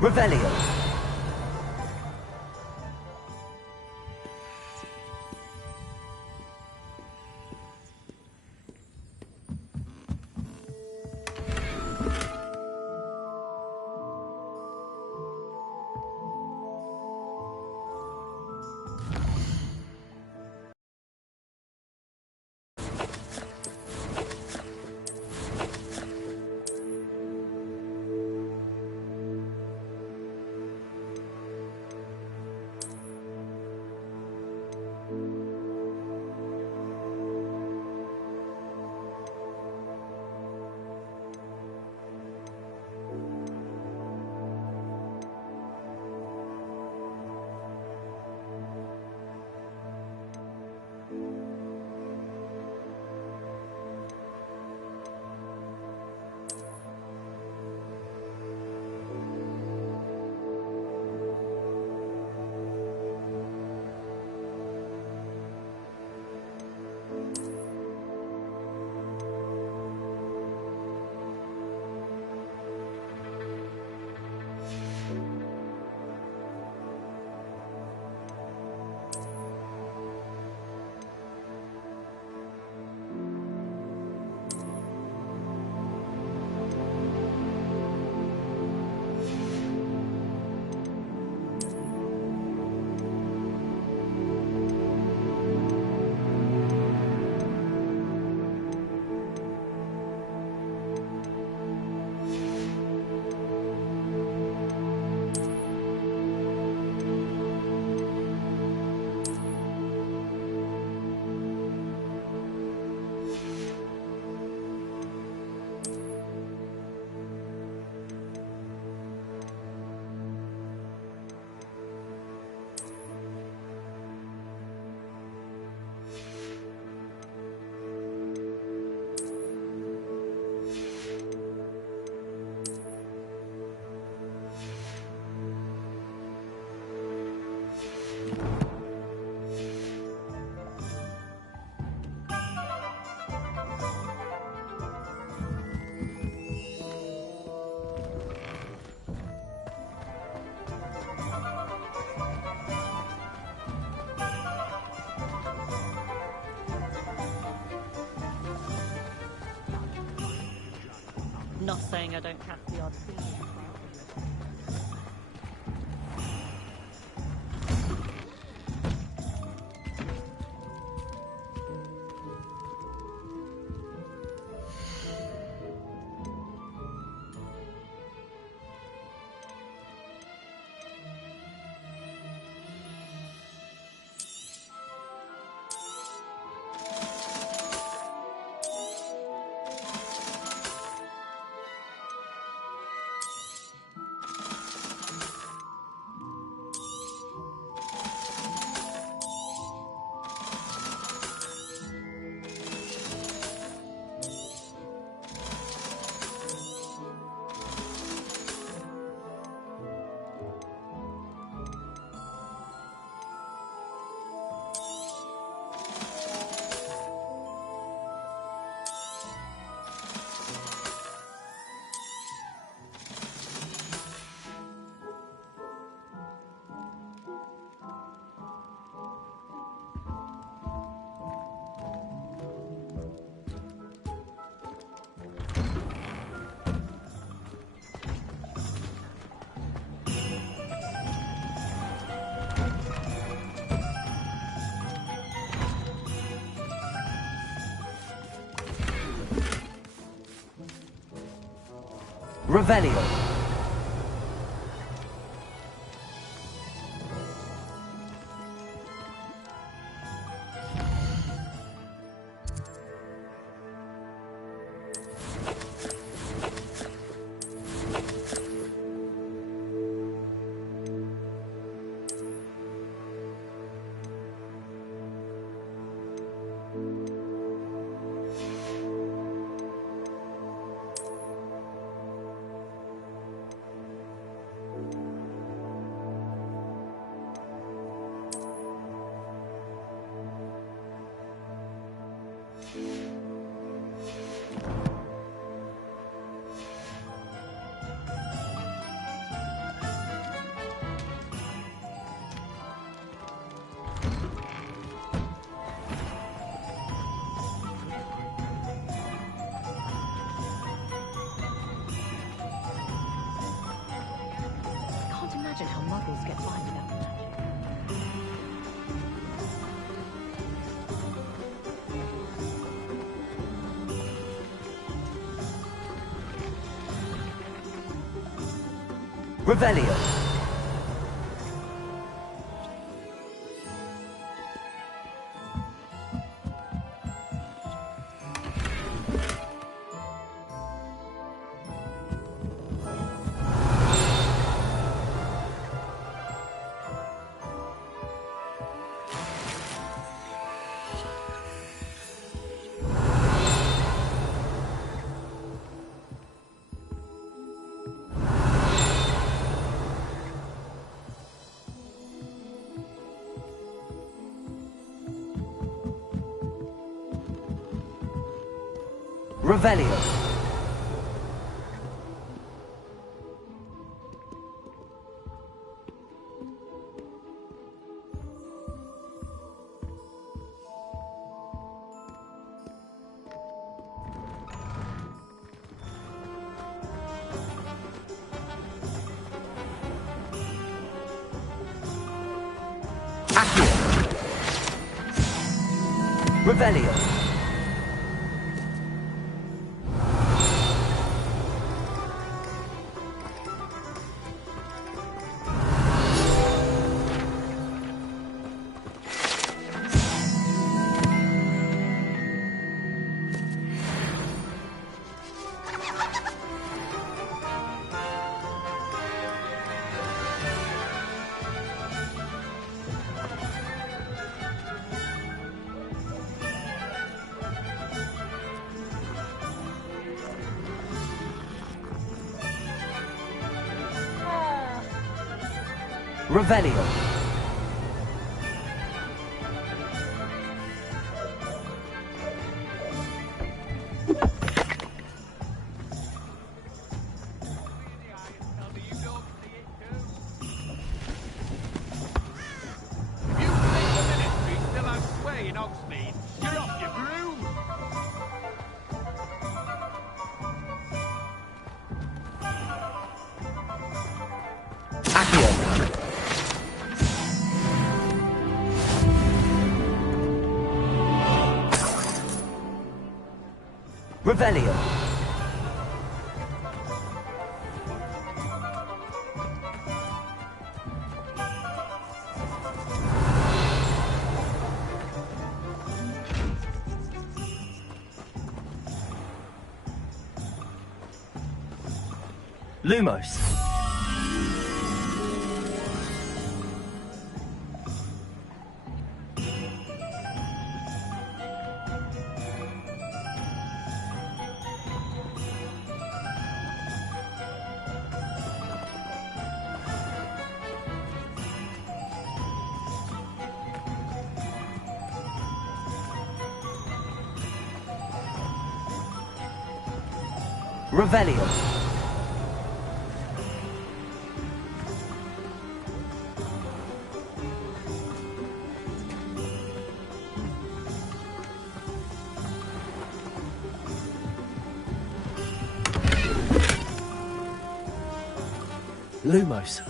Revelio. Not saying I don't catch the odd scene. Revelio. imagine how muggles get by without magic. Revelio. Revelio. Accio. Revelio. Revelio. Revelio. Lumos. Revelio. Lumos.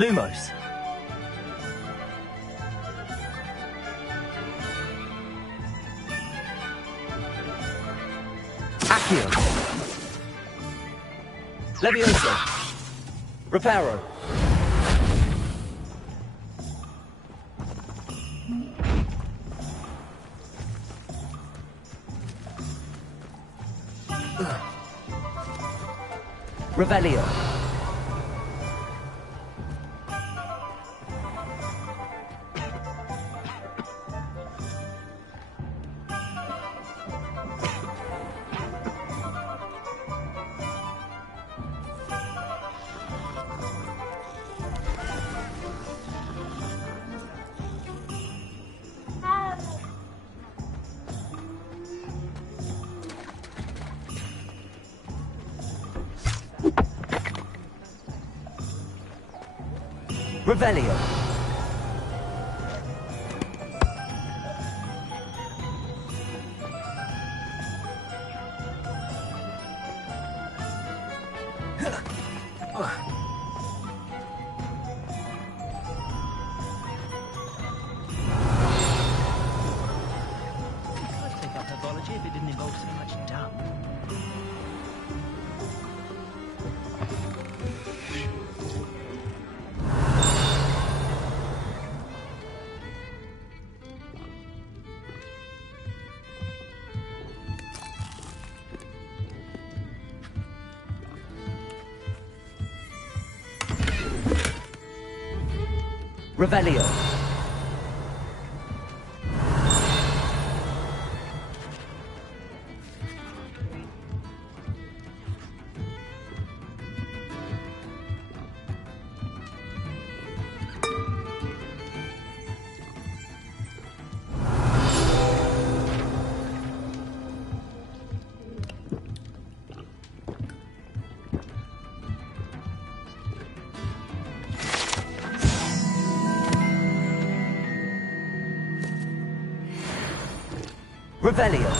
Lumos. Accio. Levioso. Reparo. Revelio. Revelio. I'd take up herbology if it didn't involve so much dung. Revelio. Revelio.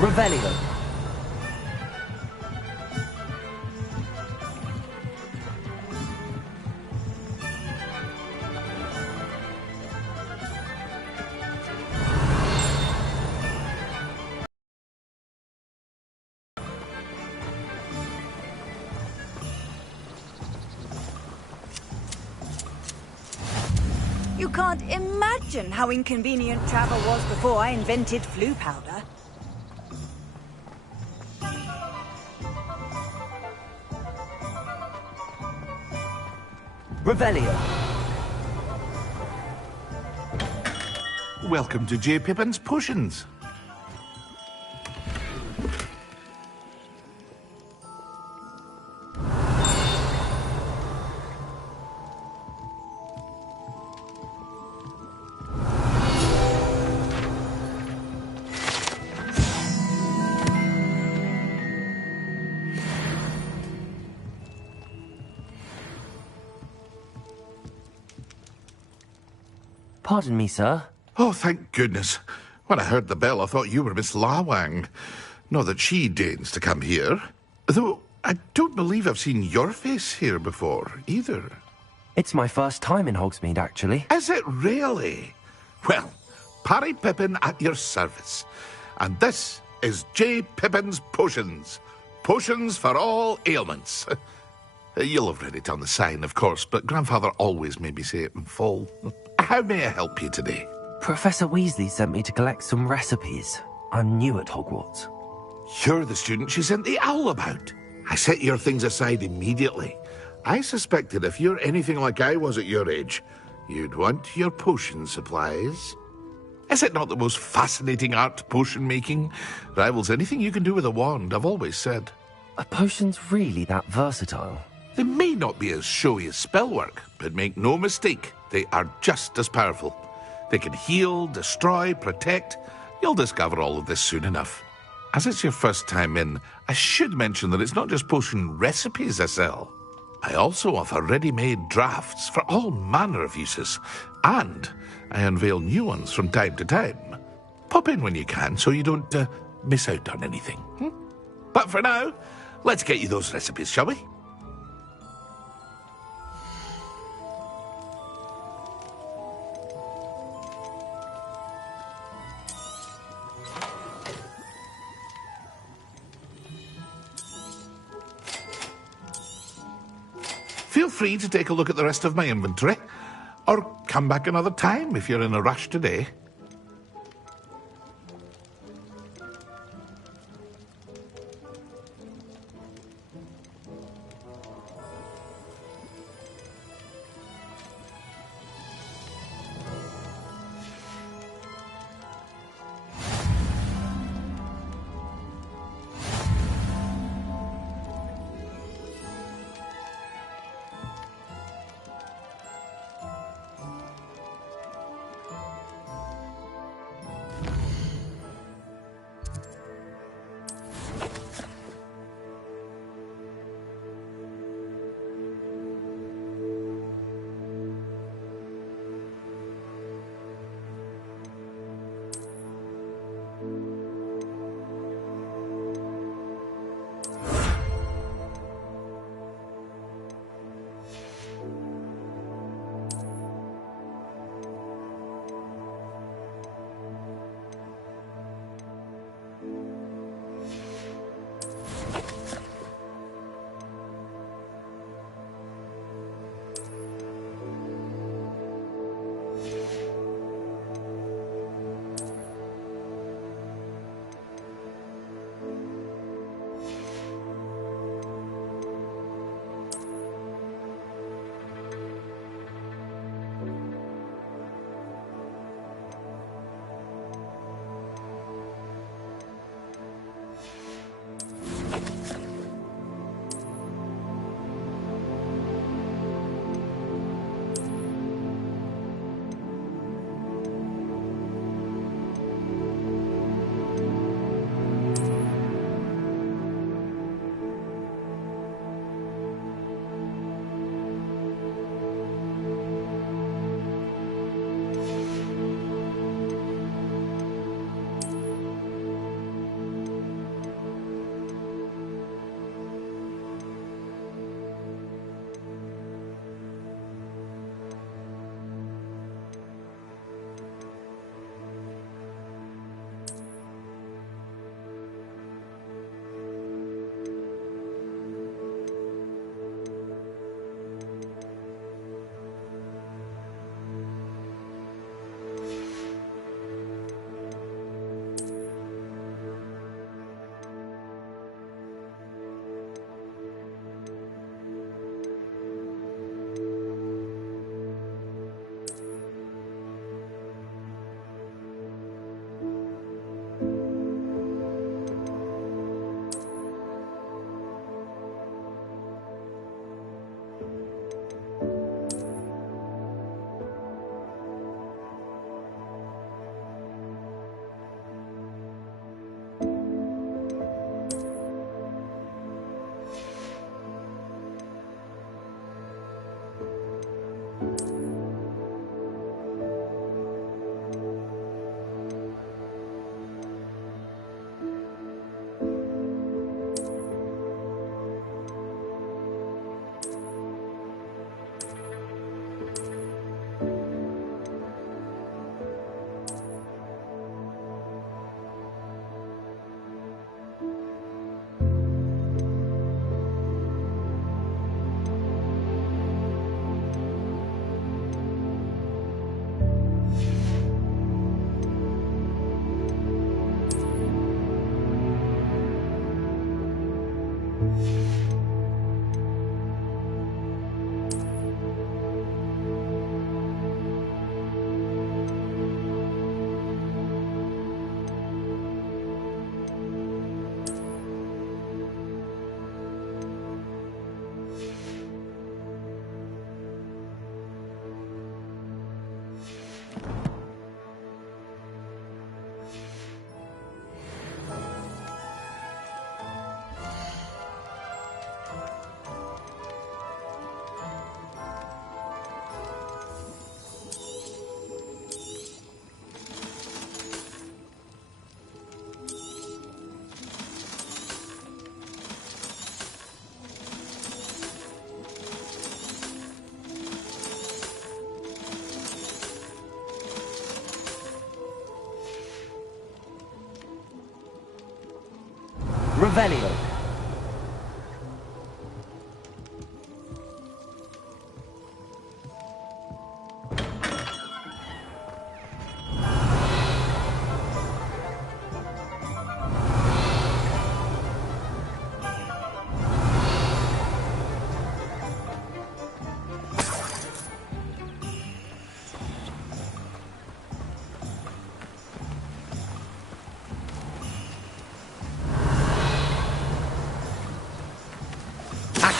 Revelio. You can't imagine how inconvenient travel was before I invented flu powder. Revelio. Welcome to J. Pippin's Potions. Pardon me, sir. Oh, thank goodness. When I heard the bell, I thought you were Miss Lawang. Not that she deigns to come here. Though, I don't believe I've seen your face here before, either. It's my first time in Hogsmeade, actually. Is it really? Well, Parry Pippin at your service. And this is J. Pippin's Potions. Potions for all ailments. You'll have read it on the sign, of course, but Grandfather always made me say it in full. How may I help you today? Professor Weasley sent me to collect some recipes. I'm new at Hogwarts. You're the student she sent the owl about. I set your things aside immediately. I suspected if you're anything like I was at your age, you'd want your potion supplies. Is it not the most fascinating art, potion making? Rivals anything you can do with a wand, I've always said. Are potions really that versatile? They may not be as showy as spellwork, but make no mistake, they are just as powerful. They can heal, destroy, protect. You'll discover all of this soon enough. As it's your first time in, I should mention that it's not just potion recipes I sell. I also offer ready-made drafts for all manner of uses, and I unveil new ones from time to time. Pop in when you can so you don't miss out on anything. But for now, let's get you those recipes, shall we? free to take a look at the rest of my inventory, or come back another time if you're in a rush today. Revelio.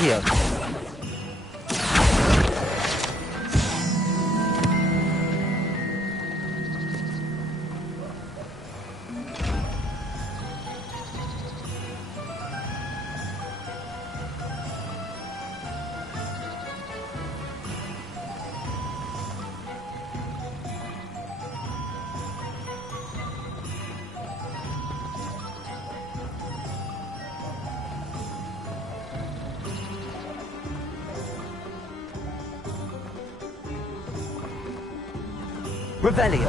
Accio. Revelio.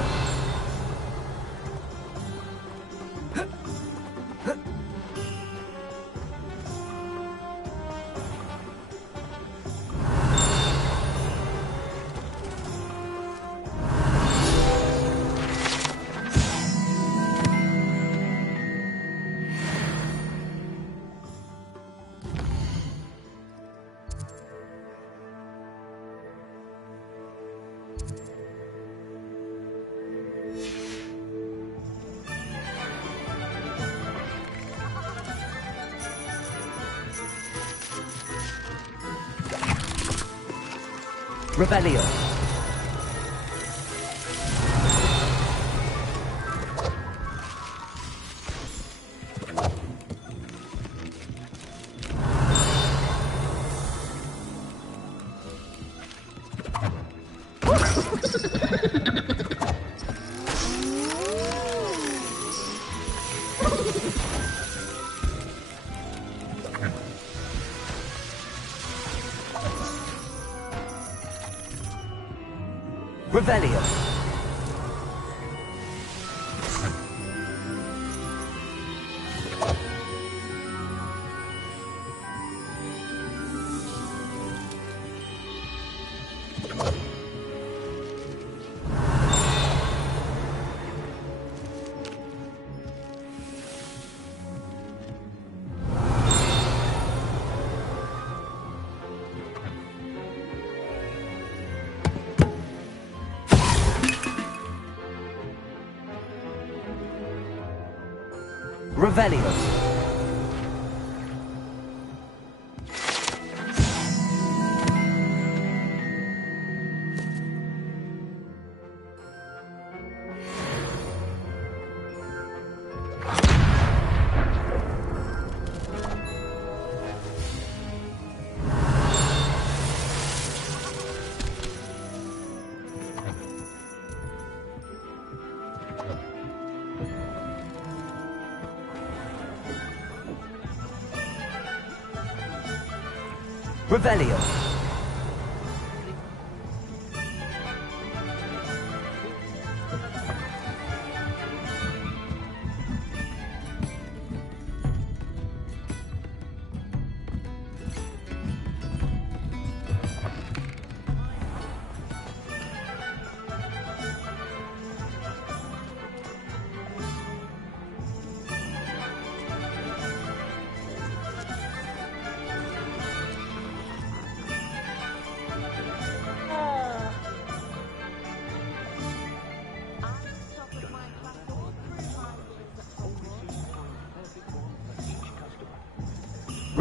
Revelio. Revelio. Revelio. Revelio.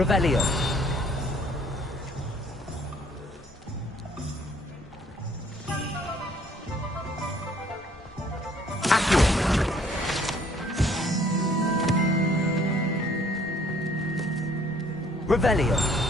Revelio. Accio. Revelio.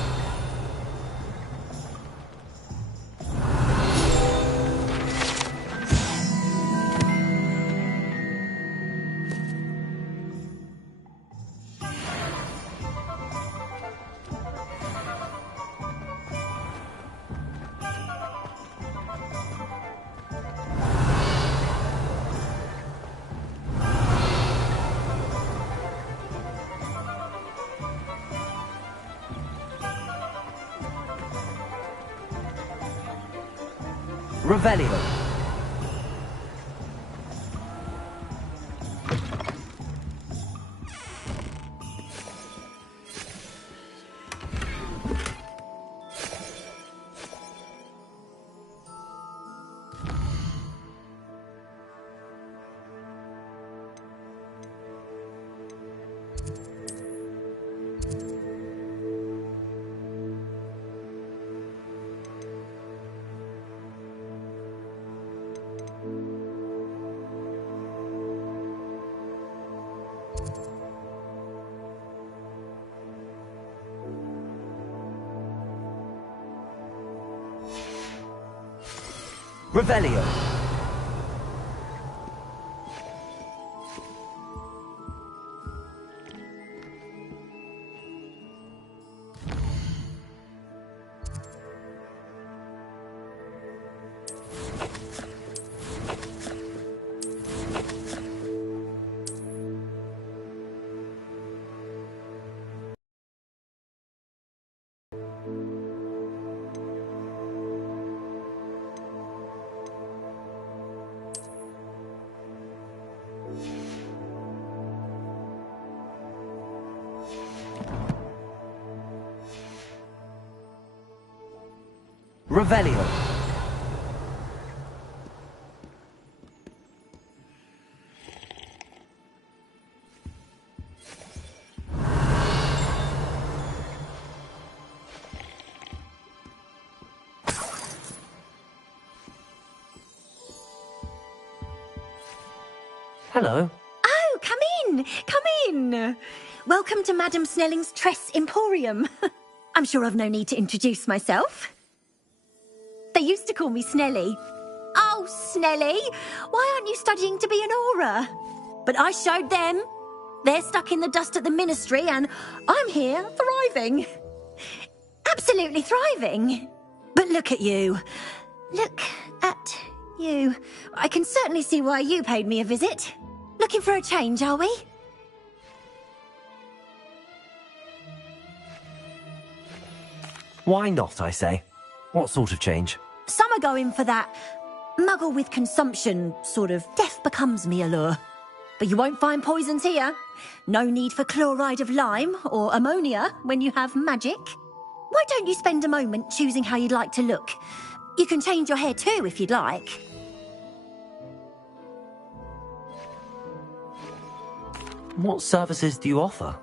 Revelio. Revelio. Revelio. Hello. Oh, come in! Come in! Welcome to Madame Snelling's Tress Emporium. I'm sure I've no need to introduce myself. They used to call me Snelly. Oh, Snelly! Why aren't you studying to be an aura? But I showed them. They're stuck in the dust at the ministry, and I'm here, thriving. Absolutely thriving. But look at you. Look at you. I can certainly see why you paid me a visit. Looking for a change, are we? Why not, I say? What sort of change? Some are going for that muggle with consumption, sort of death becomes me allure. But you won't find poisons here. No need for chloride of lime or ammonia when you have magic. Why don't you spend a moment choosing how you'd like to look? You can change your hair too if you'd like. What services do you offer?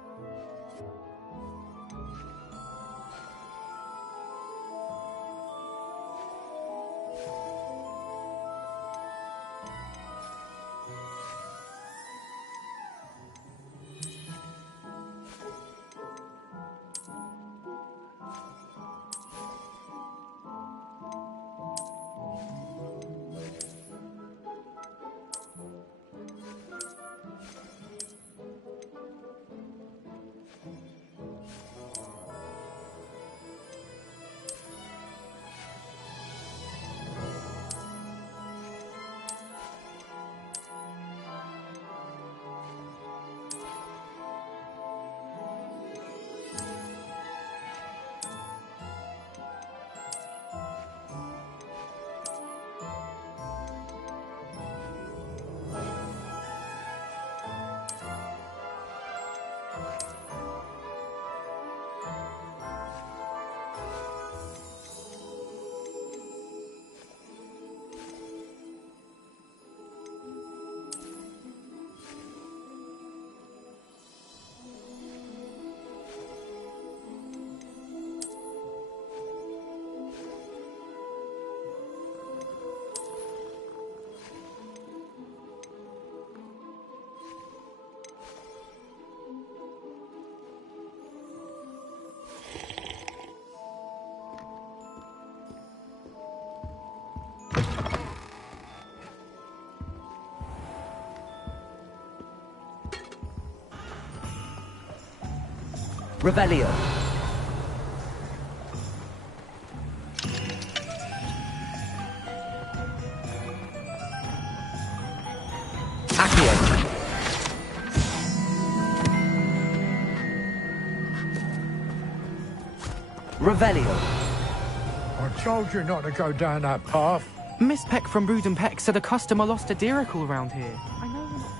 Revelio. Accio. Revelio. I told you not to go down that path. Miss Peck from Brood and Peck said a customer lost a diricle around here. I know you're not...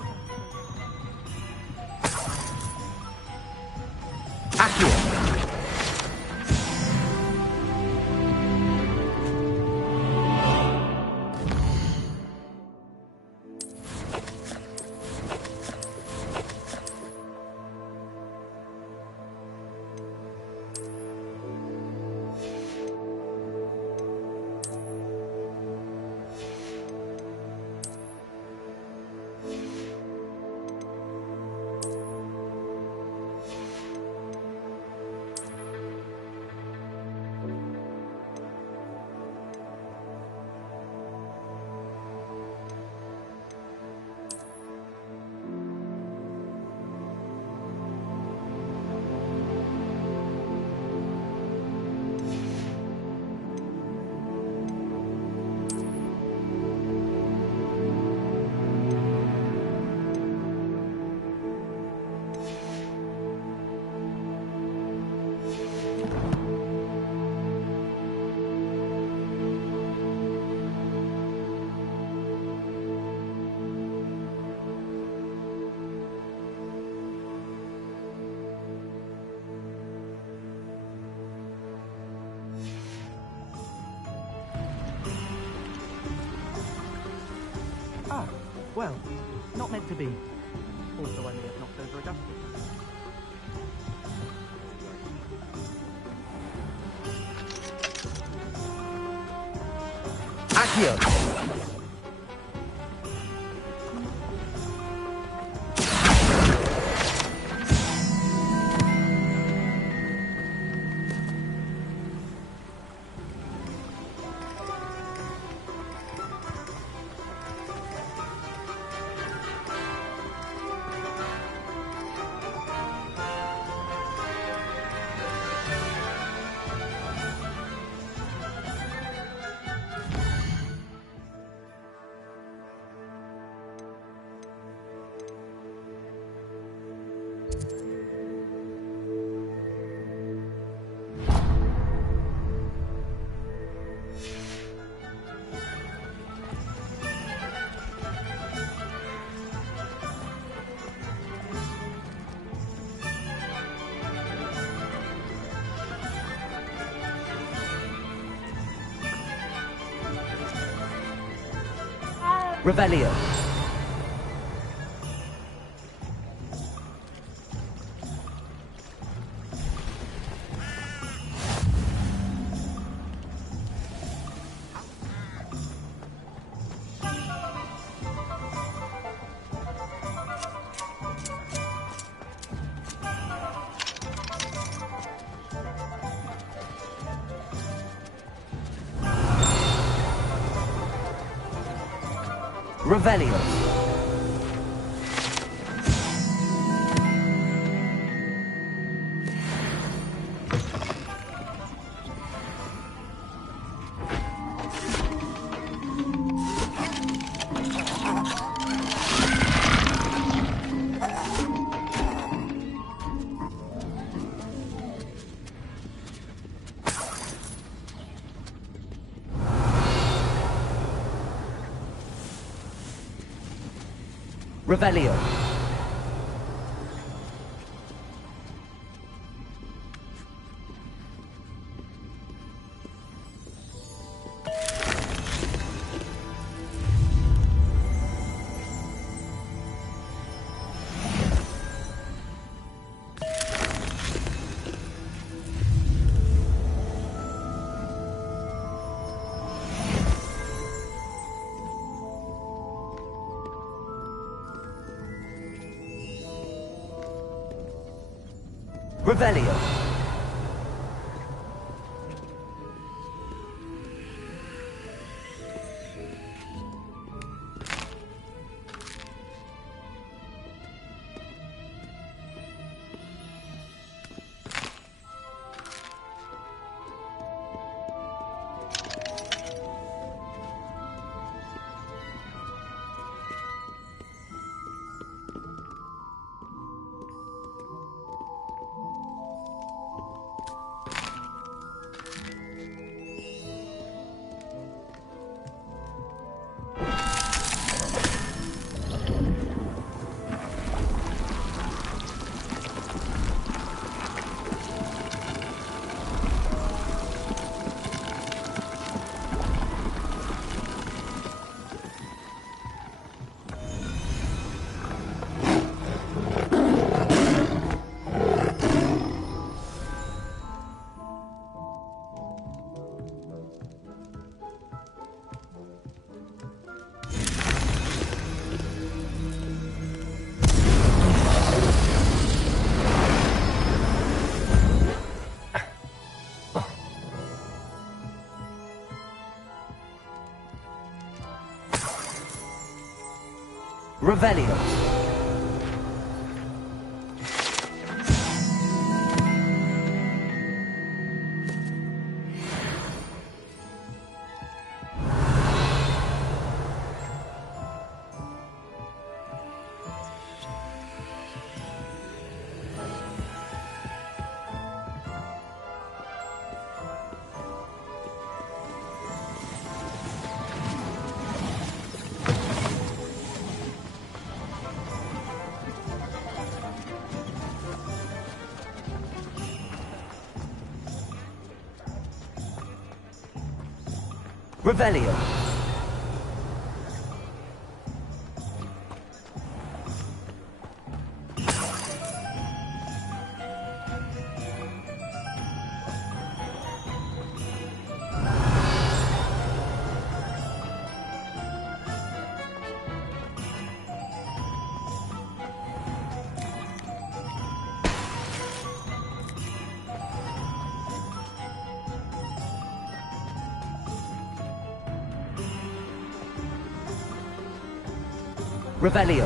Well, not meant to be. Also, I may have knocked over a dustbin. Accio! Revelio. Revelio. Revelio. Revelio. Revelio. Revelio. Revelio.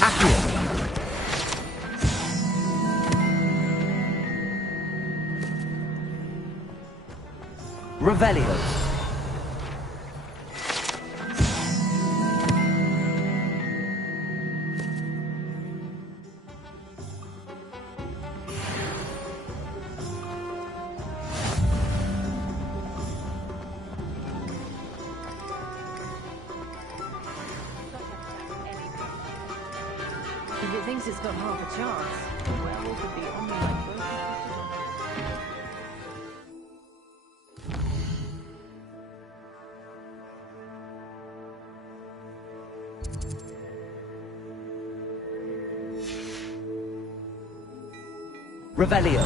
Accio. Revelio. If it thinks it's got half a chance, the werewolf would be on me like broken Revelio.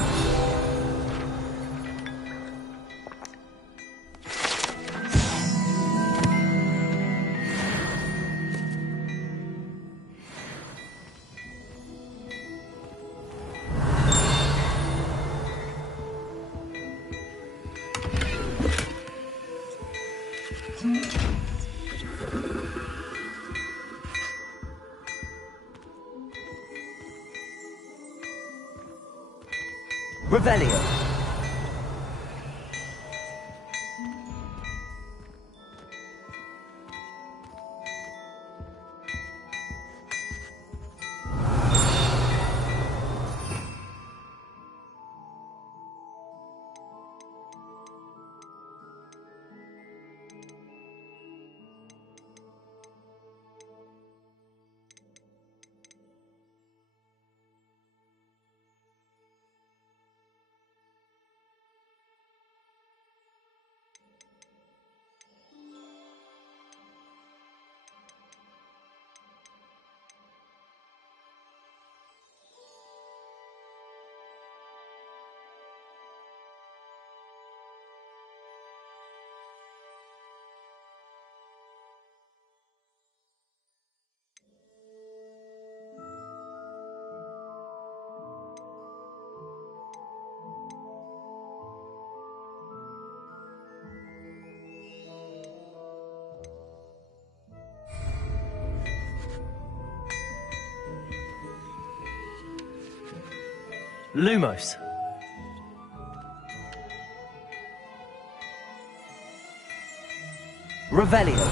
Revelio. Lumos. Revelio.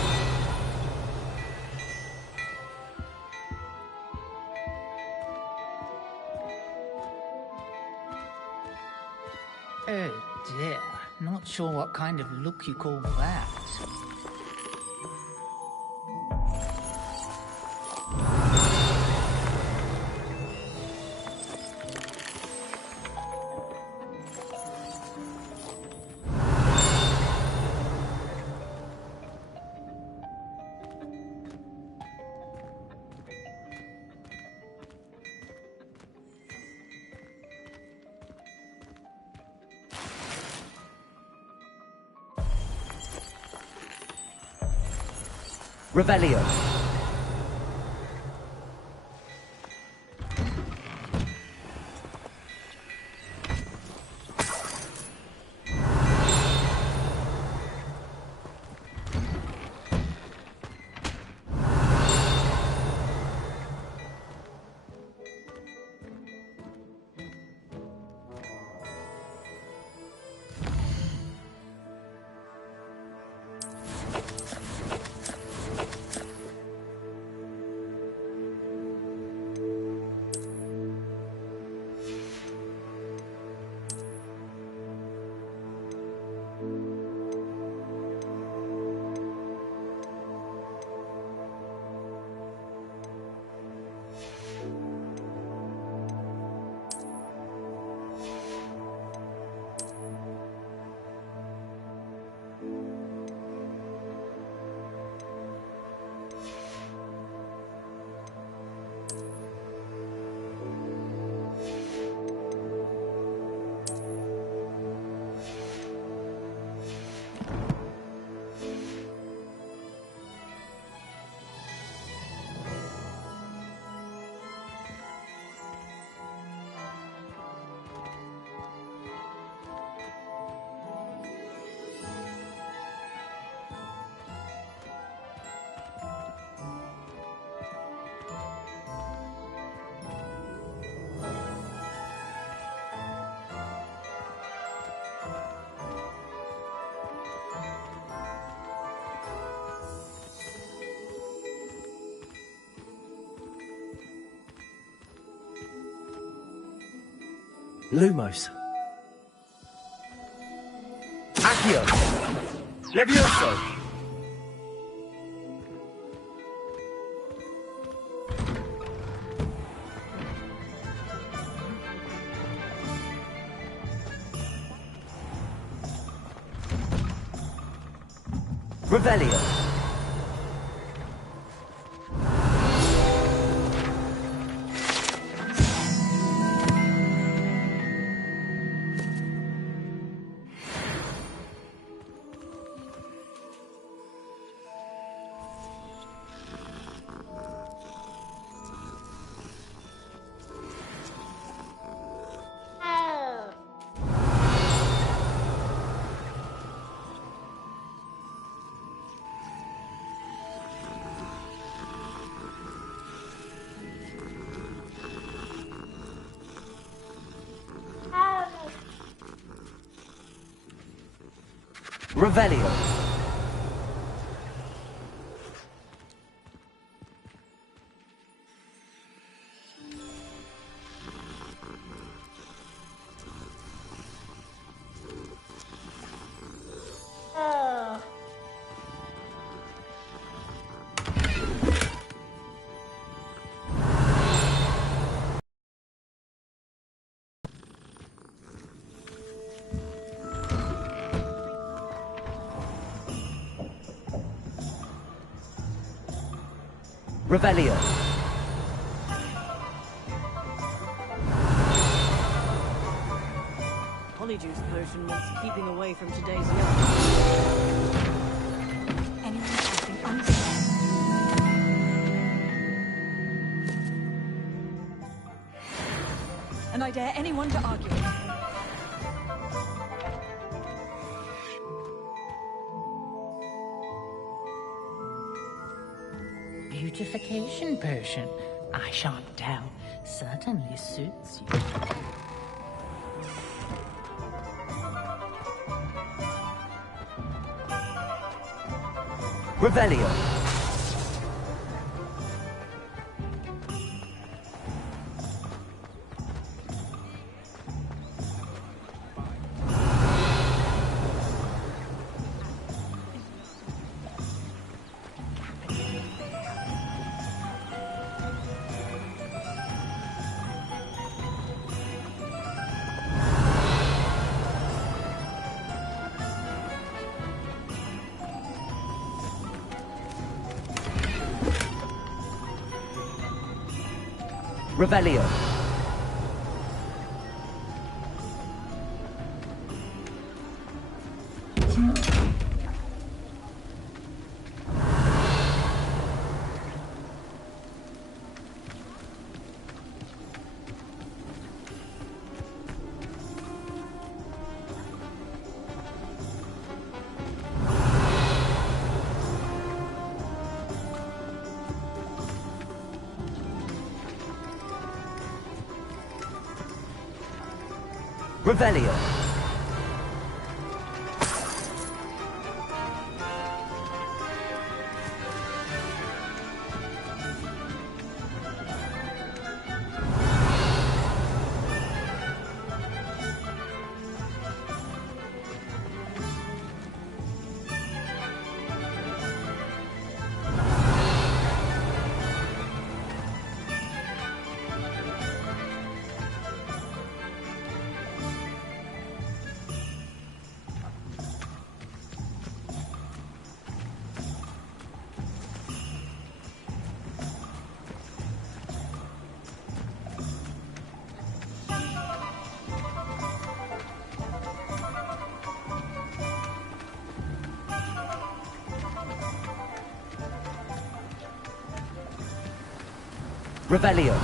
Oh dear, not sure what kind of look you call that. Revelio. Lumos. Accio. Levioso. Revelio. Revelio. Revelio. Polyjuice potion means keeping away from today's young. Anyone passing unsafe? And I dare anyone to argue it. Beautification potion. I shan't tell. Certainly suits you. Revelio. Revelio. Revelio. Revelio.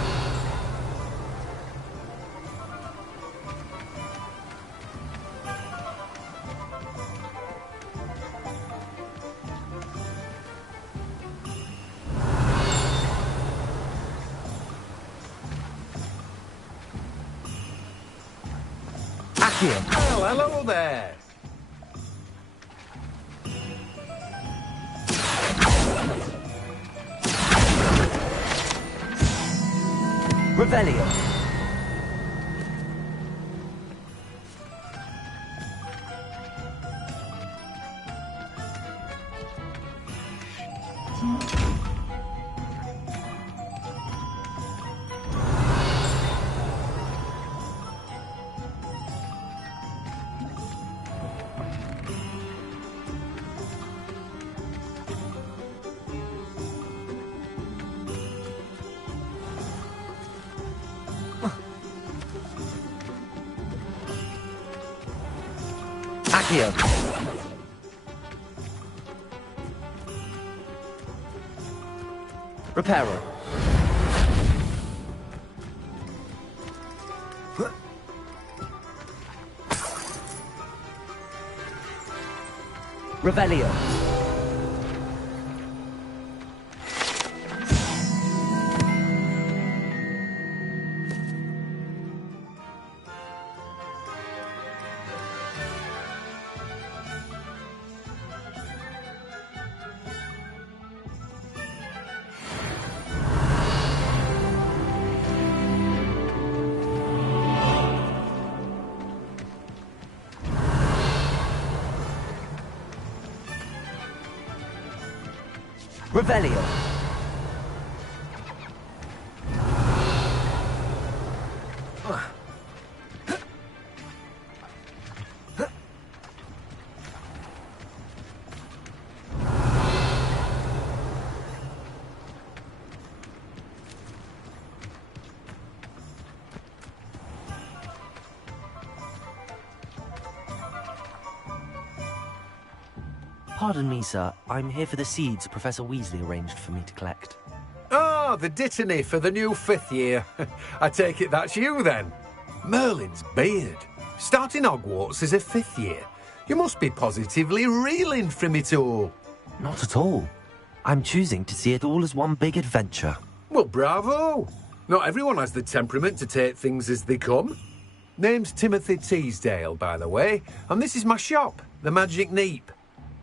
Accio. Oh, hello there. Revelio. Accio. Reparo. Revelio. Revelio. Pardon me, sir. I'm here for the seeds Professor Weasley arranged for me to collect. Ah, the dittany for the new 5th year. I take it that's you, then. Merlin's beard. Starting Hogwarts as a 5th year. You must be positively reeling from it all. Not at all. I'm choosing to see it all as one big adventure. Well, bravo. Not everyone has the temperament to take things as they come. Name's Timothy Teasdale, by the way, and this is my shop, the Magic Neep.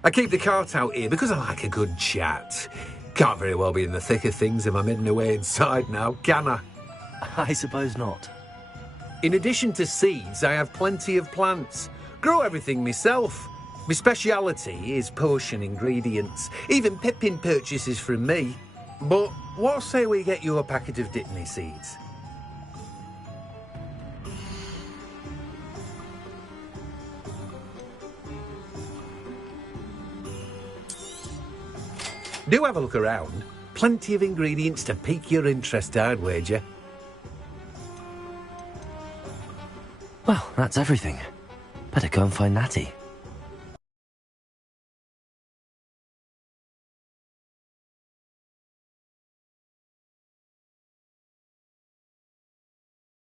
I keep the cart out here because I like a good chat. Can't very well be in the thick of things if I'm hidden away inside now, can I? I suppose not. In addition to seeds, I have plenty of plants. Grow everything myself. My speciality is potion ingredients. Even Pippin purchases from me. But what say we get you a packet of dittany seeds? Do have a look around. Plenty of ingredients to pique your interest, I'd wager. Well, that's everything. Better go and find Natty.